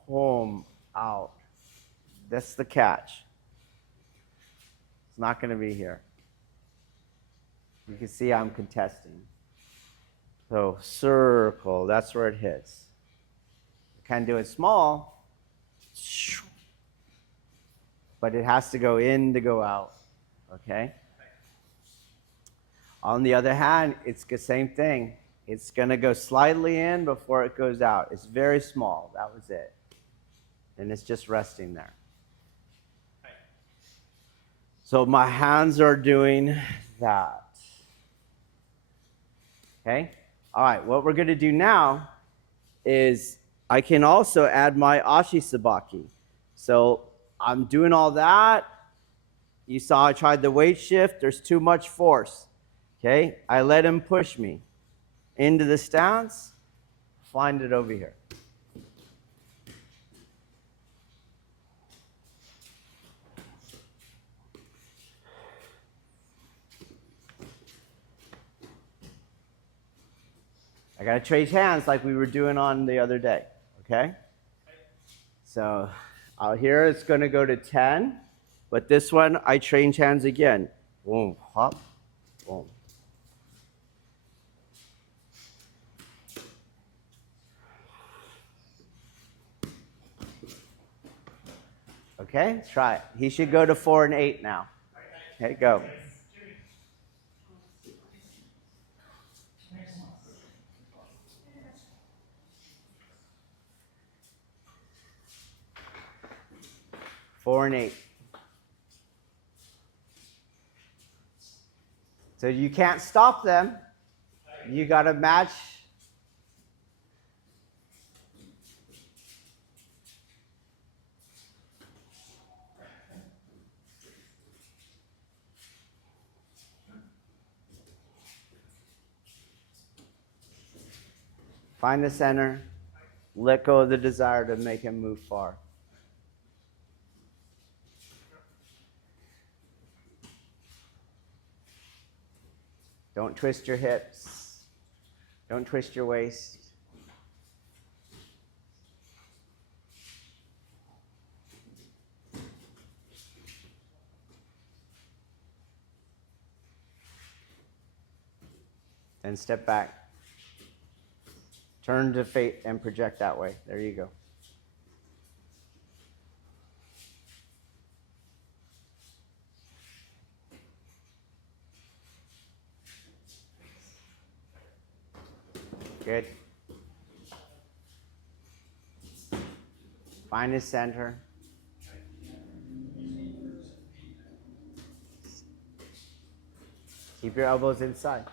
Boom, out. That's the catch. It's not going to be here. You can see I'm contesting. So circle, that's where it hits. You can do it small, but it has to go in to go out, okay? On the other hand, it's the same thing. It's going to go slightly in before it goes out. It's very small. That was it. And it's just resting there. So my hands are doing that. Okay? All right, what we're going to do now is I can also add my Ashi Sabaki. So I'm doing all that. You saw I tried the weight shift. There's too much force. Okay? I let him push me into the stance. Find it over here. I got to trade hands like we were doing on the other day, okay? So out here it's going to go to 10, but this one I change hands again. Boom, hop, boom. Okay, try it. He should go to 4 and 8 now. Okay, go. Four and 8. So you can't stop them. You got to match. Find the center. Let go of the desire to make him move far. Don't twist your hips. Don't twist your waist. Then step back. Turn to fate and project that way. There you go. Good. Find his center. Keep your elbows inside.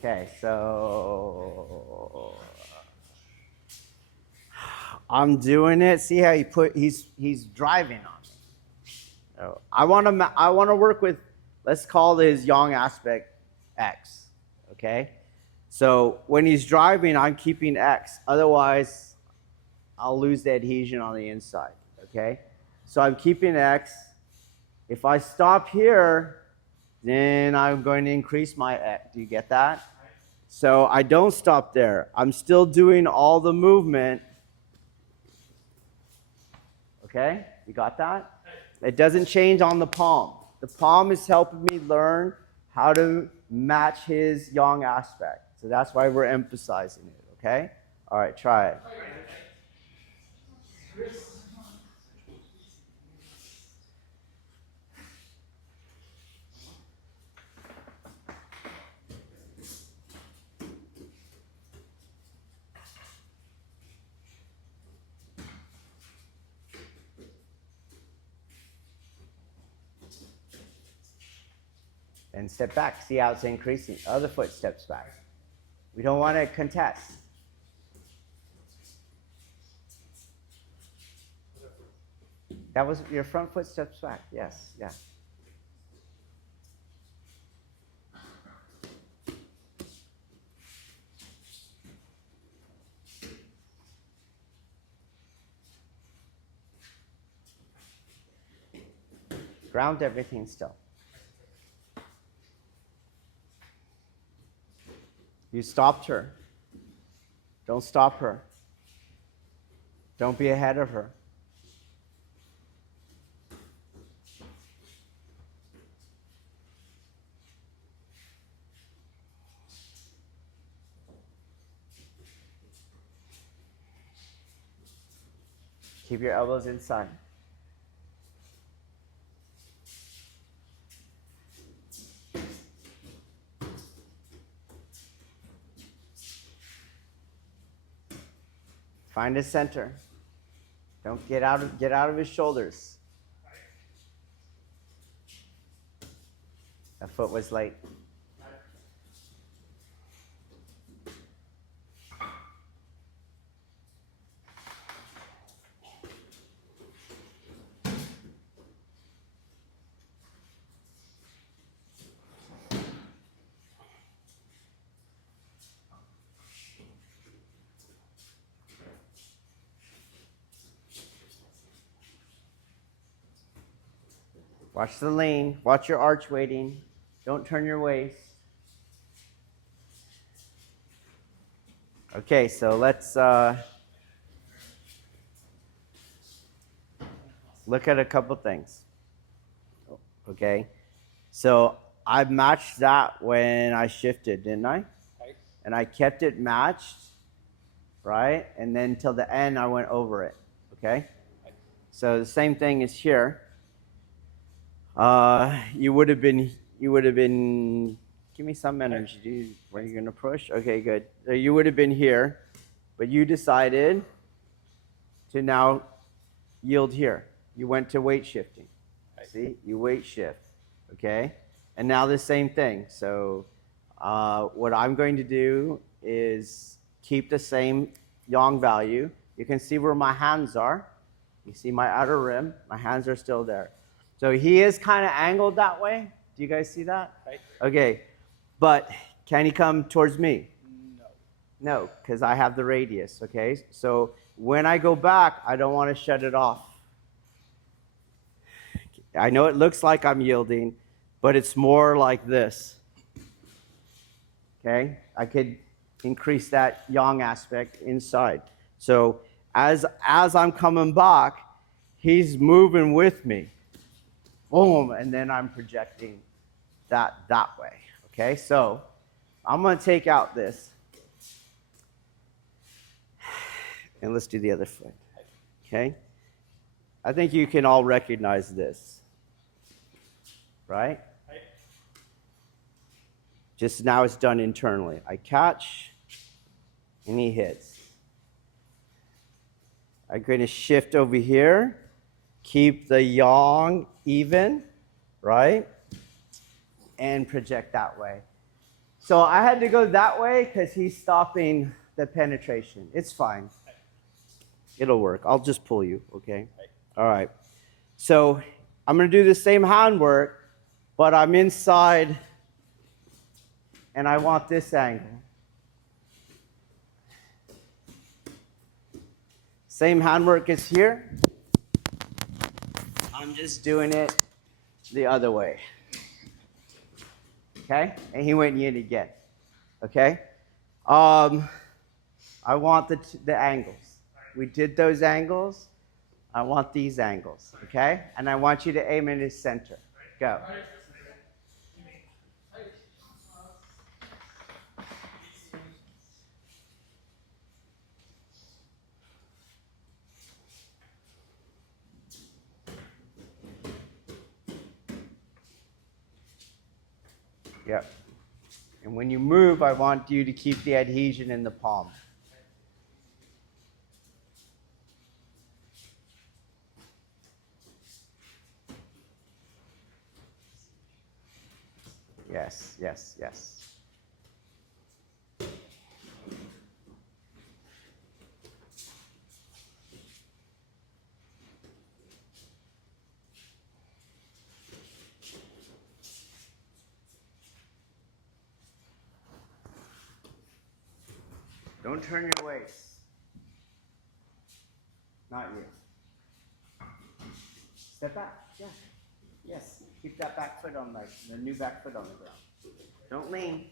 Okay, so I'm doing it. See how he's driving on me. So I want to work with, let's call his yang aspect X. Okay, so when he's driving, I'm keeping X. Otherwise, I'll lose the adhesion on the inside. Okay, so I'm keeping X. If I stop here, then I'm going to increase my X. Do you get that? So I don't stop there. I'm still doing all the movement. Okay? You got that? It doesn't change on the palm. The palm is helping me learn how to match his yang aspect. So that's why we're emphasizing it. Okay? All right, try it. And step back. See how it's increasing. Other foot steps back. We don't want to contest. That was your front foot steps back. Yes, yeah. Ground everything still. You stopped her. Don't stop her. Don't be ahead of her. Keep your elbows inside. Find his center. Don't get out of his shoulders. That foot was late. Watch the lean. Watch your arch weighting. Don't turn your waist. Okay, so let's look at a couple things. Okay, so I matched that when I shifted, didn't I? Right. And I kept it matched, right? And then till the end, I went over it. Okay, so the same thing is here. You would have been. Give me some energy, dude. Were you gonna push? Okay, good. So you would have been here, but you decided to now yield here. You went to weight shifting. See, you weight shift, okay? And now the same thing. So what I'm going to do is keep the same yang value. You can see where my hands are. You see my outer rim. My hands are still there. So he is kind of angled that way. Do you guys see that? Right. Okay, but can he come towards me? No. No, because I have the radius, okay? So when I go back, I don't want to shut it off. I know it looks like I'm yielding, but it's more like this. Okay? I could increase that yang aspect inside. So as I'm coming back, he's moving with me. Boom, and then I'm projecting that way. Okay? So I'm going to take out this. And let's do the other foot. Okay? I think you can all recognize this. Right? Just now it's done internally. I catch, and he hits. I'm going to shift over here, keep the yang even, right? And project that way. So I had to go that way because he's stopping the penetration. It's fine. It'll work. I'll just pull you, okay? All right. So I'm going to do the same handwork, but I'm inside, and I want this angle. Same handwork is here. I'm just doing it the other way. Okay? And he went yin again. Okay? I want the angles. We did those angles. I want these angles. Okay? And I want you to aim in his center. Go. Yep. And when you move, I want you to keep the adhesion in the palm. Yes, yes, yes. Don't turn your waist. Not you. Step back. Yeah. Yes. Keep that back foot on the new back foot on the ground. Don't lean.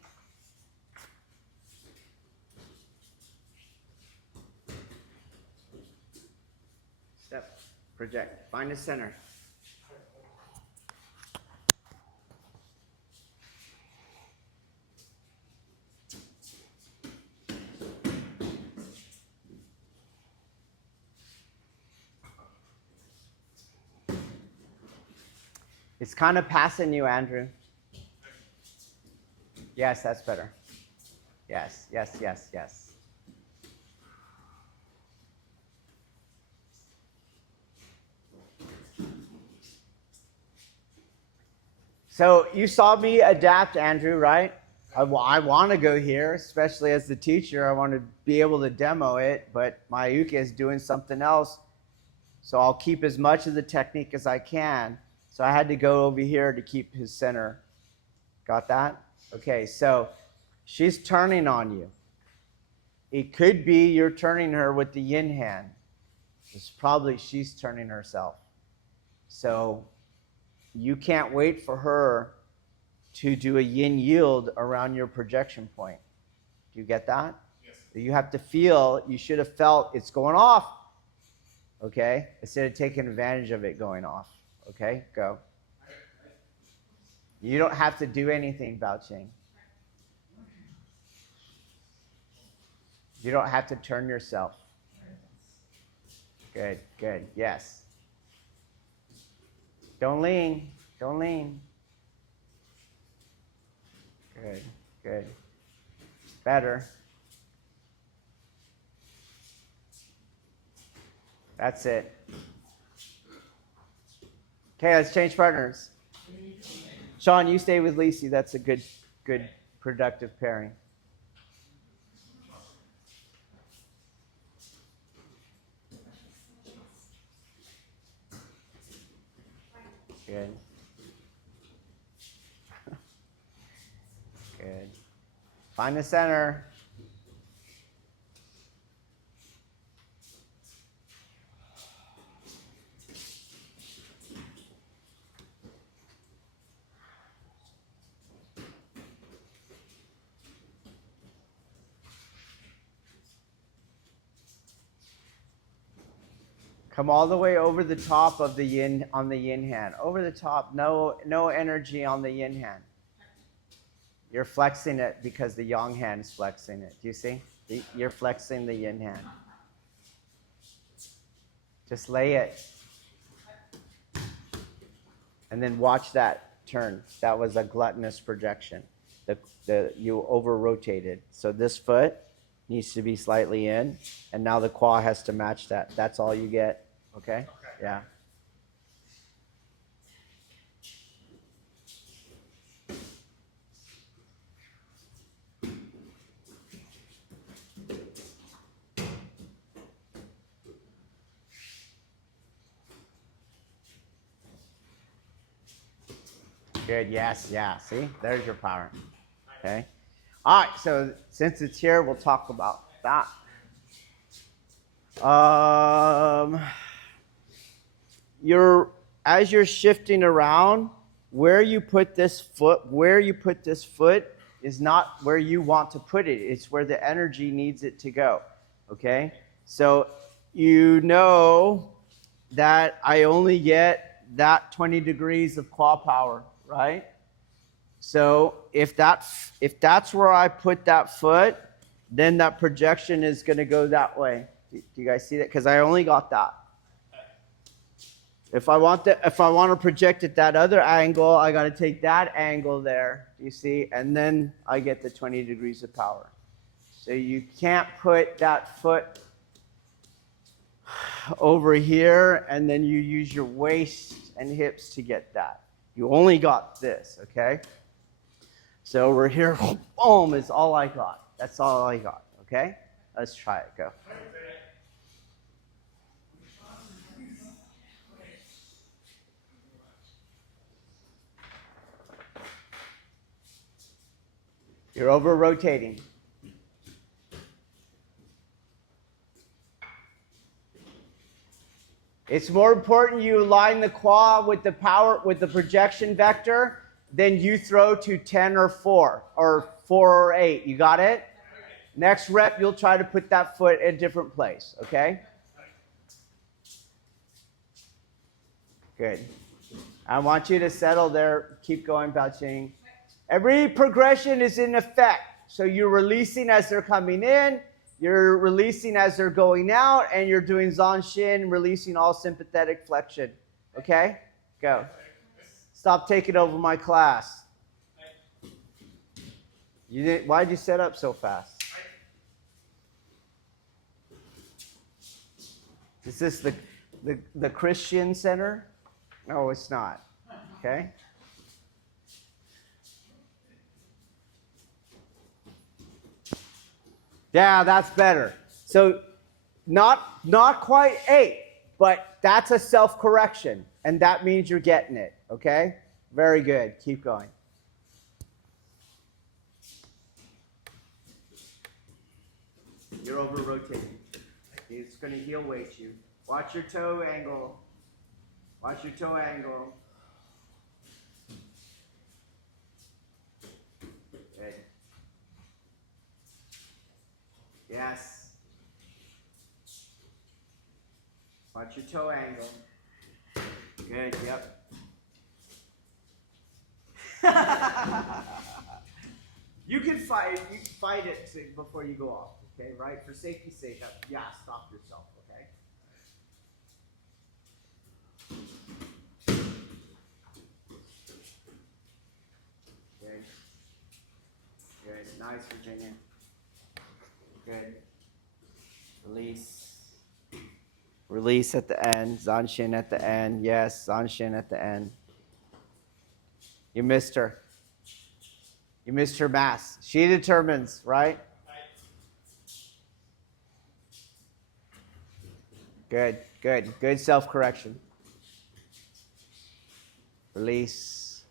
Step. Project. Find the center. It's kind of passing you, Andrew. Yes, that's better. Yes, yes, yes, yes. So you saw me adapt, Andrew, right? I want to go here, especially as the teacher. I want to be able to demo it, but my uke is doing something else. So I'll keep as much of the technique as I can. So I had to go over here to keep his center. Got that? Okay, so she's turning on you. It could be you're turning her with the yin hand. It's probably she's turning herself. So you can't wait for her to do a yin yield around your projection point. Do you get that? Yes. You have to feel, you should have felt it's going off. Okay? Instead of taking advantage of it going off. Okay? Go. You don't have to do anything, Bao Ching. You don't have to turn yourself. Good, good. Yes. Don't lean. Don't lean. Good, good. Better. That's it. Okay, let's change partners. Sean, you stay with Lacey. That's a good, productive pairing. Good. Good. Find the center. Come all the way over the top of the yin on the yin hand. Over the top, no energy on the yin hand. You're flexing it because the yang hand is flexing it. Do you see? You're flexing the yin hand. Just lay it. And then watch that turn. That was a gluttonous projection. You over-rotated. So this foot needs to be slightly in, and now the qua has to match that. That's all you get. Okay? Yeah. Good, yes, yeah. See, there's your power. Okay. All right, so since it's here, we'll talk about that. As you're shifting around, where you put this foot is not where you want to put it. It's where the energy needs it to go. Okay? So you know that I only get that 20 degrees of claw power, right? So if that's where I put that foot, then that projection is going to go that way. Do you guys see that? Because I only got that. If I want to project at that other angle, I got to take that angle there. Do you see? And then I get the 20 degrees of power. So you can't put that foot over here and then you use your waist and hips to get that. You only got this, okay? So we're here, boom, is all I got. That's all I got, okay? Let's try it, go. You're over-rotating. It's more important you align the qua with the power, with the projection vector, than you throw to 10 or 4, or 4 or 8. You got it? Next rep, you'll try to put that foot in a different place, okay? Good. I want you to settle there. Keep going, Bao Ching. Every progression is in effect. So you're releasing as they're coming in, you're releasing as they're going out, and you're doing Zanshin, releasing all sympathetic flexion. Okay? Go. Stop taking over my class. Why'd you set up so fast? Is this the Christian center? No, it's not. Okay? Yeah, that's better. So not quite 8, but that's a self-correction, and that means you're getting it, okay? Very good. Keep going. You're over-rotating. It's going to heel weight you. Watch your toe angle. Watch your toe angle. Yes. Watch your toe angle. Good, yep. You can fight it before you go off, okay, right? For safety's sake, yeah, stop yourself, okay? Good. Good. Nice, Virginia. Good. Release. Release at the end. Zanshin at the end. Yes, Zanshin at the end. You missed her. You missed her mass. She determines, right? Good, good. Good self-correction. Release.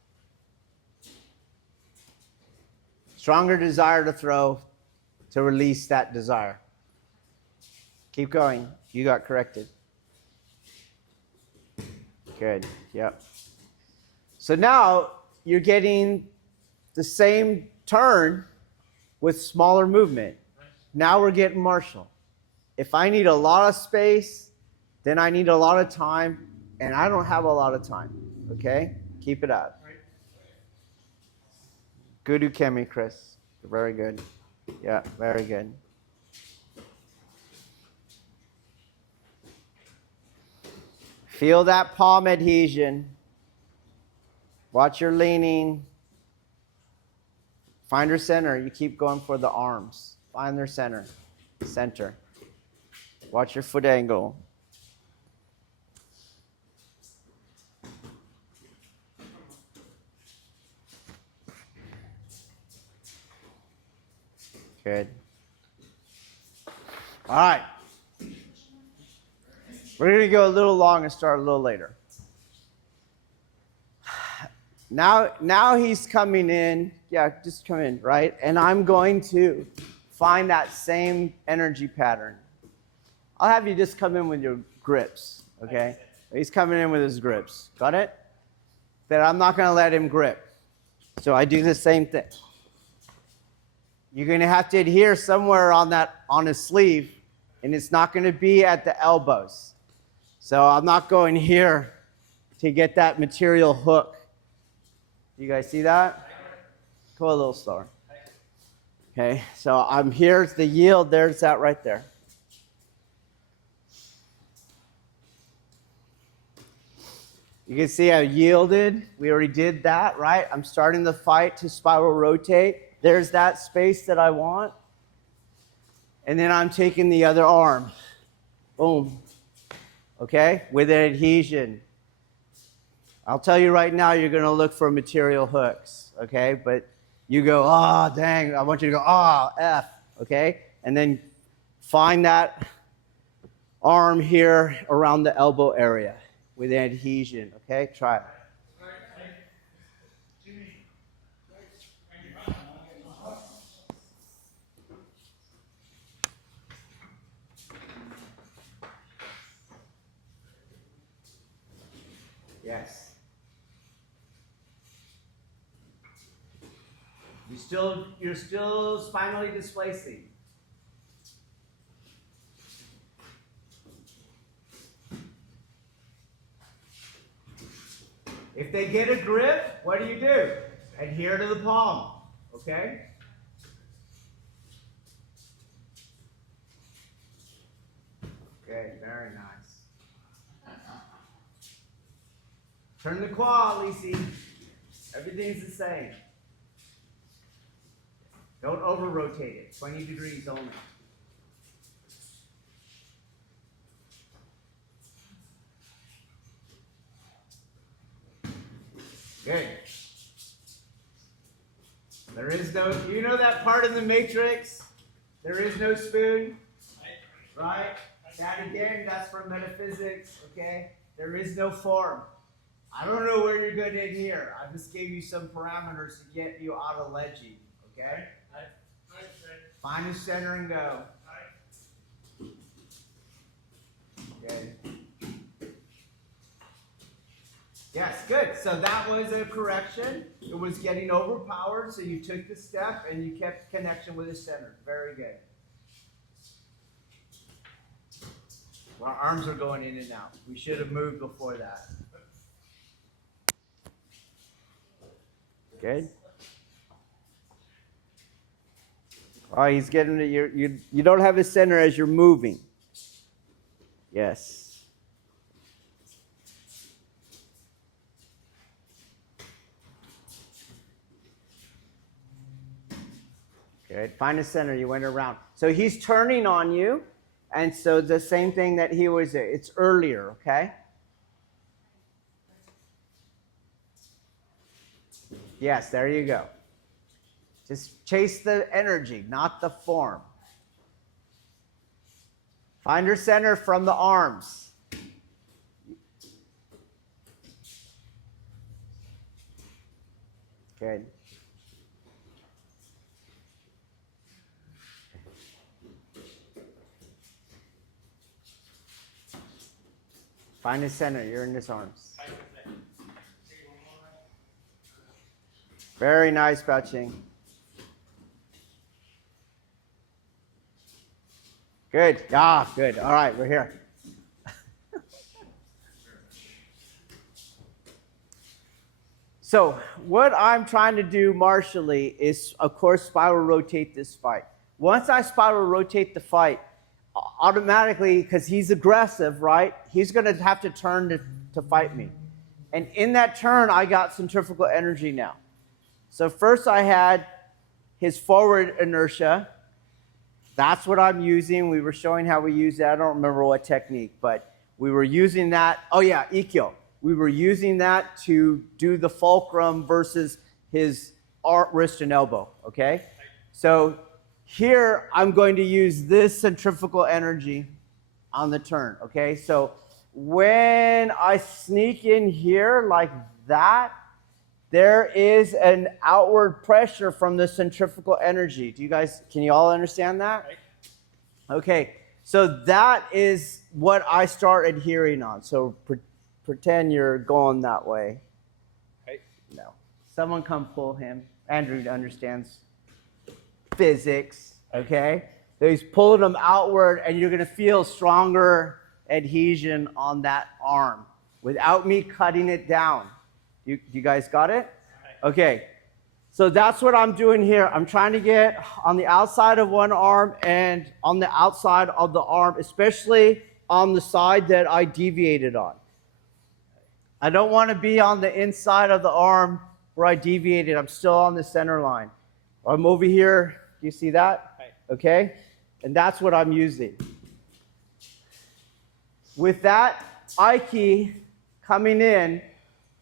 Stronger desire to throw, to release that desire. Keep going. You got corrected. Good. Yep. So now you're getting the same turn with smaller movement. Now we're getting martial. If I need a lot of space, then I need a lot of time, and I don't have a lot of time. Okay? Keep it up. Good ukemi, Chris. Very good. Yeah, very good. Feel that palm adhesion. Watch your leaning. Find her center. You keep going for the arms. Find their center. Center. Watch your foot angle. Good. All right. We're going to go a little long and start a little later. Now he's coming in. Yeah, just come in, right? And I'm going to find that same energy pattern. I'll have you just come in with your grips, okay? He's coming in with his grips. Got it? Then I'm not going to let him grip. So I do the same thing. You're going to have to adhere somewhere on his sleeve, and it's not going to be at the elbows. So I'm not going here to get that material hook. You guys see that? Go a little slower. Okay, so I'm here, the yield, there's that right there. You can see I yielded. We already did that, right? I'm starting the fight to spiral rotate. There's that space that I want. And then I'm taking the other arm. Boom. Okay, with an adhesion. I'll tell you right now, you're going to look for material hooks, okay? But you go, oh, dang, I want you to go, oh, F, okay? And then find that arm here around the elbow area with an adhesion, okay? Try it. Yes. You're still spinally displacing. If they get a grip, what do? Adhere to the palm, okay? Okay, very nice. Turn the quad, Lisi. Everything's the same. Don't over-rotate it. 20 degrees only. Good. There is no, you know that part in the matrix? There is no spoon, right? That again, that's from metaphysics, okay? There is no form. I don't know where you're going to adhere. I just gave you some parameters to get you out of ledging, okay? Find the center and go. Good. Yes, good. So that was a correction. It was getting overpowered, so you took the step and you kept connection with the center. Very good. Our arms are going in and out. We should have moved before that. Good. Oh, he's getting it. You don't have a center as you're moving. Yes. Good. Find a center. You went around. So he's turning on you. And so the same thing that he was, it's earlier, okay? Yes, there you go. Just chase the energy, not the form. Find your center from the arms. Good. Find his center. You're in his arms. Very nice, Bao-Ching. Good. Ah, good. All right, we're here. So what I'm trying to do martially is, of course, spiral rotate this fight. Once I spiral rotate the fight, automatically, because he's aggressive, right? He's going to have to turn to fight me. And in that turn, I got centrifugal energy now. So first I had his forward inertia. That's what I'm using. We were showing how we use that. I don't remember what technique, but we were using that. Oh, yeah, Ikkyo. We were using that to do the fulcrum versus his wrist and elbow, okay? So here, I'm going to use this centrifugal energy on the turn, okay? So when I sneak in here like that, there is an outward pressure from the centrifugal energy. Can you all understand that? Okay, so that is what I start adhering on. So pretend you're going that way. No. Someone come pull him. Andrew understands physics, okay? So he's pulling them outward, and you're going to feel stronger adhesion on that arm without me cutting it down. You guys got it? Okay. So that's what I'm doing here. I'm trying to get on the outside of one arm and on the outside of the arm, especially on the side that I deviated on. I don't want to be on the inside of the arm where I deviated. I'm still on the center line. I'm over here. Do you see that? Okay? And that's what I'm using. With that Aiki coming in,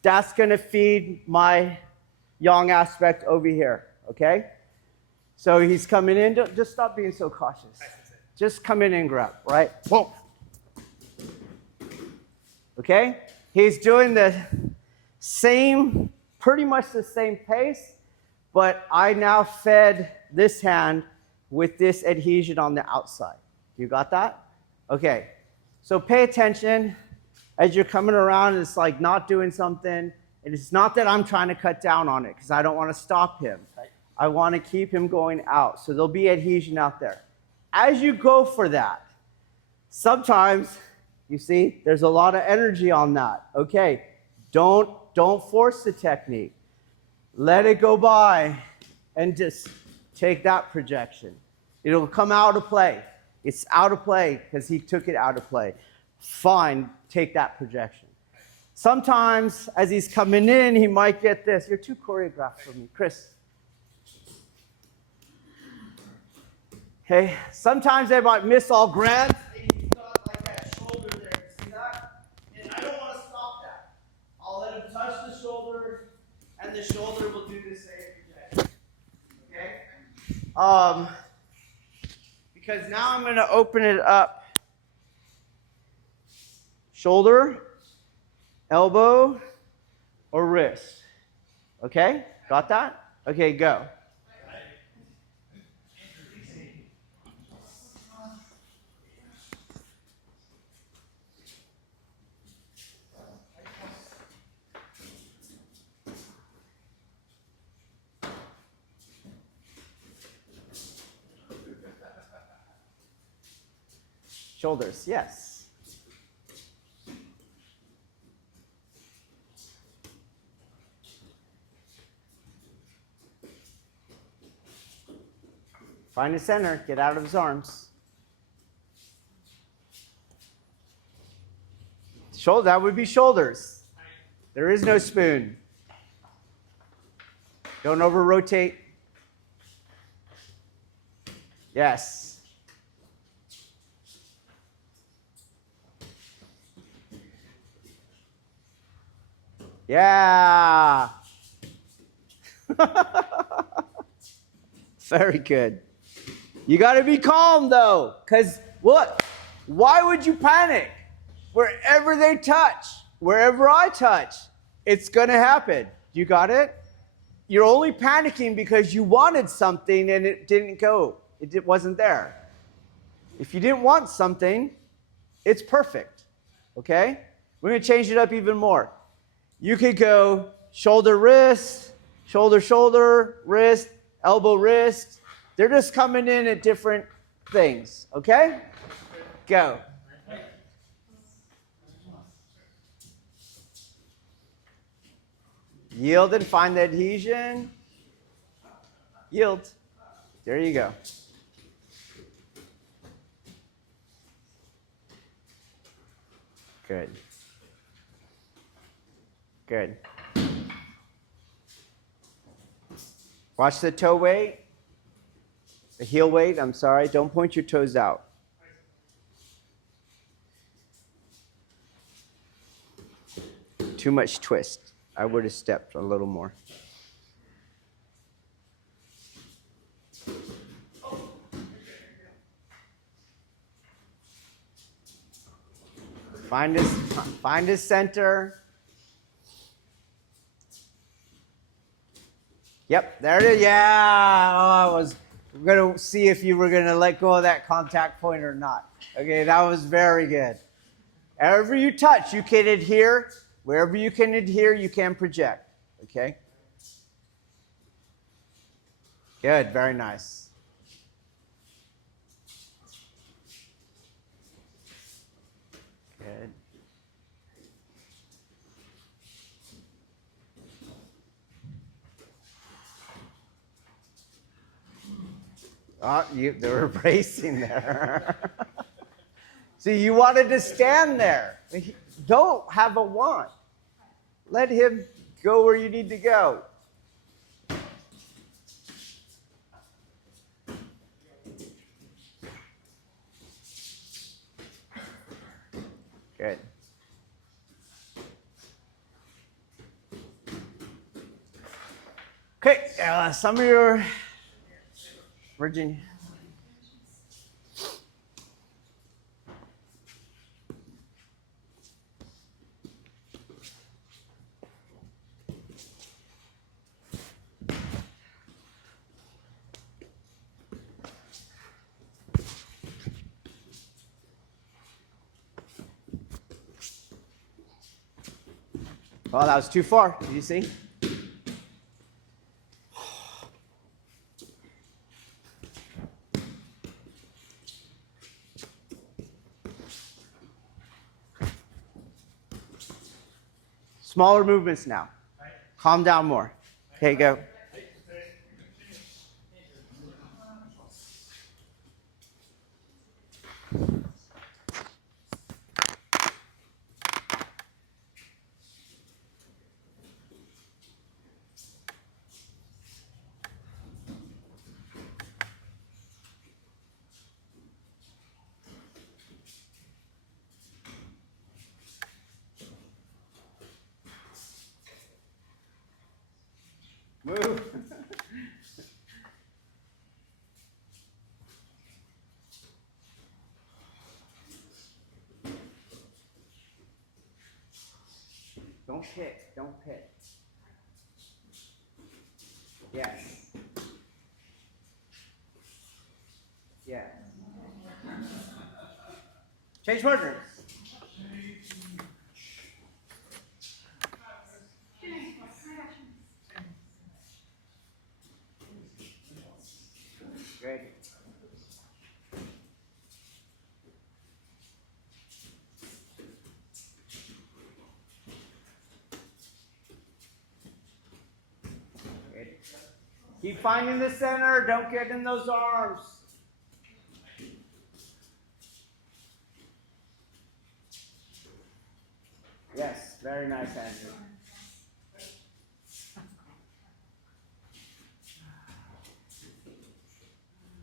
that's going to feed my yang aspect over here, okay? So he's coming in. Just stop being so cautious. Just come in and grab, right? Boom. Okay? He's doing the same, pretty much the same pace, but I now fed this hand with this adhesion on the outside. You got that? Okay. So pay attention. As you're coming around, it's like not doing something. And it's not that I'm trying to cut down on it because I don't want to stop him. I want to keep him going out. So there'll be adhesion out there. As you go for that, sometimes, you see, there's a lot of energy on that. Okay, don't force the technique. Let it go by and just take that projection. It'll come out of play. It's out of play because he took it out of play. Fine, take that projection. Sometimes, as he's coming in, he might get this. You're too choreographed for me. Chris. Okay, sometimes they might miss all grabs, and he's got like that shoulder there. You see that? And I don't want to stop that. I'll let him touch the shoulder, and the shoulder will do the same projection. Okay? Because now I'm going to open it up. Shoulder, elbow, or wrist. Okay? Got that? Okay, go. Shoulders, yes. Find the center. Get out of his arms. Shoulder. That would be shoulders. There is no spoon. Don't over-rotate. Yes. Yeah. Very good. You got to be calm, though, because what? Why would you panic? Wherever they touch, wherever I touch, it's going to happen. You got it? You're only panicking because you wanted something and it didn't go. It wasn't there. If you didn't want something, it's perfect. Okay? We're going to change it up even more. You could go shoulder, wrist, shoulder, shoulder, wrist, elbow, wrist. They're just coming in at different things. Okay? Go. Yield and find the adhesion. Yield. There you go. Good. Good. Watch the toe weight. The heel weight, I'm sorry. Don't point your toes out. Too much twist. I would have stepped a little more. Find his center. Yep, there it is. Yeah. Oh, I was going to see if you were going to let go of that contact point or not. Okay, that was very good. Wherever you touch, you can adhere. Wherever you can adhere, you can project. Okay? Good, very nice. Good. Oh, they were bracing there. See, you wanted to stand there. Don't have a want. Let him go where you need to go. Good. Okay, some of your Virginia. Well, that was too far. Did you see? Smaller movements now. Calm down more. Okay, go. Move. Don't pick. Don't pick. Yes. Yeah. Change partners. Good. Good. Keep finding the center. Don't get in those arms. Yes, very nice, Andrew.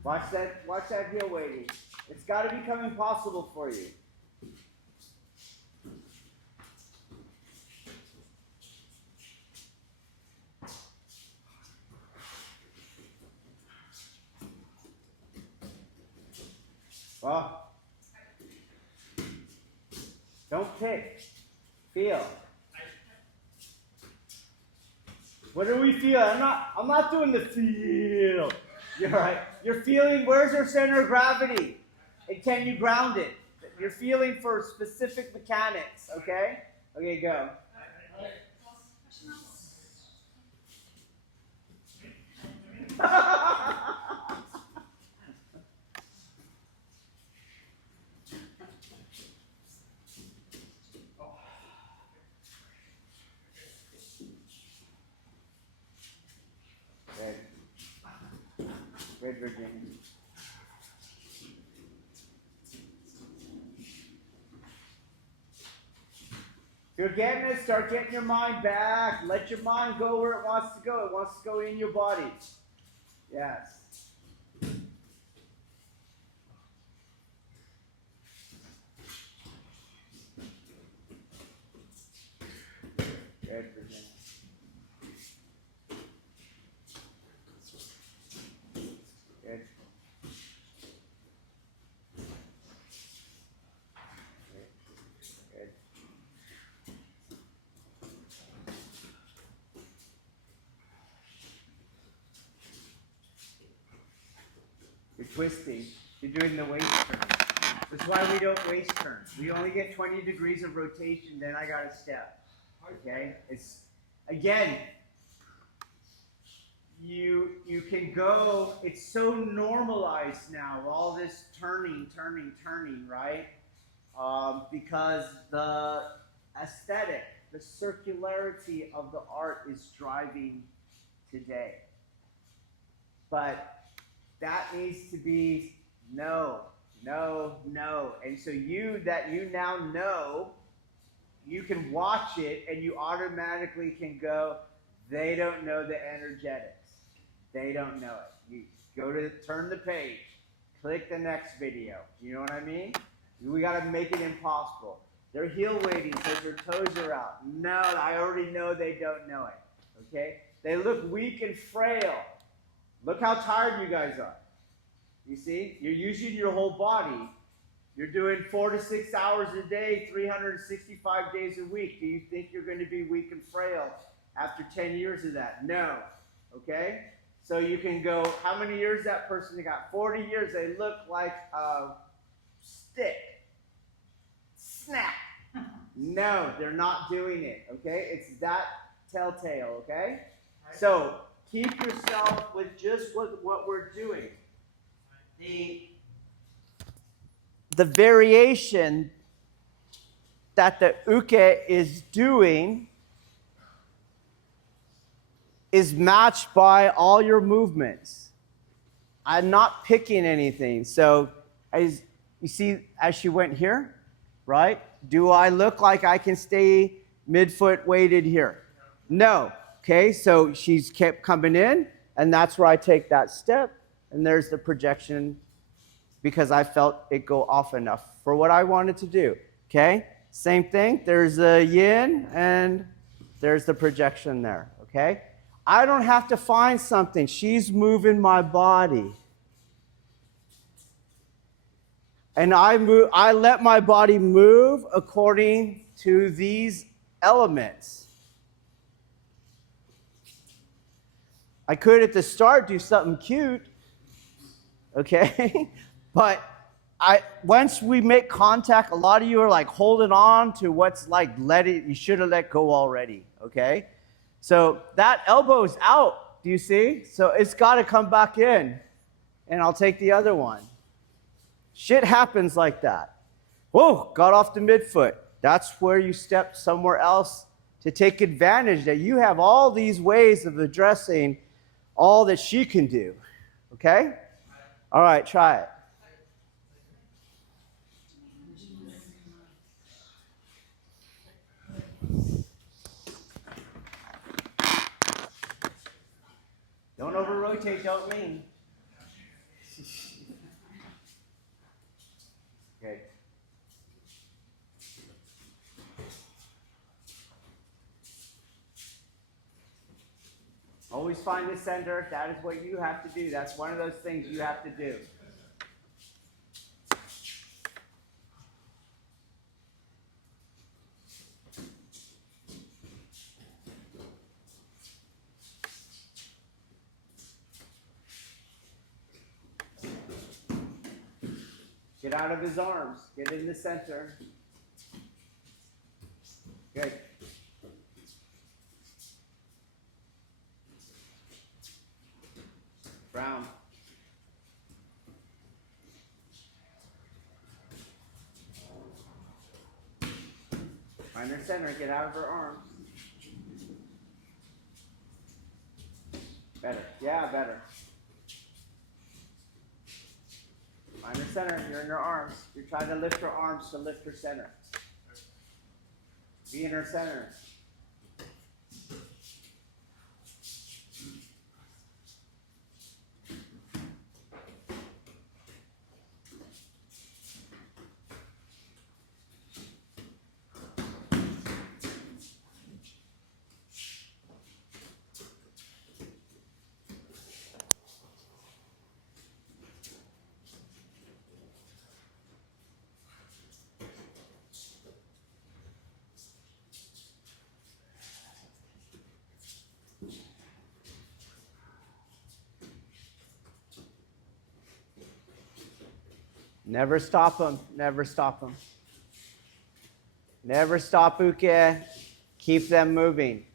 Watch that heel weighting. It's got to become impossible for you. Well, don't pick. Feel. What do we feel? I'm not doing the feel. You're right. You're feeling, where's your center of gravity? And can you ground it? You're feeling for specific mechanics, okay? Okay, go. Red Virginia. If you're getting it, start getting your mind back. Let your mind go where it wants to go. It wants to go in your body. Yes. Red Virginia. Good. Good. You're twisting. You're doing the waist turn. That's why we don't waist turn. We only get 20 degrees of rotation, then I got to step. Okay? It's, again, you can go, it's so normalized now, all this turning, right? Because the aesthetic, the circularity of the art is driving today. But that needs to be no. And so you now know, you can watch it and you automatically can go, they don't know the energetics. They don't know it. You go to turn the page, click the next video. You know what I mean? We got to make it impossible. They're heel weighting because their toes are out. No, I already know they don't know it. Okay? They look weak and frail. Look how tired you guys are. You see? You're using your whole body. You're doing 4 to 6 hours a day, 365 days a week. Do you think you're going to be weak and frail after 10 years of that? No. Okay? So you can go, how many years that person got? 40 years. They look like a stick. Snap. No, they're not doing it. Okay? It's that telltale. Okay? So keep yourself with just what we're doing. The variation that the uke is doing is matched by all your movements. I'm not picking anything. So as you see, as she went here, right? Do I look like I can stay midfoot weighted here? No. Okay, so she's kept coming in, and that's where I take that step, and there's the projection because I felt it go off enough for what I wanted to do. Okay, same thing. There's a yin, and there's the projection there. Okay, I don't have to find something. She's moving my body. And I let my body move according to these elements. I could at the start do something cute, okay? But once we make contact, a lot of you are like holding on to what's like you should have let go already, okay? So that elbow's out, do you see? So it's got to come back in, and I'll take the other one. Shit happens like that. Whoa, got off the midfoot. That's where you step somewhere else to take advantage that you have all these ways of addressing all that she can do. Okay? All right, try it. Don't over-rotate, don't lean. Good. Always find the center. That is what you have to do. That's one of those things you have to do. Get out of his arms. Get in the center. Good. Brown. Find her center. Get out of her arms. Better. Yeah, better. Find her center. You're in her arms. You're trying to lift her arms to lift her center. Be in her center. Never stop them. Never stop them. Never stop, Uke. Keep them moving.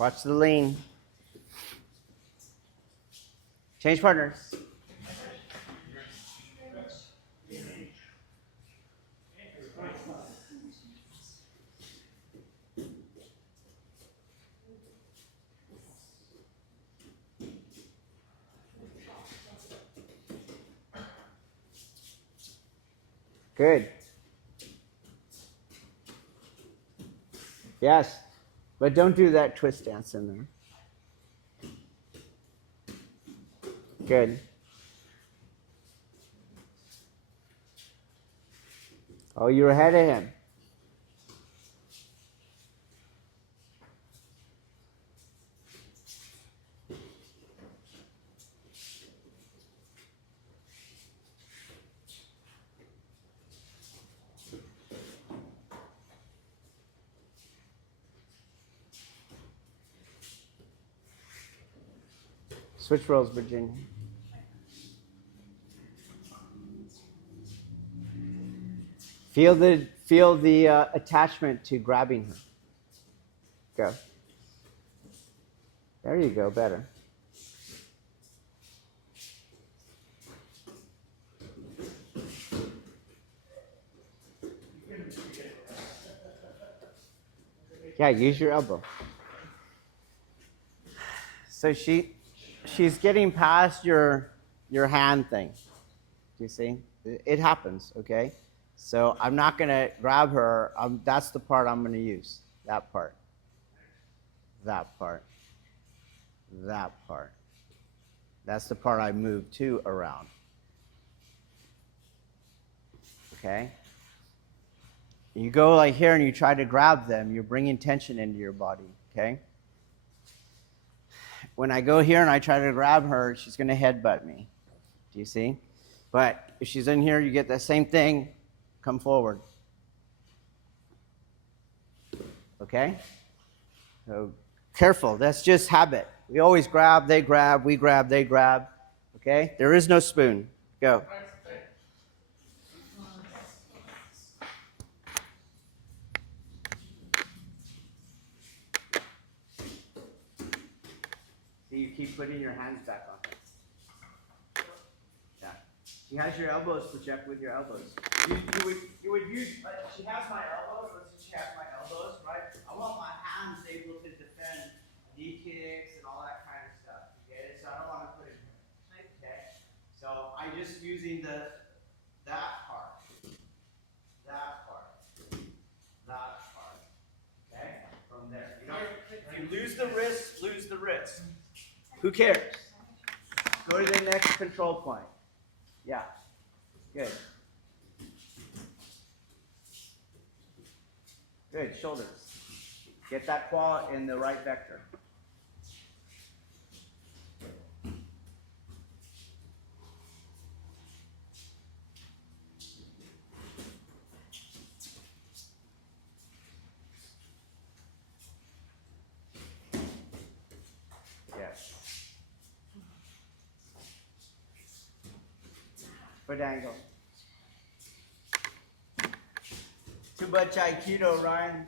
Watch the lean. Change partners. Good. Yes, but don't do that twist dance in there. Good. Oh, you're ahead of him. Switch roles, Virginia. Feel the attachment to grabbing her. Go. There you go, better. Yeah, use your elbow. So she's getting past your hand thing. Do you see? It happens, okay? So I'm not going to grab her. That's the part I'm going to use. That part. That part. That part. That's the part I move to around. Okay? You go like here and you try to grab them, you're bringing tension into your body, okay? When I go here and I try to grab her, she's going to headbutt me. Do you see? But if she's in here, you get the same thing. Come forward. Okay? So careful. That's just habit. We always grab, they grab, we grab, they grab. Okay? There is no spoon. Go. You keep putting your hands back on her. Yeah. She has your elbows, project with your elbows. You would use, she has my elbows, let's see, she has my elbows, right? I want my hands able to defend and knee kicks and all that kind of stuff. You get it? So I don't want to put it here. Okay? So I'm just using that part. That part. Okay? From there. You know, if you lose the wrist, lose the wrist. Who cares? Go to the next control point. Yeah. Good. Good. Shoulders. Get that quad in the right vector. Yes. Foot angle. Too much Aikido, Ryan.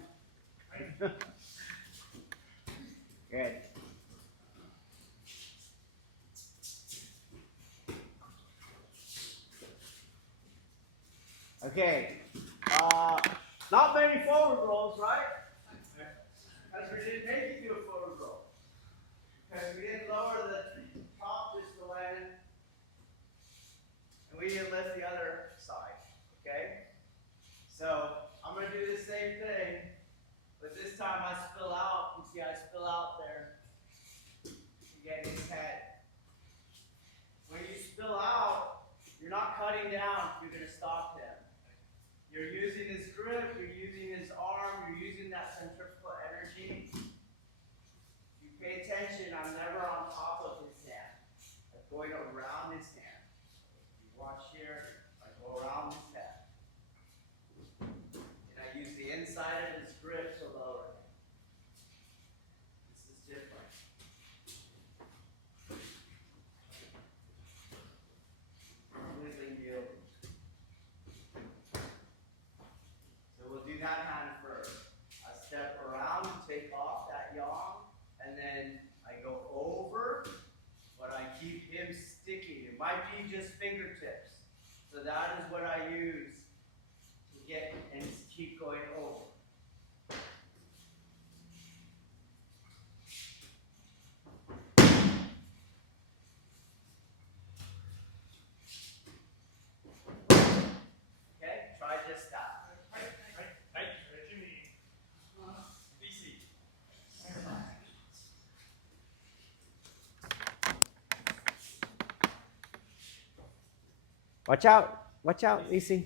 Good. Okay. Not many forward rolls, right? Because we didn't make you do a forward roll. Because we didn't lower the top just to land. And we didn't lift the other side. Okay? So I'm going to do the same thing. But this time I spill out. You see I spill out there. You get his head. When you spill out, you're not cutting down. You're going to stop him. You're using his grip. You're using his arm. You're using that centrifugal energy. If you pay attention, I'm never on top of his hand. I'm going around his hand. You watch here. I go around his head. And I use the inside of his grip to lower him. This is different. Completely yield. So we'll do that hand first. I step around and take off that yang, and then I go over, but I keep him sticky. It might be just fingertips. So that is what I use to get and keep going over. Okay, try just that. Watch out, Lisi.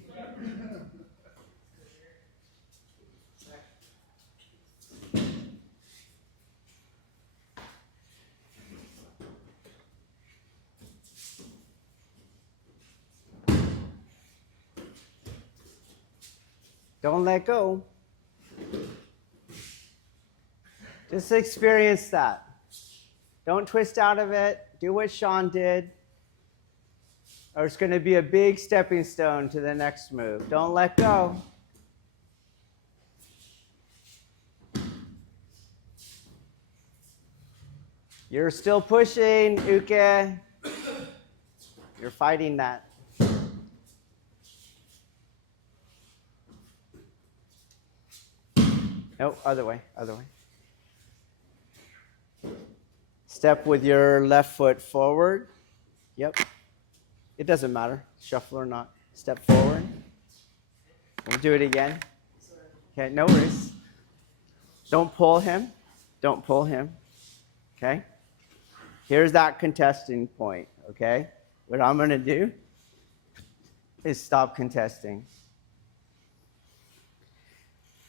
Don't let go. Just experience that. Don't twist out of it. Do what Sean did. Or it's going to be a big stepping stone to the next move. Don't let go. You're still pushing, Uke. You're fighting that. Nope, other way. Step with your left foot forward. Yep. It doesn't matter, shuffle or not. Step forward. We'll do it again. Okay, no worries. Don't pull him. Okay? Here's that contesting point, okay? What I'm going to do is stop contesting.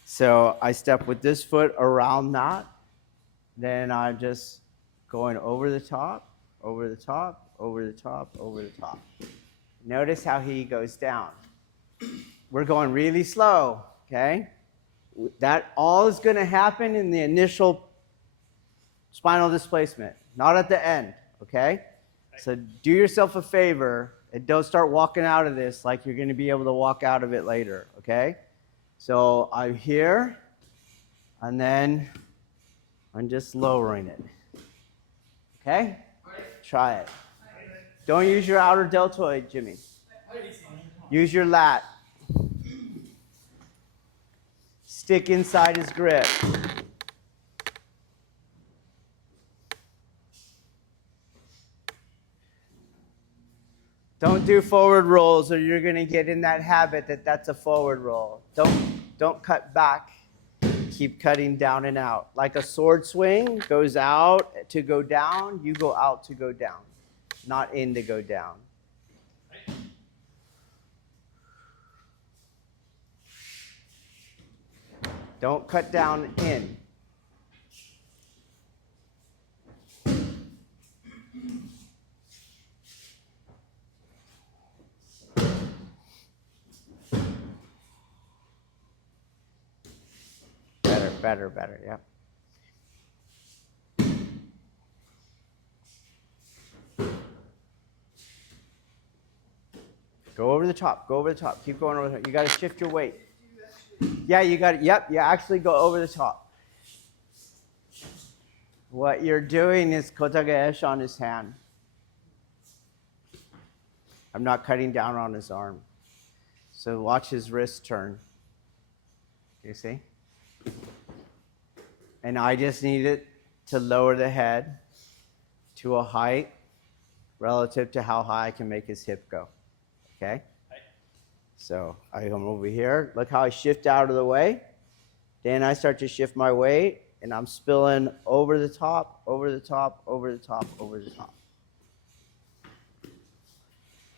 So I step with this foot around that. Then I'm just going over the top. Notice how he goes down. We're going really slow, okay? That all is going to happen in the initial spinal displacement, not at the end, okay? So do yourself a favor and don't start walking out of this like you're going to be able to walk out of it later, okay? So I'm here, and then I'm just lowering it, okay? Try it. Don't use your outer deltoid, Jimmy. Use your lat. Stick inside his grip. Don't do forward rolls or you're going to get in that habit that's a forward roll. Don't cut back. Keep cutting down and out. Like a sword swing goes out to go down, you go out to go down, not in to go down. Don't cut down in. Better, yep. Go over the top, keep going over the top. You got to shift your weight. Yeah, you got it, yep, you actually go over the top. What you're doing is kotage on his hand. I'm not cutting down on his arm. So watch his wrist turn. You see? And I just need it to lower the head to a height relative to how high I can make his hip go. Okay? So I come over here. Look how I shift out of the way. Then I start to shift my weight, and I'm spilling over the top, over the top, over the top, over the top.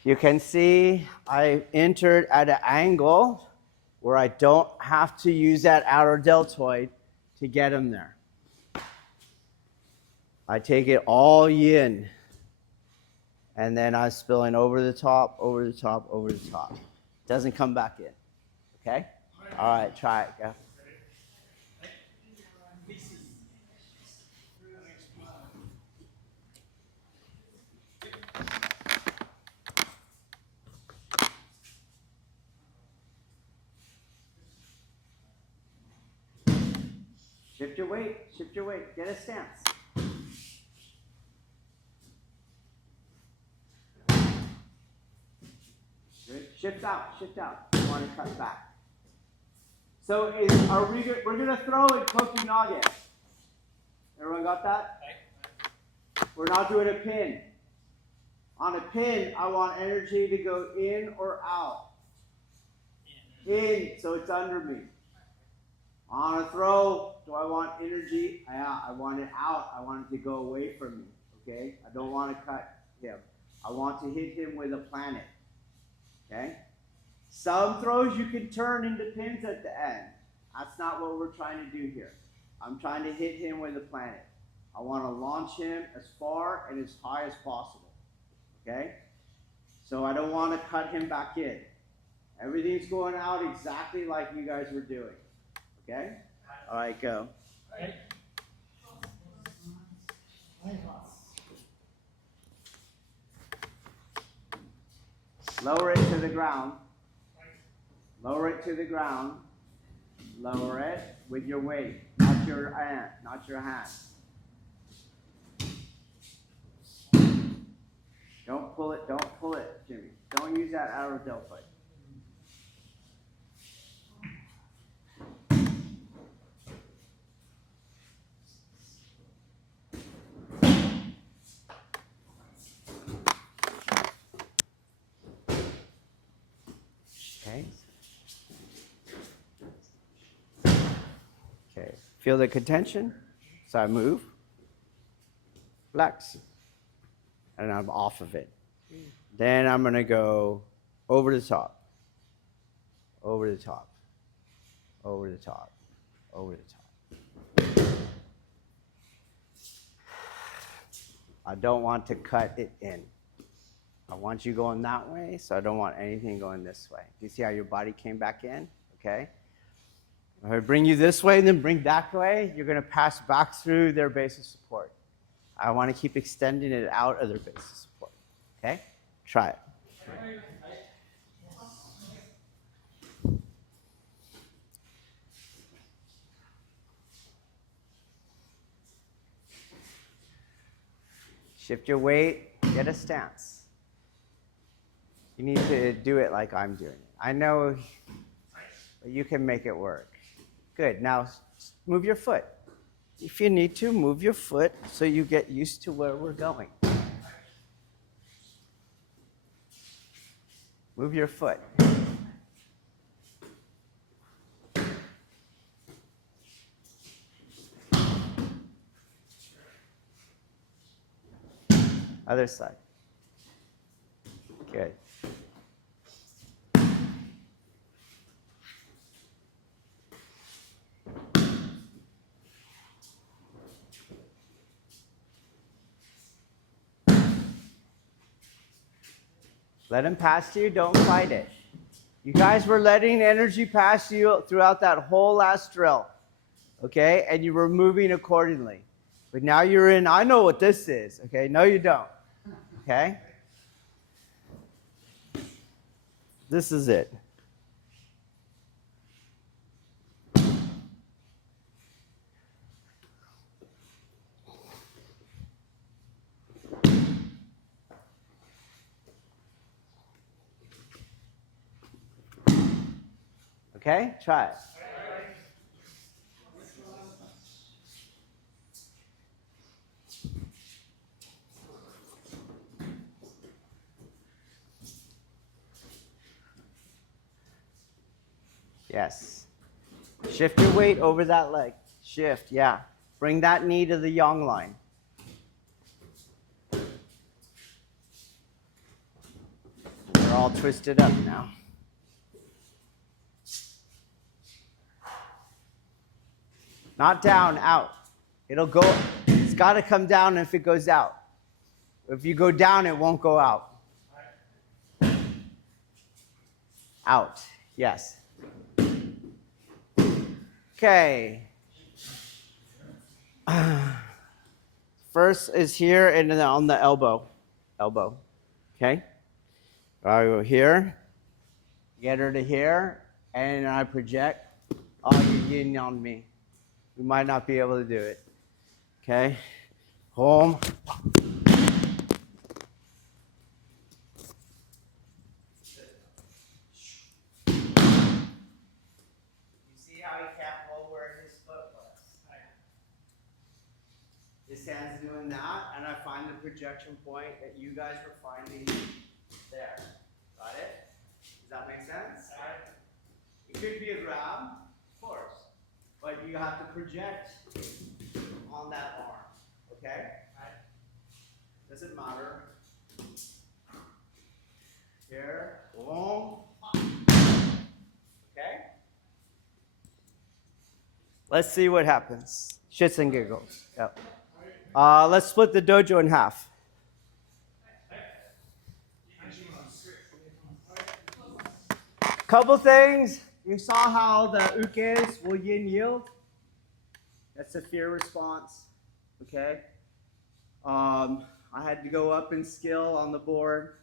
You can see I entered at an angle where I don't have to use that outer deltoid to get him there. I take it all yin, and then I'm spilling over the top, over the top, over the top. Doesn't come back in. Okay? All right, try it. Go. Shift your weight, get a stance. Good. Shift out. You want to cut back. So we're going to throw in Kokyu Nage. Everyone got that? We're not doing a pin. On a pin, I want energy to go in or out. In, so it's under me. On a throw, do I want energy? Yeah, I want it out. I want it to go away from me. Okay? I don't want to cut him. I want to hit him with a planet. Okay? Some throws you can turn into pins at the end. That's not what we're trying to do here. I'm trying to hit him with a planet. I want to launch him as far and as high as possible. Okay? So I don't want to cut him back in. Everything's going out exactly like you guys were doing. Okay? All right, go. Lower it to the ground. Lower it to the ground. Lower it with your weight, not your hand, Don't pull it, Jimmy. Don't use that outer deltoid. Okay. Feel the contention? So I move, flex, and I'm off of it. Then I'm going to go over the top, over the top, over the top, over the top. I don't want to cut it in. I want you going that way, so I don't want anything going this way. Do you see how your body came back in? Okay. If I bring you this way and then bring that way, you're going to pass back through their base of support. I want to keep extending it out of their base of support. Okay? Try it. Shift your weight, get a stance. You need to do it like I'm doing it. I know you can make it work. Good. Now move your foot. If you need to, move your foot so you get used to where we're going. Move your foot. Other side. Good. Let him pass you. Don't fight it. You guys were letting energy pass you throughout that whole last drill. Okay? And you were moving accordingly. But now you're in, I know what this is. Okay? No, you don't. Okay? This is it. Okay? Try it. Yes. Shift your weight over that leg. Shift, yeah. Bring that knee to the yang line. They're all twisted up now. Not down, out. It'll go, it's got to come down if it goes out. If you go down, it won't go out. Out, yes. Okay. First is here and then on the elbow. Elbow. Okay? I go here, get her to here, and I project all your yin on me. We might not be able to do it. Okay? Home. His hand's doing that, and I find the projection point that you guys were finding there. Got it? Does that make sense? It could be a grab, of course, but you have to project on that arm, okay? Doesn't matter. Here, boom. Okay? Let's see what happens. Shits and giggles. Yep. Let's split the dojo in half. Couple things. You saw how the ukes will yin yield. That's a fear response. Okay. I had to go up in skill on the board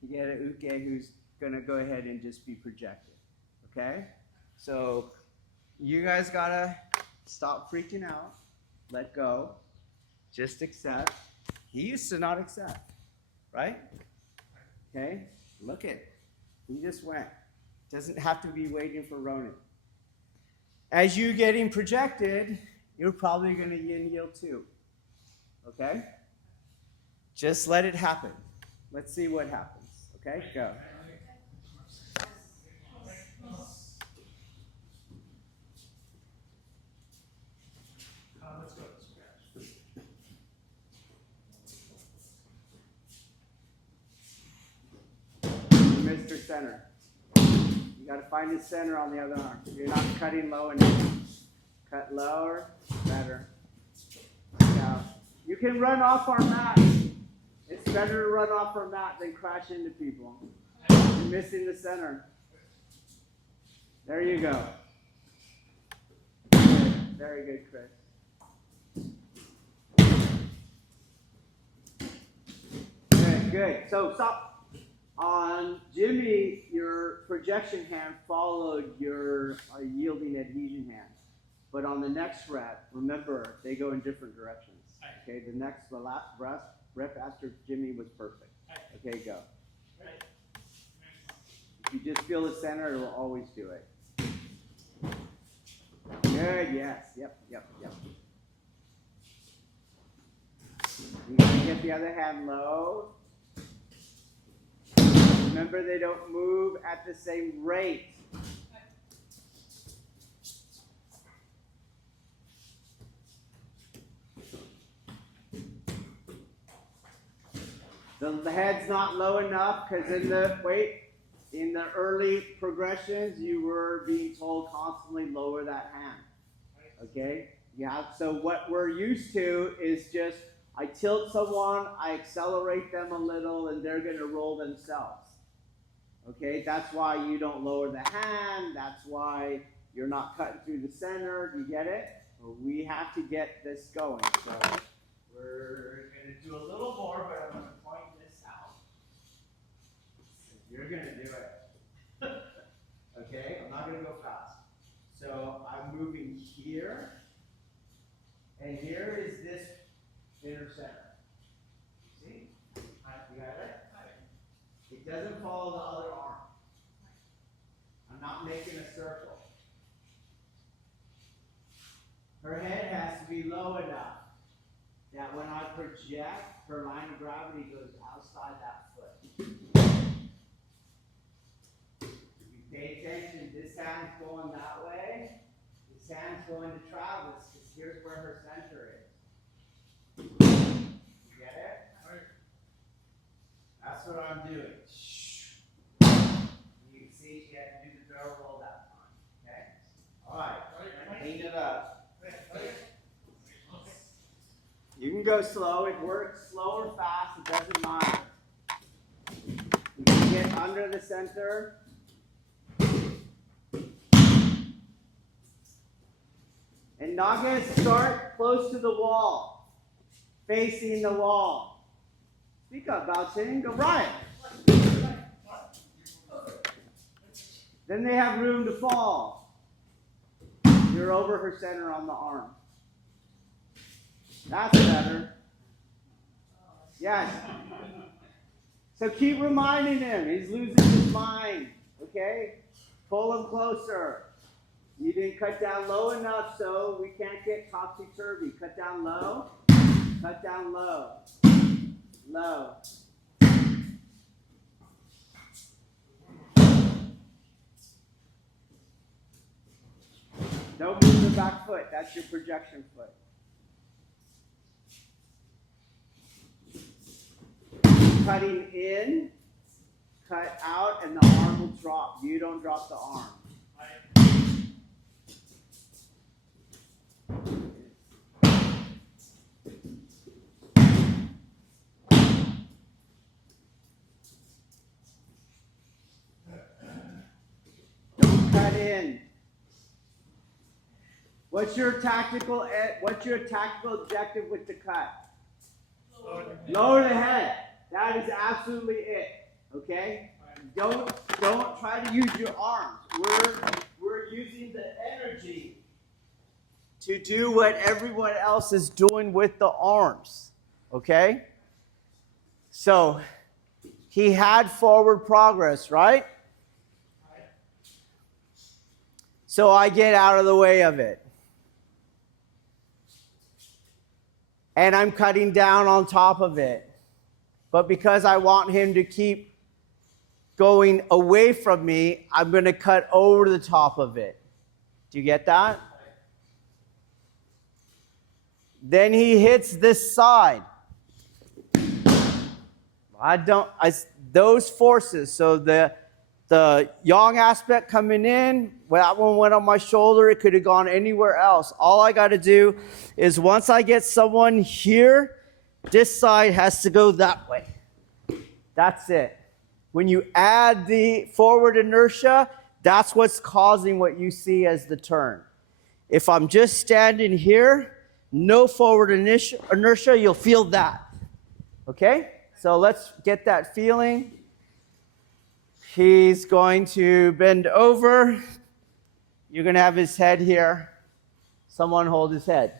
to get an uke who's going to go ahead and just be projected. Okay. So you guys gotta stop freaking out. Let go. Just accept. He used to not accept, right? Okay, look it. He just went. Doesn't have to be waiting for Ronan. As you getting projected, you're probably going to yin yield too. Okay? Just let it happen. Let's see what happens. Okay, go. Mr. Center. You got to find his center on the other arm. You're not cutting low enough. Cut lower, better. Yeah. You can run off our mat. It's better to run off our mat than crash into people. You're missing the center. There you go. Good. Very good, Chris. Good. So stop. On Jimmy, your projection hand followed your yielding adhesion hand. But on the next rep, remember, they go in different directions. Okay, the last rep after Jimmy was perfect. Okay, go. If you just feel the center, it will always do it. Good, yes, yep. You gotta get the other hand low. Remember, they don't move at the same rate. The head's not low enough because in the early progressions, you were being told constantly lower that hand. Okay? Yeah, so what we're used to is just I tilt someone, I accelerate them a little, and they're going to roll themselves. Okay? That's why you don't lower the hand. That's why you're not cutting through the center. Do you get it? Well, we have to get this going. So we're going to do a little more, but I'm going to point this out. You're going to do it. Okay? I'm not going to go fast. So I'm moving here. And here is this inner center. See? You got it? It doesn't follow the other arm. I'm not making a circle. Her head has to be low enough that when I project, her line of gravity goes outside that foot. If you pay attention, this hand's going that way, this hand's going to Travis, because here's where her center is. You get it? That's what I'm doing. You can see she had to do the barrel roll that time. Okay? Alright. Clean it up. You can go slow. It works slow or fast. It doesn't matter. You can get under the center. And Nage, start close to the wall. Facing the wall. Speak up, Bao-Ching. Go right. Then they have room to fall. You're over her center on the arm. That's better. Yes. So keep reminding him. He's losing his mind. Okay? Pull him closer. You didn't cut down low enough, so we can't get topsy-turvy. Cut down low. Cut down low. Low. Don't move the back foot. That's your projection foot. Cutting in, cut out, and the arm will drop. You don't drop the arm. Don't cut in. What's your tactical objective with the cut? Lower the head. That is absolutely it. Okay? Don't try to use your arms. We're using the energy to do what everyone else is doing with the arms. Okay? So he had forward progress, right? So I get out of the way of it. And I'm cutting down on top of it. But because I want him to keep going away from me, I'm going to cut over the top of it. Do you get that? Then he hits this side. Those forces, so the yang aspect coming in, that one went on my shoulder, it could have gone anywhere else. All I got to do is once I get someone here, this side has to go that way. That's it. When you add the forward inertia, that's what's causing what you see as the turn. If I'm just standing here, no forward inertia, you'll feel that. Okay? So let's get that feeling. He's going to bend over. You're going to have his head here. Someone hold his head.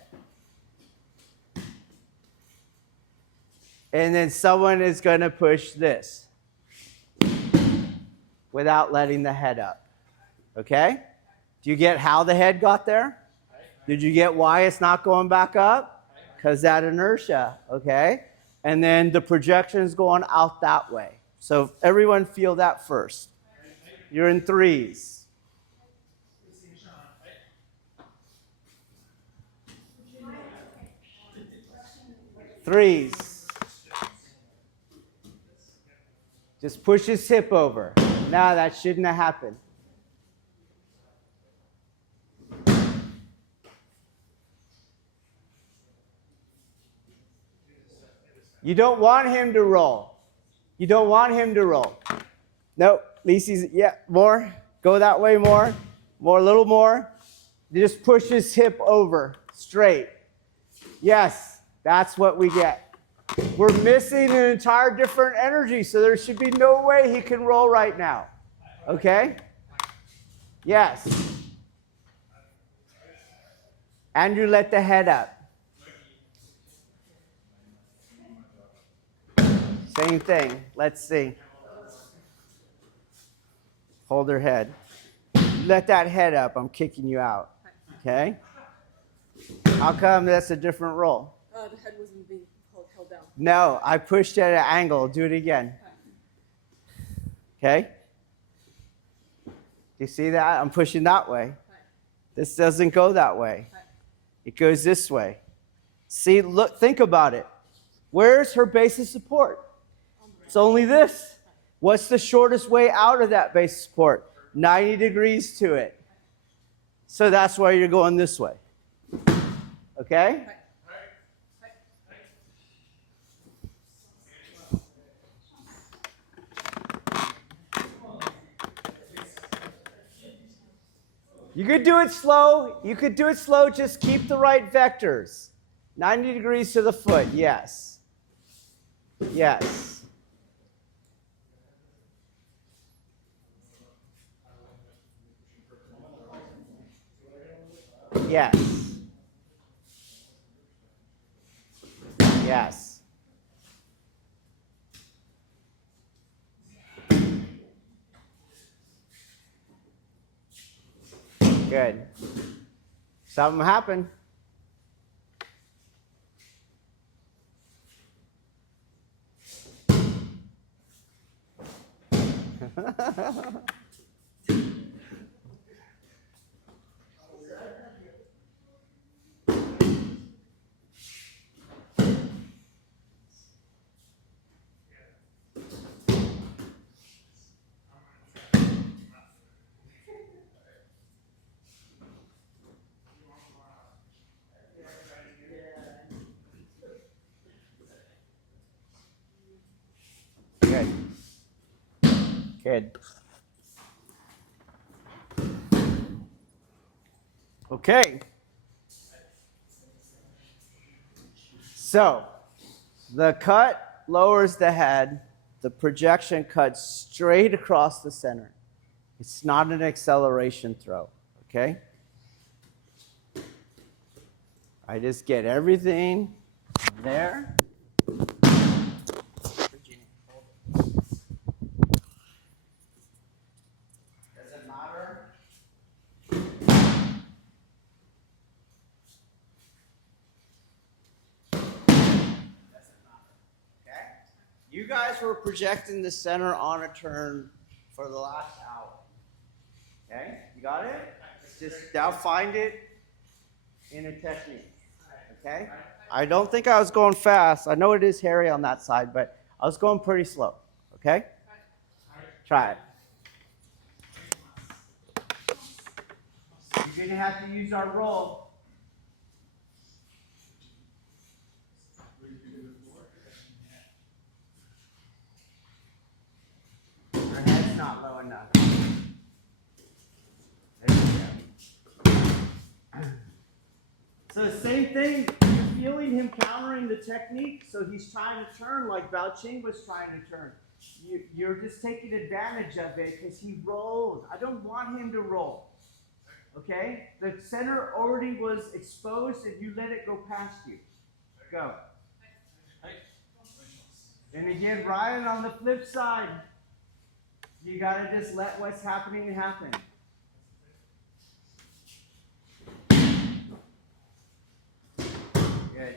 And then someone is going to push this without letting the head up. Okay? Do you get how the head got there? Did you get why it's not going back up? Because that inertia. Okay? And then the projection is going out that way. So everyone feel that first. You're in threes. Threes. Just push his hip over. No, that shouldn't have happened. You don't want him to roll. You don't want him to roll. Nope. Lisi's, yeah, more. Go that way more. More, a little more. You just push his hip over straight. Yes, that's what we get. We're missing an entire different energy, so there should be no way he can roll right now. Okay? Yes. Andrew, let the head up. Same thing. Let's see. Hold her head. Let that head up. I'm kicking you out. Okay? How come that's a different roll? The head wasn't being held down. No, I pushed at an angle. Do it again. Okay? Do you see that? I'm pushing that way. This doesn't go that way. It goes this way. See, look, think about it. Where's her base of support? It's only this. What's the shortest way out of that base of support? 90 degrees to it. So that's why you're going this way. Okay? You could do it slow. You could do it slow. Just keep the right vectors. 90 degrees to the foot. Yes. Yes. Yes. Yes. Good. Something happened. Good. Good. Okay. So, the cut lowers the head. The projection cuts straight across the center. It's not an acceleration throw, okay? I just get everything there. Doesn't matter. You guys were projecting the center on a turn for the last hour. Okay? You got it? Just now find it in a technique. Okay? I don't think I was going fast. I know it is hairy on that side, but I was going pretty slow. Okay? Try it. You're going to have to use our roll. Her head's not low enough. There you go. So same thing, you're feeling him countering the technique, so he's trying to turn like Bao Ching was trying to turn. You're just taking advantage of it because he rolled. I don't want him to roll. Okay? The center already was exposed and you let it go past you. Go. And again, Ryan, on the flip side, you gotta just let what's happening happen. Good.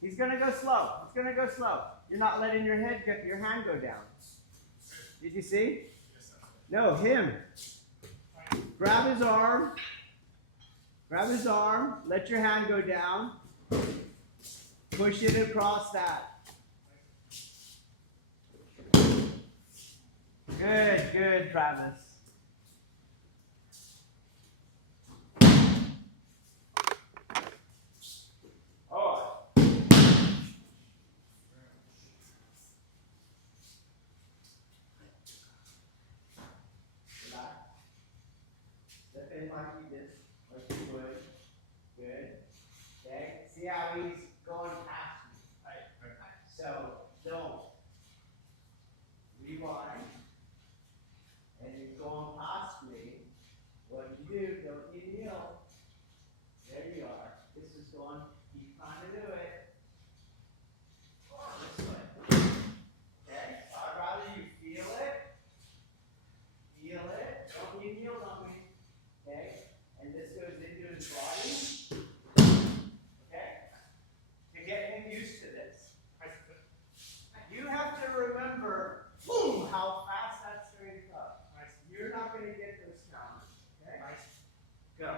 He's gonna go slow. He's gonna go slow. You're not letting your hand go down. Did you see? No, him. Grab his arm. Grab his arm. Let your hand go down. Push it across that. Good, good, Travis. Oh. Relax. Step in like you did, like you would. Good. Okay. See how he's going past you. So don't rewind. And you're going past me. What you do, don't you kneel. There you are. This is going, keep trying to do it. This way. Okay? I'd rather you feel it. Feel it. Don't you kneel on me. Okay? And this goes into his body. Okay? To get him used to this. You have to remember, boom, how fast that straight up. You're not going to get those counters. Okay? Go.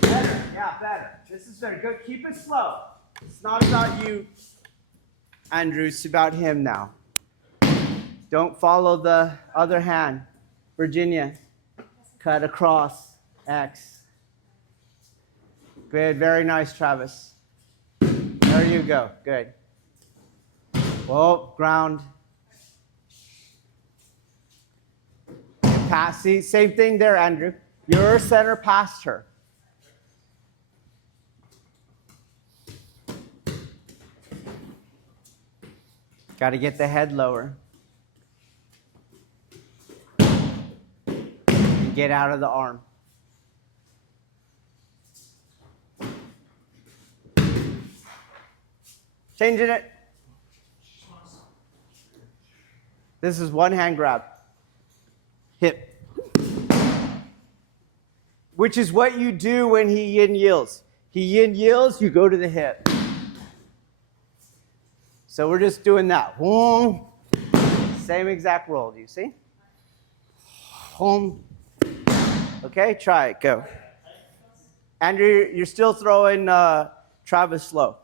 Better. Yeah, better. This is very good. Keep it slow. It's not about you, Andrew. It's about him now. Don't follow the other hand. Virginia. Cut across. X. Good. Very nice, Travis. There you go. Good. Whoa, ground. Pass. See, same thing there, Andrew. Your center past her. Got to get the head lower. And get out of the arm. Changing it. This is one hand grab. Hip. Which is what you do when he yin yields. He yin yields, you go to the hip. So we're just doing that. Same exact roll, do you see? Okay, try it, go. Andrew, you're still throwing Travis slow.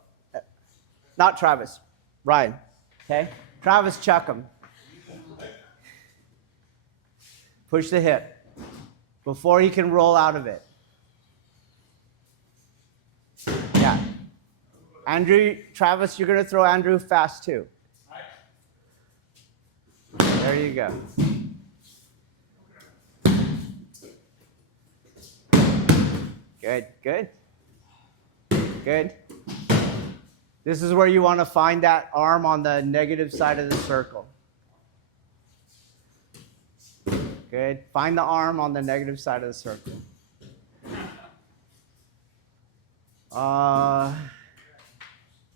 Not Travis, Ryan. Okay? Travis, chuck him. Push the hip before he can roll out of it. Yeah. Andrew, Travis, you're going to throw Andrew fast too. There you go. Good, good. Good. This is where you want to find that arm on the negative side of the circle. Good. Find the arm on the negative side of the circle.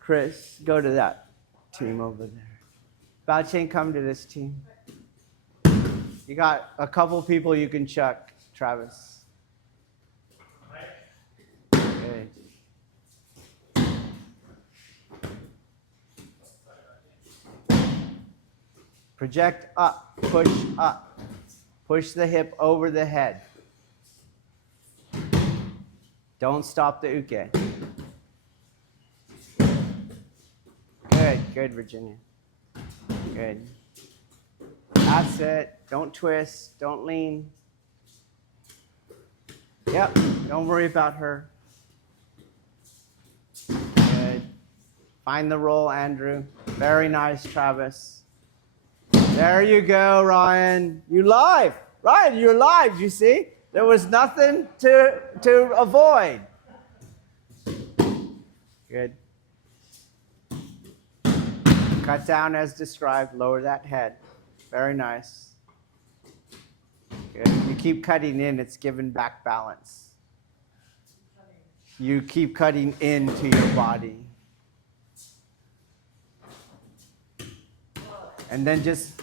Chris, go to that team over there. Bao-Cheng, come to this team. You got a couple people you can chuck, Travis. Good. Project up, push up. Push the hip over the head. Don't stop the uke. Good, good, Virginia. Good. That's it. Don't twist. Don't lean. Yep, don't worry about her. Good. Find the roll, Andrew. Very nice, Travis. There you go, Ryan. You live. Ryan, you're live, you see? There was nothing to avoid. Good. Cut down as described. Lower that head. Very nice. Good. You keep cutting in, it's giving back balance. You keep cutting into your body. And then just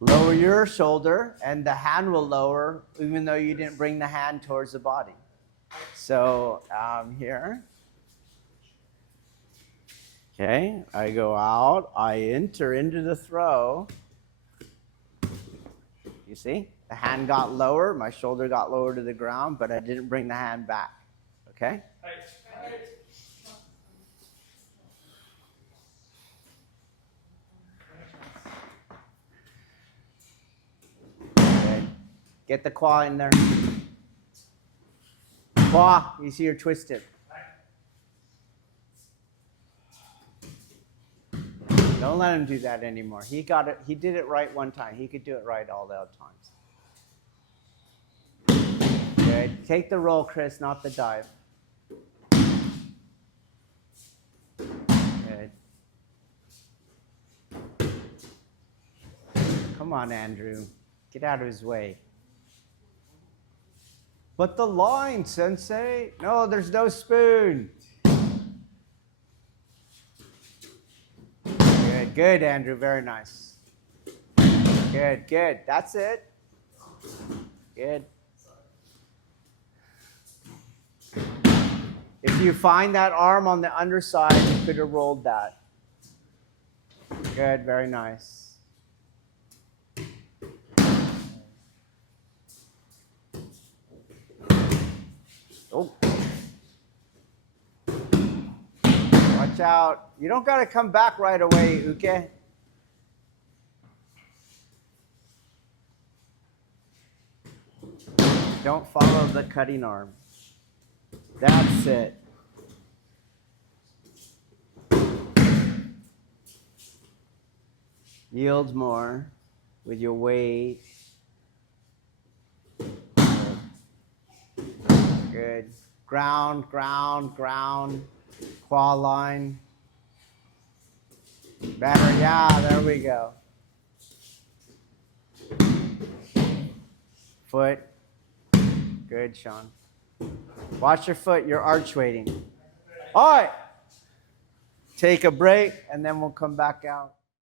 lower your shoulder, and the hand will lower, even though you didn't bring the hand towards the body. So here. Okay, I go out, I enter into the throw. You see? The hand got lower, my shoulder got lower to the ground, but I didn't bring the hand back. Okay? Good. Get the claw in there. Claw, you see her twisted. Don't let him do that anymore. He got it. He did it right one time. He could do it right all the other times. Good. Take the roll, Chris, not the dive. Good. Come on, Andrew. Get out of his way. But the line, Sensei. No, there's no spoon. Good, good, Andrew. Very nice. Good, good. That's it. Good. If you find that arm on the underside, you could have rolled that. Good, very nice. Oh. Watch out. You don't got to come back right away, Uke. Don't follow the cutting arm. That's it. Yield more with your weight. Good. Ground, ground, ground. Claw line. Better, yeah, there we go. Foot. Good, Sean. Watch your foot, you're arch waiting. All right. Take a break, and then we'll come back out.